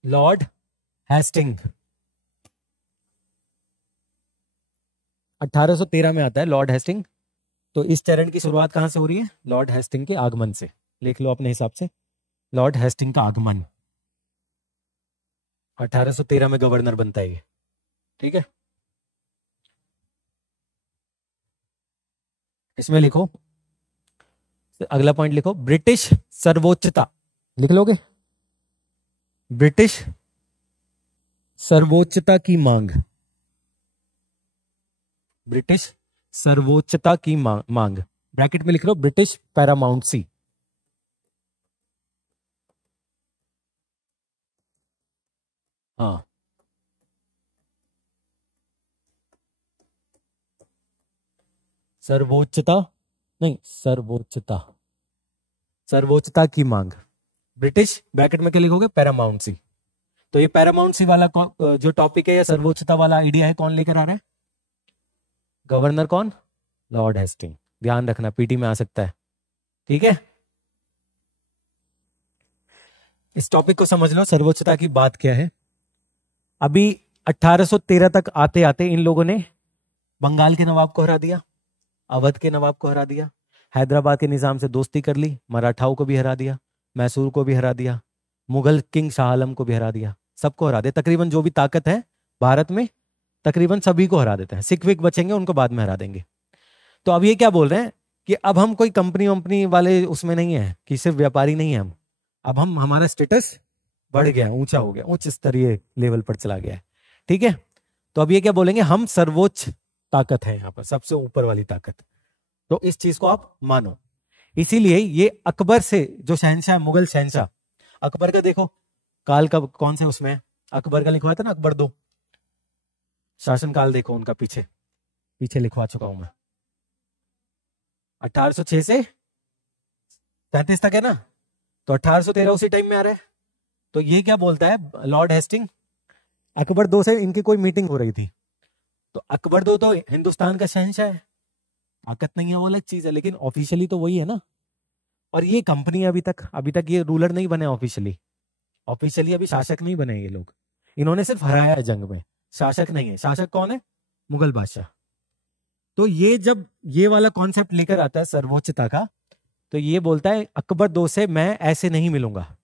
Lord Hastings 1813 में आता है लॉर्ड हेस्टिंग। तो इस चरण की शुरुआत कहां से हो रही है? लॉर्ड हेस्टिंग के आगमन से। लिख लो अपने हिसाब से, लॉर्ड हेस्टिंग का आगमन 1813 में गवर्नर बनता है ये, ठीक है। इसमें लिखो अगला पॉइंट, लिखो ब्रिटिश सर्वोच्चता। लिख लोगे? ब्रिटिश सर्वोच्चता की मांग, ब्रिटिश सर्वोच्चता की मांग, ब्रैकेट में लिख लो ब्रिटिश पैरामाउंसी। हाँ, सर्वोच्चता नहीं, सर्वोच्चता, सर्वोच्चता की मांग, ब्रिटिश ब्रैकेट में क्या लिखोगे? पैरामाउंसी। तो ये पैरामाउंसी वाला जो टॉपिक है या सर्वोच्चता वाला आइडिया है, कौन लेकर आ रहा है? गवर्नर कौन? Lord Hastings. ध्यान रखना, पीटी में आ सकता है, ठीक है। इस टॉपिक को समझ लो, सर्वोच्चता की बात क्या है। अभी 1813 तक आते आते इन लोगों ने बंगाल के नवाब को हरा दिया, अवध के नवाब को हरा दिया, हैदराबाद के निजाम से दोस्ती कर ली, मराठाओं को भी हरा दिया, मैसूर को भी हरा दिया, मुगल किंग शाह आलम को भी हरा दिया, सबको हरा दिया। तकरीबन जो भी ताकत है भारत में तकरीबन सभी को हरा देते हैं। सिख विक बचेंगे उनको बाद में हरा देंगे। तो अब ये क्या बोल रहे हैं कि अब हम कोई कंपनी वंपनी वाले उसमें नहीं है कि सिर्फ व्यापारी नहीं है हम, अब हम हमारा स्टेटस बढ़ गया, ऊंचा हो गया, उच्च स्तरीय लेवल पर चला गया है। ठीक है, तो अब ये क्या बोलेंगे, हम सर्वोच्च ताकत है यहाँ पर, सबसे ऊपर वाली ताकत। तो इस चीज को आप मानो। इसीलिए ये अकबर से जो शहनशाह, मुगल शहनशाह, अकबर का देखो काल का कौन से उसमें है, अकबर का लिखवाया था ना, अकबर 2 शासनकाल देखो उनका, पीछे लिखवा चुका हूं मैं। 1806 से 37 तक है ना, तो 1813 उसी टाइम में आ रहा है। तो ये क्या बोलता है लॉर्ड हेस्टिंग, अकबर 2 से इनकी कोई मीटिंग हो रही थी, तो अकबर 2 तो हिंदुस्तान का शहंशाह है, ताकत नहीं है वो अलग चीज है, लेकिन ऑफिशियली तो वही है ना। और ये कंपनी अभी तक ये रूलर नहीं बने ऑफिशियली अभी शासक नहीं बने ये लोग, इन्होंने सिर्फ हराया है जंग में, शासक नहीं है। शासक कौन है, मुगल बादशाह। तो ये जब ये वाला कॉन्सेप्ट लेकर आता है सर्वोच्चता का, तो ये बोलता है अकबर 2 से मैं ऐसे नहीं मिलूंगा,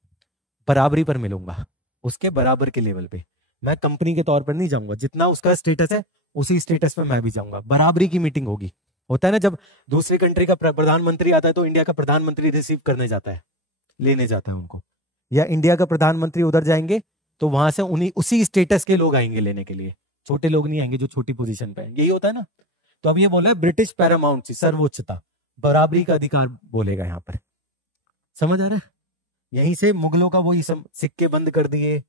बराबरी पर मिलूंगा, उसके बराबर के लेवल पे। मैं कंपनी के तौर पर नहीं जाऊंगा, जितना उसका स्टेटस है उसी स्टेटस पे मैं भी जाऊंगा। बराबरी की मीटिंग होगी। होता है ना जब दूसरी कंट्री का प्रधानमंत्री आता है तो इंडिया का प्रधानमंत्री रिसीव करने जाता है, लेने जाता है उनको, या इंडिया का प्रधानमंत्री उधर जाएंगे तो वहां से उसी स्टेटस के लोग आएंगे लेने के लिए, छोटे लोग नहीं आएंगे जो छोटी पोजीशन पे, यही होता है ना। तो अब ये बोला ब्रिटिश पैरामाउंट, सर्वोच्चता, बराबरी का अधिकार बोलेगा यहाँ पर। समझ आ रहा है? यहीं से मुगलों का वही सिक्के बंद कर दिए,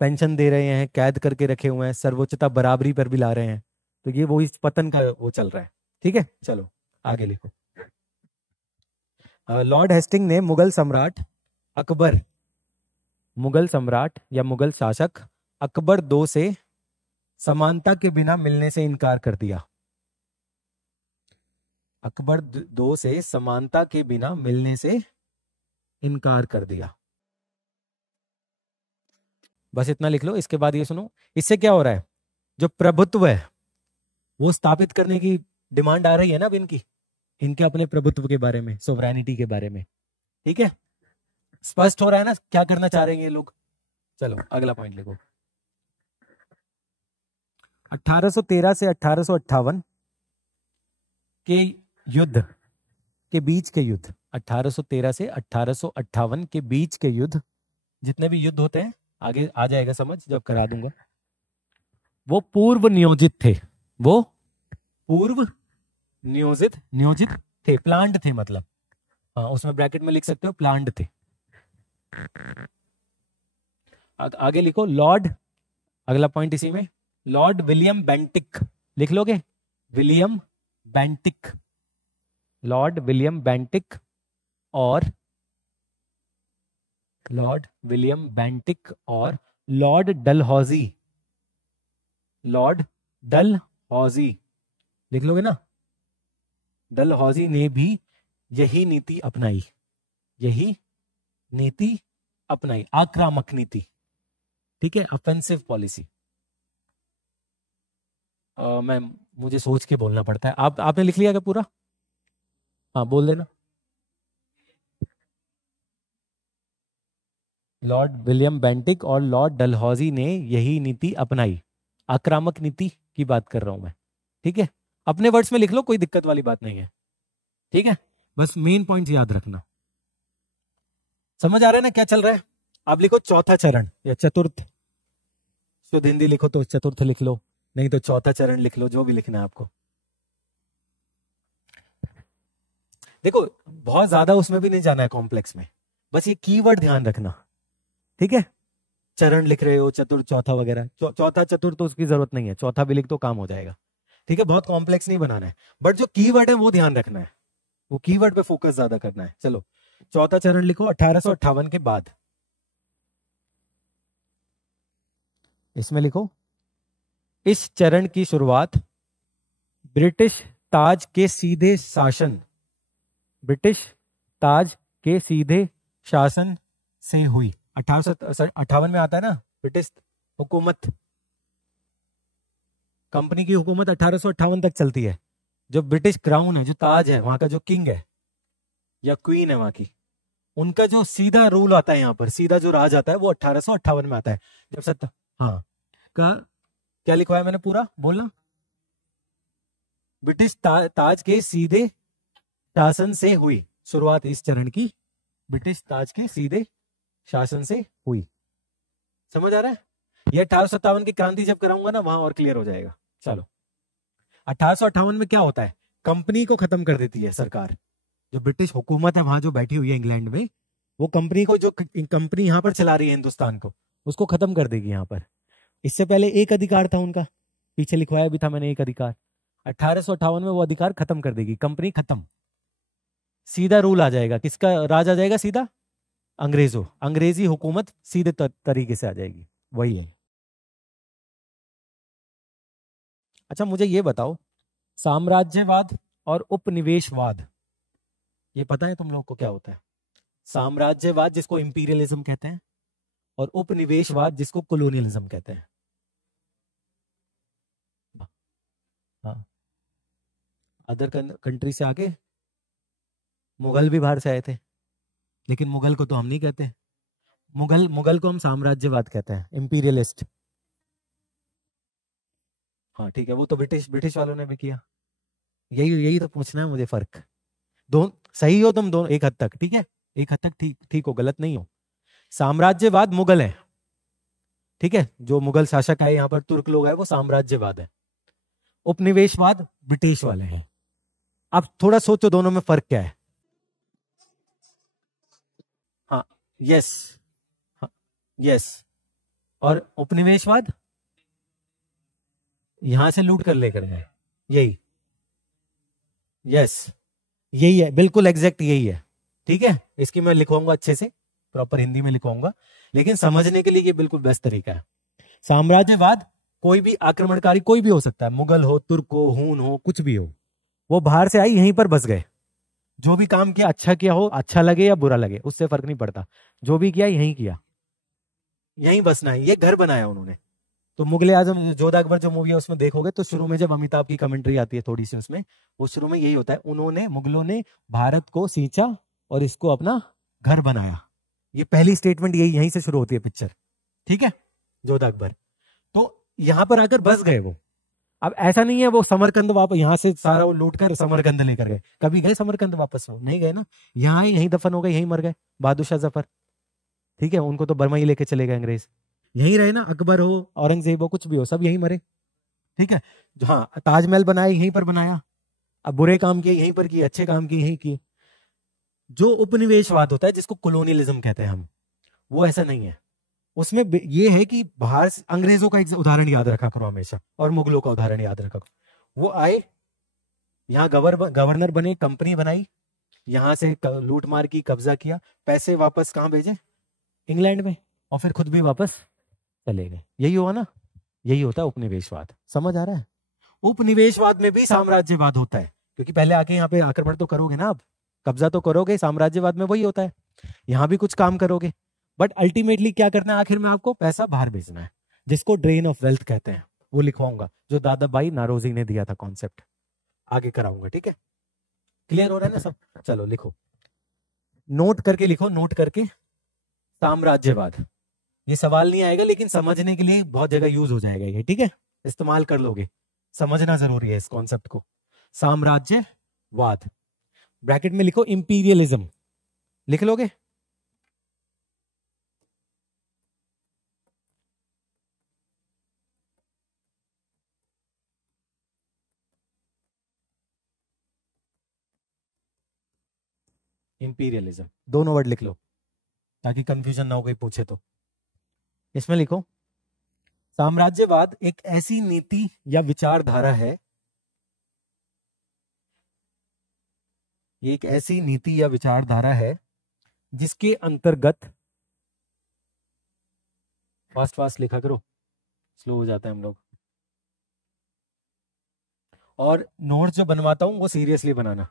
पेंशन दे रहे हैं, कैद करके रखे हुए हैं, सर्वोच्चता बराबरी पर भी ला रहे हैं। तो ये वही पतन का वो चल रहा है। ठीक है, चलो आगे लिखो। लॉर्ड हेस्टिंग ने मुगल सम्राट या मुगल शासक अकबर 2 से समानता के बिना मिलने से इनकार कर दिया। अकबर 2 से समानता के बिना मिलने से इनकार कर दिया। बस इतना लिख लो। इसके बाद ये सुनो, इससे क्या हो रहा है, जो प्रभुत्व है वो स्थापित करने की डिमांड आ रही है ना अब इनके अपने प्रभुत्व के बारे में, सोवरेनिटी के बारे में। ठीक है, स्पष्ट हो रहा है ना क्या करना चाह रहे हैं ये लोग। चलो अगला पॉइंट लिखो। 1813 से 1858 के युद्ध के बीच के युद्ध, 1813 से 1858 के बीच के युद्ध, जितने भी युद्ध होते हैं आगे आ जाएगा समझ जब करा दूंगा, वो पूर्व नियोजित थे। वो पूर्व नियोजित थे, प्लान्ड थे, मतलब हाँ उसमें ब्रैकेट में लिख सकते हो प्लान्ड थे। आगे लिखो लॉर्ड, अगला पॉइंट इसी में, लॉर्ड विलियम बेंटिक, लिख लोगे William Bentinck, Lord William Bentinck और लॉर्ड डलहौजी, लिख लोगे ना। डलहौजी ने भी यही नीति अपनाई, आक्रामक नीति। ठीक है, ऑफेंसिव पॉलिसी। मुझे सोच के बोलना पड़ता है। आपने लिख लिया क्या पूरा? हाँ बोल देना। लॉर्ड विलियम बेंटिक और लॉर्ड डलहौजी ने यही नीति अपनाई, आक्रामक नीति की बात कर रहा हूं मैं। ठीक है, अपने वर्ड्स में लिख लो, कोई दिक्कत वाली बात नहीं है। ठीक है, बस मेन पॉइंट याद रखना। समझ आ रहा है ना क्या चल रहा है? आप लिखो चौथा चरण या चतुर्थ, शुद्ध हिंदी लिखो तो चतुर्थ लिख लो, नहीं तो चौथा चरण लिख लो, जो भी लिखना है आपको। देखो बहुत ज्यादा उसमें भी नहीं जाना है कॉम्प्लेक्स में, बस ये कीवर्ड ध्यान रखना। ठीक है, चरण लिख रहे हो, चतुर्थ, चौथा वगैरह, चौथा चतुर्थ तो उसकी जरूरत नहीं है, चौथा भी लिख तो काम हो जाएगा। ठीक है, बहुत कॉम्प्लेक्स नहीं बनाना है, बट जो कीवर्ड है वो ध्यान रखना है, वो कीवर्ड पे फोकस ज्यादा करना है। चलो चौथा चरण लिखो 1858 के बाद। इसमें लिखो, इस चरण की शुरुआत ब्रिटिश ताज के सीधे शासन से हुई। 1858 में आता है ना ब्रिटिश हुकूमत, कंपनी की हुकूमत 1858 तक चलती है। जो ब्रिटिश क्राउन है, जो ताज है, वहां का जो किंग है या क्वीन है वहां की, उनका जो सीधा रूल आता है यहाँ पर, सीधा जो राज आता है वो 1858 में आता है। जब हाँ का क्या लिखवाया मैंने पूरा बोलना, ब्रिटिश ताज के सीधे शासन से हुई शुरुआत इस चरण की, ब्रिटिश ताज के सीधे शासन से हुई। समझ आ रहा है? ये 1857 की क्रांति जब कराऊंगा ना वहां और क्लियर हो जाएगा। चलो 1858 में क्या होता है, कंपनी को खत्म कर देती है सरकार। जो ब्रिटिश हुकूमत है वहां जो बैठी हुई है इंग्लैंड में, वो कंपनी को, जो कंपनी यहां पर चला रही है हिंदुस्तान को, उसको खत्म कर देगी यहां पर। इससे पहले एक अधिकार था उनका, पीछे लिखवाया भी था मैंने एक अधिकार। 1858 में वो अधिकार खत्म कर देगी, कंपनी खत्म, सीधा रूल आ जाएगा। किसका राज आ जाएगा? सीधा अंग्रेजी हुकूमत सीधे तरीके से आ जाएगी। वही है। अच्छा मुझे ये बताओ, साम्राज्यवाद और उपनिवेशवाद, ये पता है तुम लोग को क्या होता है? साम्राज्यवाद जिसको इंपीरियलिज्म कहते हैं, और उपनिवेशवाद जिसको कॉलोनियलिज्म कहते हैं। हाँ, अदर कंट्री से आके मुगल भी बाहर से आए थे, लेकिन मुगल को तो हम नहीं कहते। मुगल को हम साम्राज्यवाद कहते हैं, इंपीरियलिस्ट। हाँ ठीक है, वो तो ब्रिटिश वालों ने भी किया। यही तो पूछना है मुझे, फर्क। दो सही हो तुम दोनों एक हद तक, ठीक है, एक हद तक ठीक हो, गलत नहीं हो। साम्राज्यवाद मुगल है, ठीक है, जो मुगल शासक आए यहाँ पर, तुर्क लोग आए, वो साम्राज्यवाद है। उपनिवेशवाद ब्रिटिश वाले हैं। अब थोड़ा सोचो दोनों में फर्क क्या है। हाँ यस, हाँ यस। और उपनिवेशवाद यहां से लूट कर लेकर गए, यही। यस यही है, बिल्कुल एग्जैक्ट यही है, ठीक है। इसकी मैं लिखवाऊंगा अच्छे से, प्रॉपर हिंदी में लिखवाऊंगा, लेकिन समझने के लिए ये बिल्कुल बेस्ट तरीका है। साम्राज्यवाद कोई भी आक्रमणकारी कोई भी हो सकता है, मुगल हो, तुर्क हो, हून हो, कुछ भी हो। वो बाहर से आई, यहीं पर बस गए, जो भी काम किया, अच्छा किया हो, अच्छा लगे या बुरा लगे, उससे फर्क नहीं पड़ता, जो भी किया यहीं किया, यहीं बसना है। ये घर बनाया उन्होंने। तो मुगले आजम, जोधा अकबर जो मूवी है उसमें देखोगे तो शुरू में जब अमिताभ की कमेंट्री आती है थोड़ी सी उसमें, वो शुरू में यही होता है, मुगलों ने भारत को सींचा और इसको अपना घर बनाया। ये पहली स्टेटमेंट यहीं से शुरू होती है पिक्चर, ठीक है, जोधा अकबर। तो यहां पर आकर बस गए वो। अब ऐसा नहीं है वो समरकंद वापस यहां से सारा वो लूट कर समरकंद लेकर गए। कभी गए समरकंद वापस? वो नहीं गए ना, यहीं दफन हो गए, यहीं मर गए। बहादुर शाह जफर, ठीक है, उनको तो बर्मा ही लेके चले गए अंग्रेज, यहीं रहे ना। अकबर हो, औरंगजेब हो, कुछ भी हो, सब यहीं मरे, ठीक है। हाँ, ताजमहल बनाया यहीं पर बनाया। अब बुरे काम किए यहीं पर किए, अच्छे काम किए यहीं किए। जो उपनिवेशवाद होता है, जिसको कॉलोनियलिज्म कहते हैं हम, वो ऐसा नहीं है। उसमें ये है कि बाहर अंग्रेजों का एक उदाहरण याद रखा करो हमेशा, और मुगलों का उदाहरण याद रखा करो। वो आए, यहाँ गवर्नर बने, कंपनी बनाई, यहां से लूट मार की, कब्जा किया, पैसे वापस कहां भेजे? इंग्लैंड में, और फिर खुद भी वापस चले गए। यही हुआ ना, यही होता है उपनिवेशवाद। समझ आ रहा है? उपनिवेशवाद में भी साम्राज्यवाद होता है, क्योंकि पहले आके यहाँ पे आक्रमण तो करोगे ना, आप कब्जा तो करोगे। साम्राज्यवाद में वही होता है, यहाँ भी कुछ काम करोगे, बट अल्टीमेटली क्या करना है? आखिर में आपको पैसा बाहर भेजना है, जिसको ड्रेन ऑफ वेल्थ कहते हैं। वो लिखवाऊंगा, जो दादा भाई नारोजी ने दिया था कॉन्सेप्ट, आगे कराऊंगा, ठीक है। क्लियर हो रहा है ना सब? चलो लिखो, नोट करके लिखो, नोट करके। साम्राज्यवाद, ये सवाल नहीं आएगा, लेकिन समझने के लिए बहुत जगह यूज हो जाएगा ये, ठीक है, इस्तेमाल कर लोगे, समझना जरूरी है इस कॉन्सेप्ट को। साम्राज्यवाद, ब्रैकेट में लिखो इंपीरियलिज्म, लिख लोगे? इंपीरियलिज्म, दोनों वर्ड लिख लो ताकि कंफ्यूजन ना हो, कोई पूछे तो। इसमें लिखो, साम्राज्यवाद एक ऐसी नीति या विचारधारा है, ये एक ऐसी नीति या विचारधारा है जिसके अंतर्गत, फास्ट फास्ट लिखा करो, स्लो हो जाता है हम लोग, और नोट्स जो बनवाता हूं वो सीरियसली बनाना,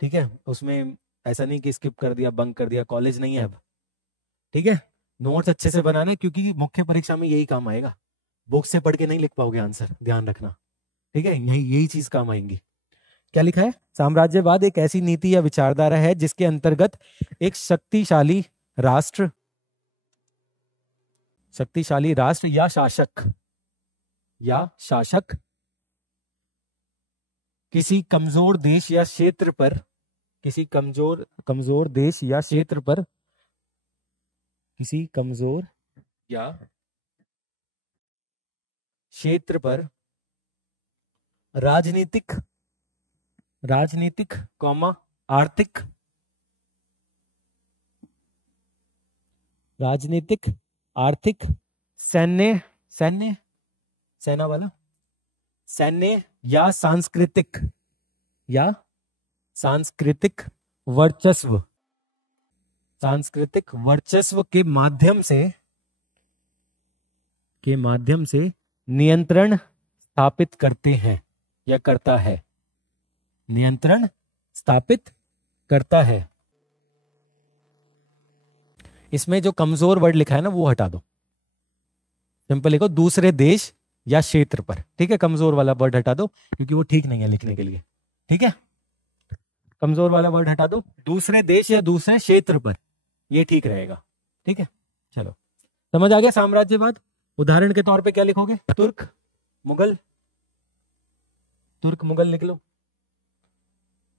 ठीक है। उसमें ऐसा नहीं कि स्किप कर दिया, बंक कर दिया, कॉलेज नहीं है अब, ठीक है। नोट्स अच्छे से बनाना, क्योंकि मुख्य परीक्षा में यही काम आएगा। बुक से पढ़ के नहीं लिख पाओगे आंसर, ध्यान रखना, ठीक है। यही चीज काम आएंगी। क्या लिखा है? साम्राज्यवाद एक ऐसी नीति या विचारधारा है जिसके अंतर्गत एक शक्तिशाली राष्ट्र या शासक किसी कमजोर देश या क्षेत्र पर राजनीतिक कौमा आर्थिक सैन्य या सांस्कृतिक वर्चस्व के माध्यम से नियंत्रण स्थापित करते हैं या करता है। नियंत्रण स्थापित करता है। इसमें जो कमजोर वर्ड लिखा है ना वो हटा दो, सिंपल लिखो दूसरे देश या क्षेत्र पर, ठीक है। कमजोर वाला वर्ड हटा दो क्योंकि वो ठीक नहीं है लिखने के लिए, ठीक है। कमजोर वाला वर्ड हटा दो, दूसरे देश या दूसरे क्षेत्र पर, ये ठीक रहेगा, ठीक है। चलो समझ आ गया साम्राज्यवाद। उदाहरण के तौर पे क्या लिखोगे? तुर्क मुगल लिख लो।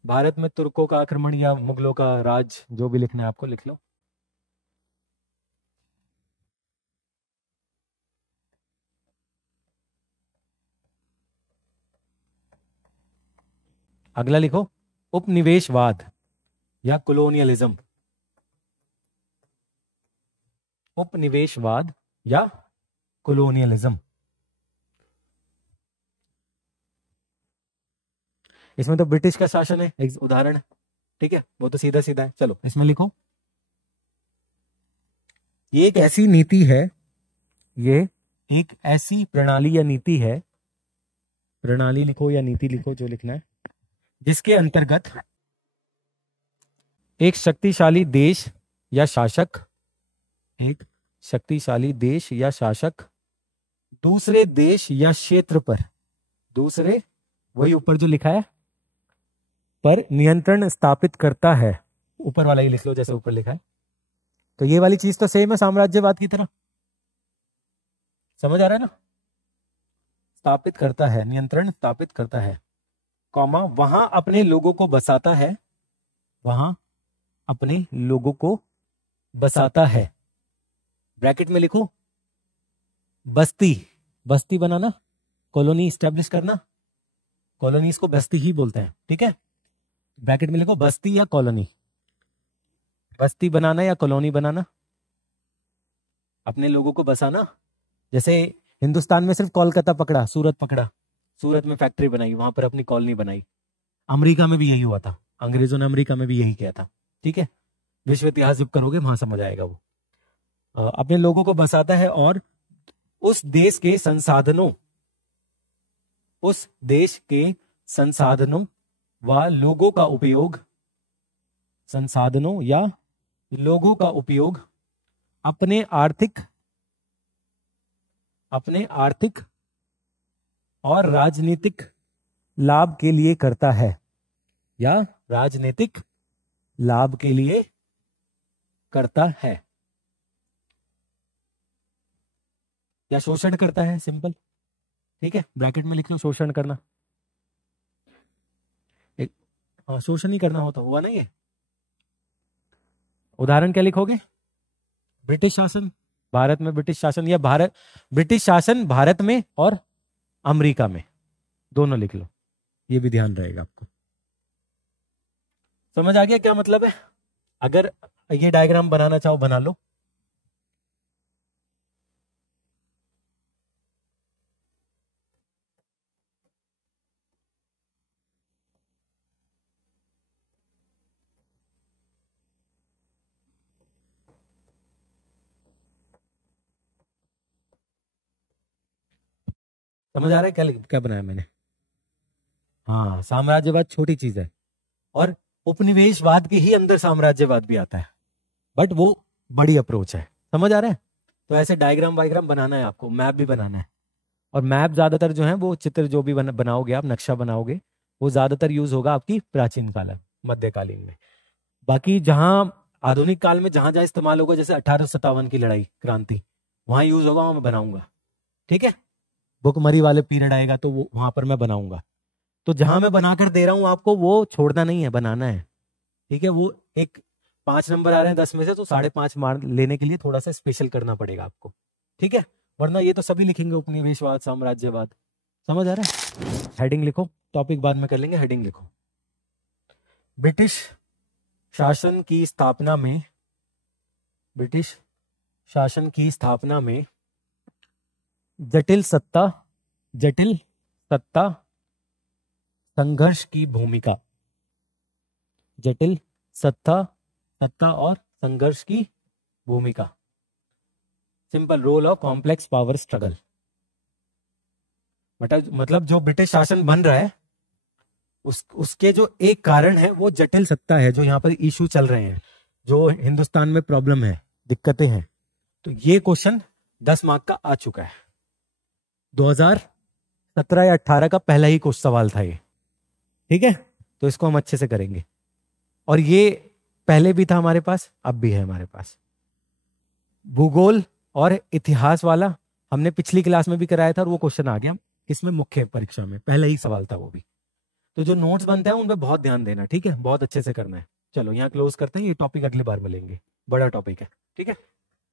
भारत में तुर्कों का आक्रमण या मुगलों का राज, जो भी लिखना है आपको लिख लो। अगला लिखो उपनिवेशवाद या कोलोनियलिज्म। उपनिवेशवाद या कोलोनियलिज्म, इसमें तो ब्रिटिश का शासन है, एक उदाहरण है, ठीक है, वो तो सीधा सीधा है। चलो इसमें लिखो ये एक ऐसी नीति है, ये एक ऐसी प्रणाली या नीति है, प्रणाली लिखो या नीति लिखो जो लिखना है, जिसके अंतर्गत एक शक्तिशाली देश या शासक दूसरे देश या क्षेत्र पर, दूसरे वही ऊपर जो लिखा है पर नियंत्रण स्थापित करता है। ऊपर वाला ही लिख लो जैसे ऊपर लिखा है। तो ये वाली चीज तो सेम है साम्राज्यवाद की तरह, समझ आ रहा है ना? स्थापित करता है, नियंत्रण स्थापित करता है, कॉमा वहां अपने लोगों को बसाता है, वहां अपने लोगों को बसाता है। ब्रैकेट में लिखो बस्ती बनाना, कॉलोनी स्टैब्लिश करना, कॉलोनीज को बस्ती ही बोलते हैं, ठीक है। ब्रैकेट में लिखो बस्ती या कॉलोनी, बस्ती बनाना या कॉलोनी बनाना, अपने लोगों को बसाना। जैसे हिंदुस्तान में सिर्फ कोलकाता पकड़ा, सूरत पकड़ा, सूरत में फैक्ट्री बनाई, वहां पर अपनी कॉलोनी बनाई। अमेरिका में भी यही हुआ था, अंग्रेजों ने अमेरिका में भी यही किया था, ठीक है। विश्व इतिहास जब करोगे वहां समझ आएगा वो। अपने लोगों को बसाता है और उस देश के संसाधनों व लोगों का उपयोग, संसाधनों या लोगों का उपयोग अपने आर्थिक और राजनीतिक लाभ के लिए करता है, या राजनीतिक लाभ के लिए करता है, या शोषण करता है, सिंपल, ठीक है। ब्रैकेट में लिख लो शोषण करना, शोषण ही करना होता हुआ ना ये। उदाहरण क्या लिखोगे? ब्रिटिश शासन, भारत में ब्रिटिश शासन, या ब्रिटिश शासन भारत में और अमेरिका में, दोनों लिख लो, ये भी ध्यान रहेगा आपको। समझ आ गया क्या मतलब है? अगर ये डायग्राम बनाना चाहो बना लो। समझ आ रहा है क्या बनाया मैंने? हाँ, साम्राज्यवाद छोटी चीज है और उपनिवेशवाद के ही अंदर साम्राज्यवाद भी आता है, बट वो बड़ी अप्रोच है। समझ आ रहा है? तो ऐसे डायग्राम वाइग्राम बनाना है आपको, मैप भी बनाना है, और मैप ज़्यादातर जो है वो चित्र जो भी बनाओगे आप, नक्शा बनाओगे, वो ज़्यादातर यूज होगा आपकी प्राचीन काल मध्यकालीन में। बाकी जहाँ आधुनिक काल में जहाँ जहाँ इस्तेमाल होगा, जैसे 1857 की लड़ाई क्रांति, वहाँ यूज होगा, वहाँ मैं बनाऊंगा। ठीक है, भुखमरी वाले पीरियड आएगा तो वो वहाँ पर मैं बनाऊंगा। तो जहाँ मैं बनाकर दे रहा हूँ आपको, वो छोड़ना नहीं है, बनाना है। ठीक है, वो एक 5 नंबर आ रहे हैं 10 में से, तो 5.5 मार्क लेने के लिए थोड़ा सा स्पेशल करना पड़ेगा आपको। ठीक है, वरना ये तो सभी लिखेंगे, उपनिवेशवाद, साम्राज्यवाद। समझ आ रहा है? हेडिंग लिखो, टॉपिक बाद में कर लेंगे, हेडिंग लिखो। ब्रिटिश शासन की स्थापना में, ब्रिटिश शासन की स्थापना में जटिल सत्ता संघर्ष की भूमिका, जटिल सत्ता और संघर्ष की भूमिका, simple role of complex power struggle. मतलब जो ब्रिटिश शासन बन रहा है उसके जो एक कारण है वो जटिल सत्ता है, जो यहाँ पर इशू चल रहे हैं, जो हिंदुस्तान में प्रॉब्लम है, दिक्कतें हैं। तो ये क्वेश्चन 10 मार्क का आ चुका है। 2017 या 18 का पहला ही कुछ सवाल था ये। ठीक है, तो इसको हम अच्छे से करेंगे। और ये पहले भी था हमारे पास, अब भी है हमारे पास। भूगोल और इतिहास वाला हमने पिछली क्लास में भी कराया था और वो क्वेश्चन आ गया इसमें मुख्य परीक्षा में, पहला ही सवाल था वो भी। तो जो नोट्स बनते हैं उन पे बहुत ध्यान देना। ठीक है, बहुत अच्छे से करना है। चलो यहाँ क्लोज करते हैं, ये टॉपिक अगली बार मिलेंगे, बड़ा टॉपिक है। ठीक है,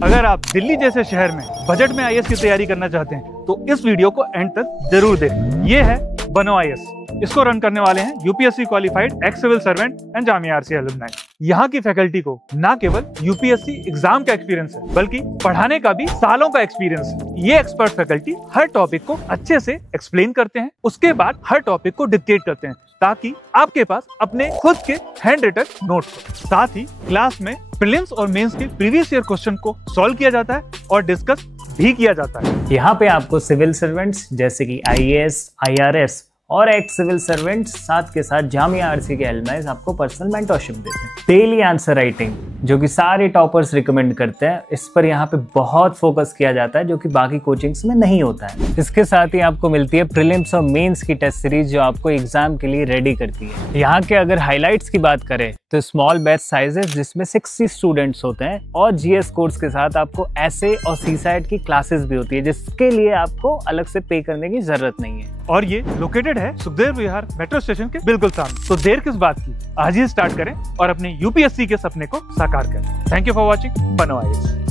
अगर आप दिल्ली जैसे शहर में बजट में आईएएस की तैयारी करना चाहते हैं तो इस वीडियो को एंड तक जरूर देखें। ये है बनो आईएएस। इसको रन करने वाले हैं UPSC qualified ex civil servant and Jamia RCA alumni. यहाँ की फैकल्टी को ना केवल यूपीएससी एग्जाम का एक्सपीरियंस है, बल्कि पढ़ाने का भी सालों का एक्सपीरियंस है। ये एक्सपर्ट फैकल्टी हर टॉपिक को अच्छे से एक्सप्लेन करते हैं, उसके बाद हर टॉपिक को डिक्टेट करते हैं, ताकि आपके पास अपने खुद के हैंड रिटन नोट्स हो। साथ ही क्लास में प्रीलिम्स और मेंस के प्रीवियस ईयर क्वेश्चन को सॉल्व किया जाता है और डिस्कस भी किया जाता है। यहाँ पे आपको सिविल सर्वेंट्स जैसे कि आईएएस, आईआरएस और एक्स सिविल सर्वेंट्स साथ के साथ जामिया आरसीए के एलुमनाई आपको पर्सनल मेंटरशिप देते हैं। डेली आंसर राइटिंग जो कि सारे टॉपर्स रिकमेंड करते हैं, इस पर यहाँ पे बहुत फोकस किया जाता है, जो कि बाकी कोचिंग्स में नहीं होता है। इसके साथ ही आपको मिलती है प्रीलिम्स और मेंस की टेस्ट सीरीज, जो आपको एग्जाम के लिए रेडी करती है। यहाँ के अगर हाईलाइट्स की बात करें तो स्मॉल बैच साइजेस जिसमें 60 स्टूडेंट्स होते हैं, और जीएस कोर्स के साथ आपको एसए और सीसाइट की क्लासेस भी होती है, जिसके लिए आपको अलग से पे करने की जरूरत नहीं है। और ये लोकेटेड है सुखदेव विहार मेट्रो स्टेशन के बिल्कुल सामने। तो देर किस बात की, आज ही स्टार्ट करें और अपने यूपीएससी के सपने को साकार करें। थैंक यू फॉर वॉचिंग बनो आईएएस।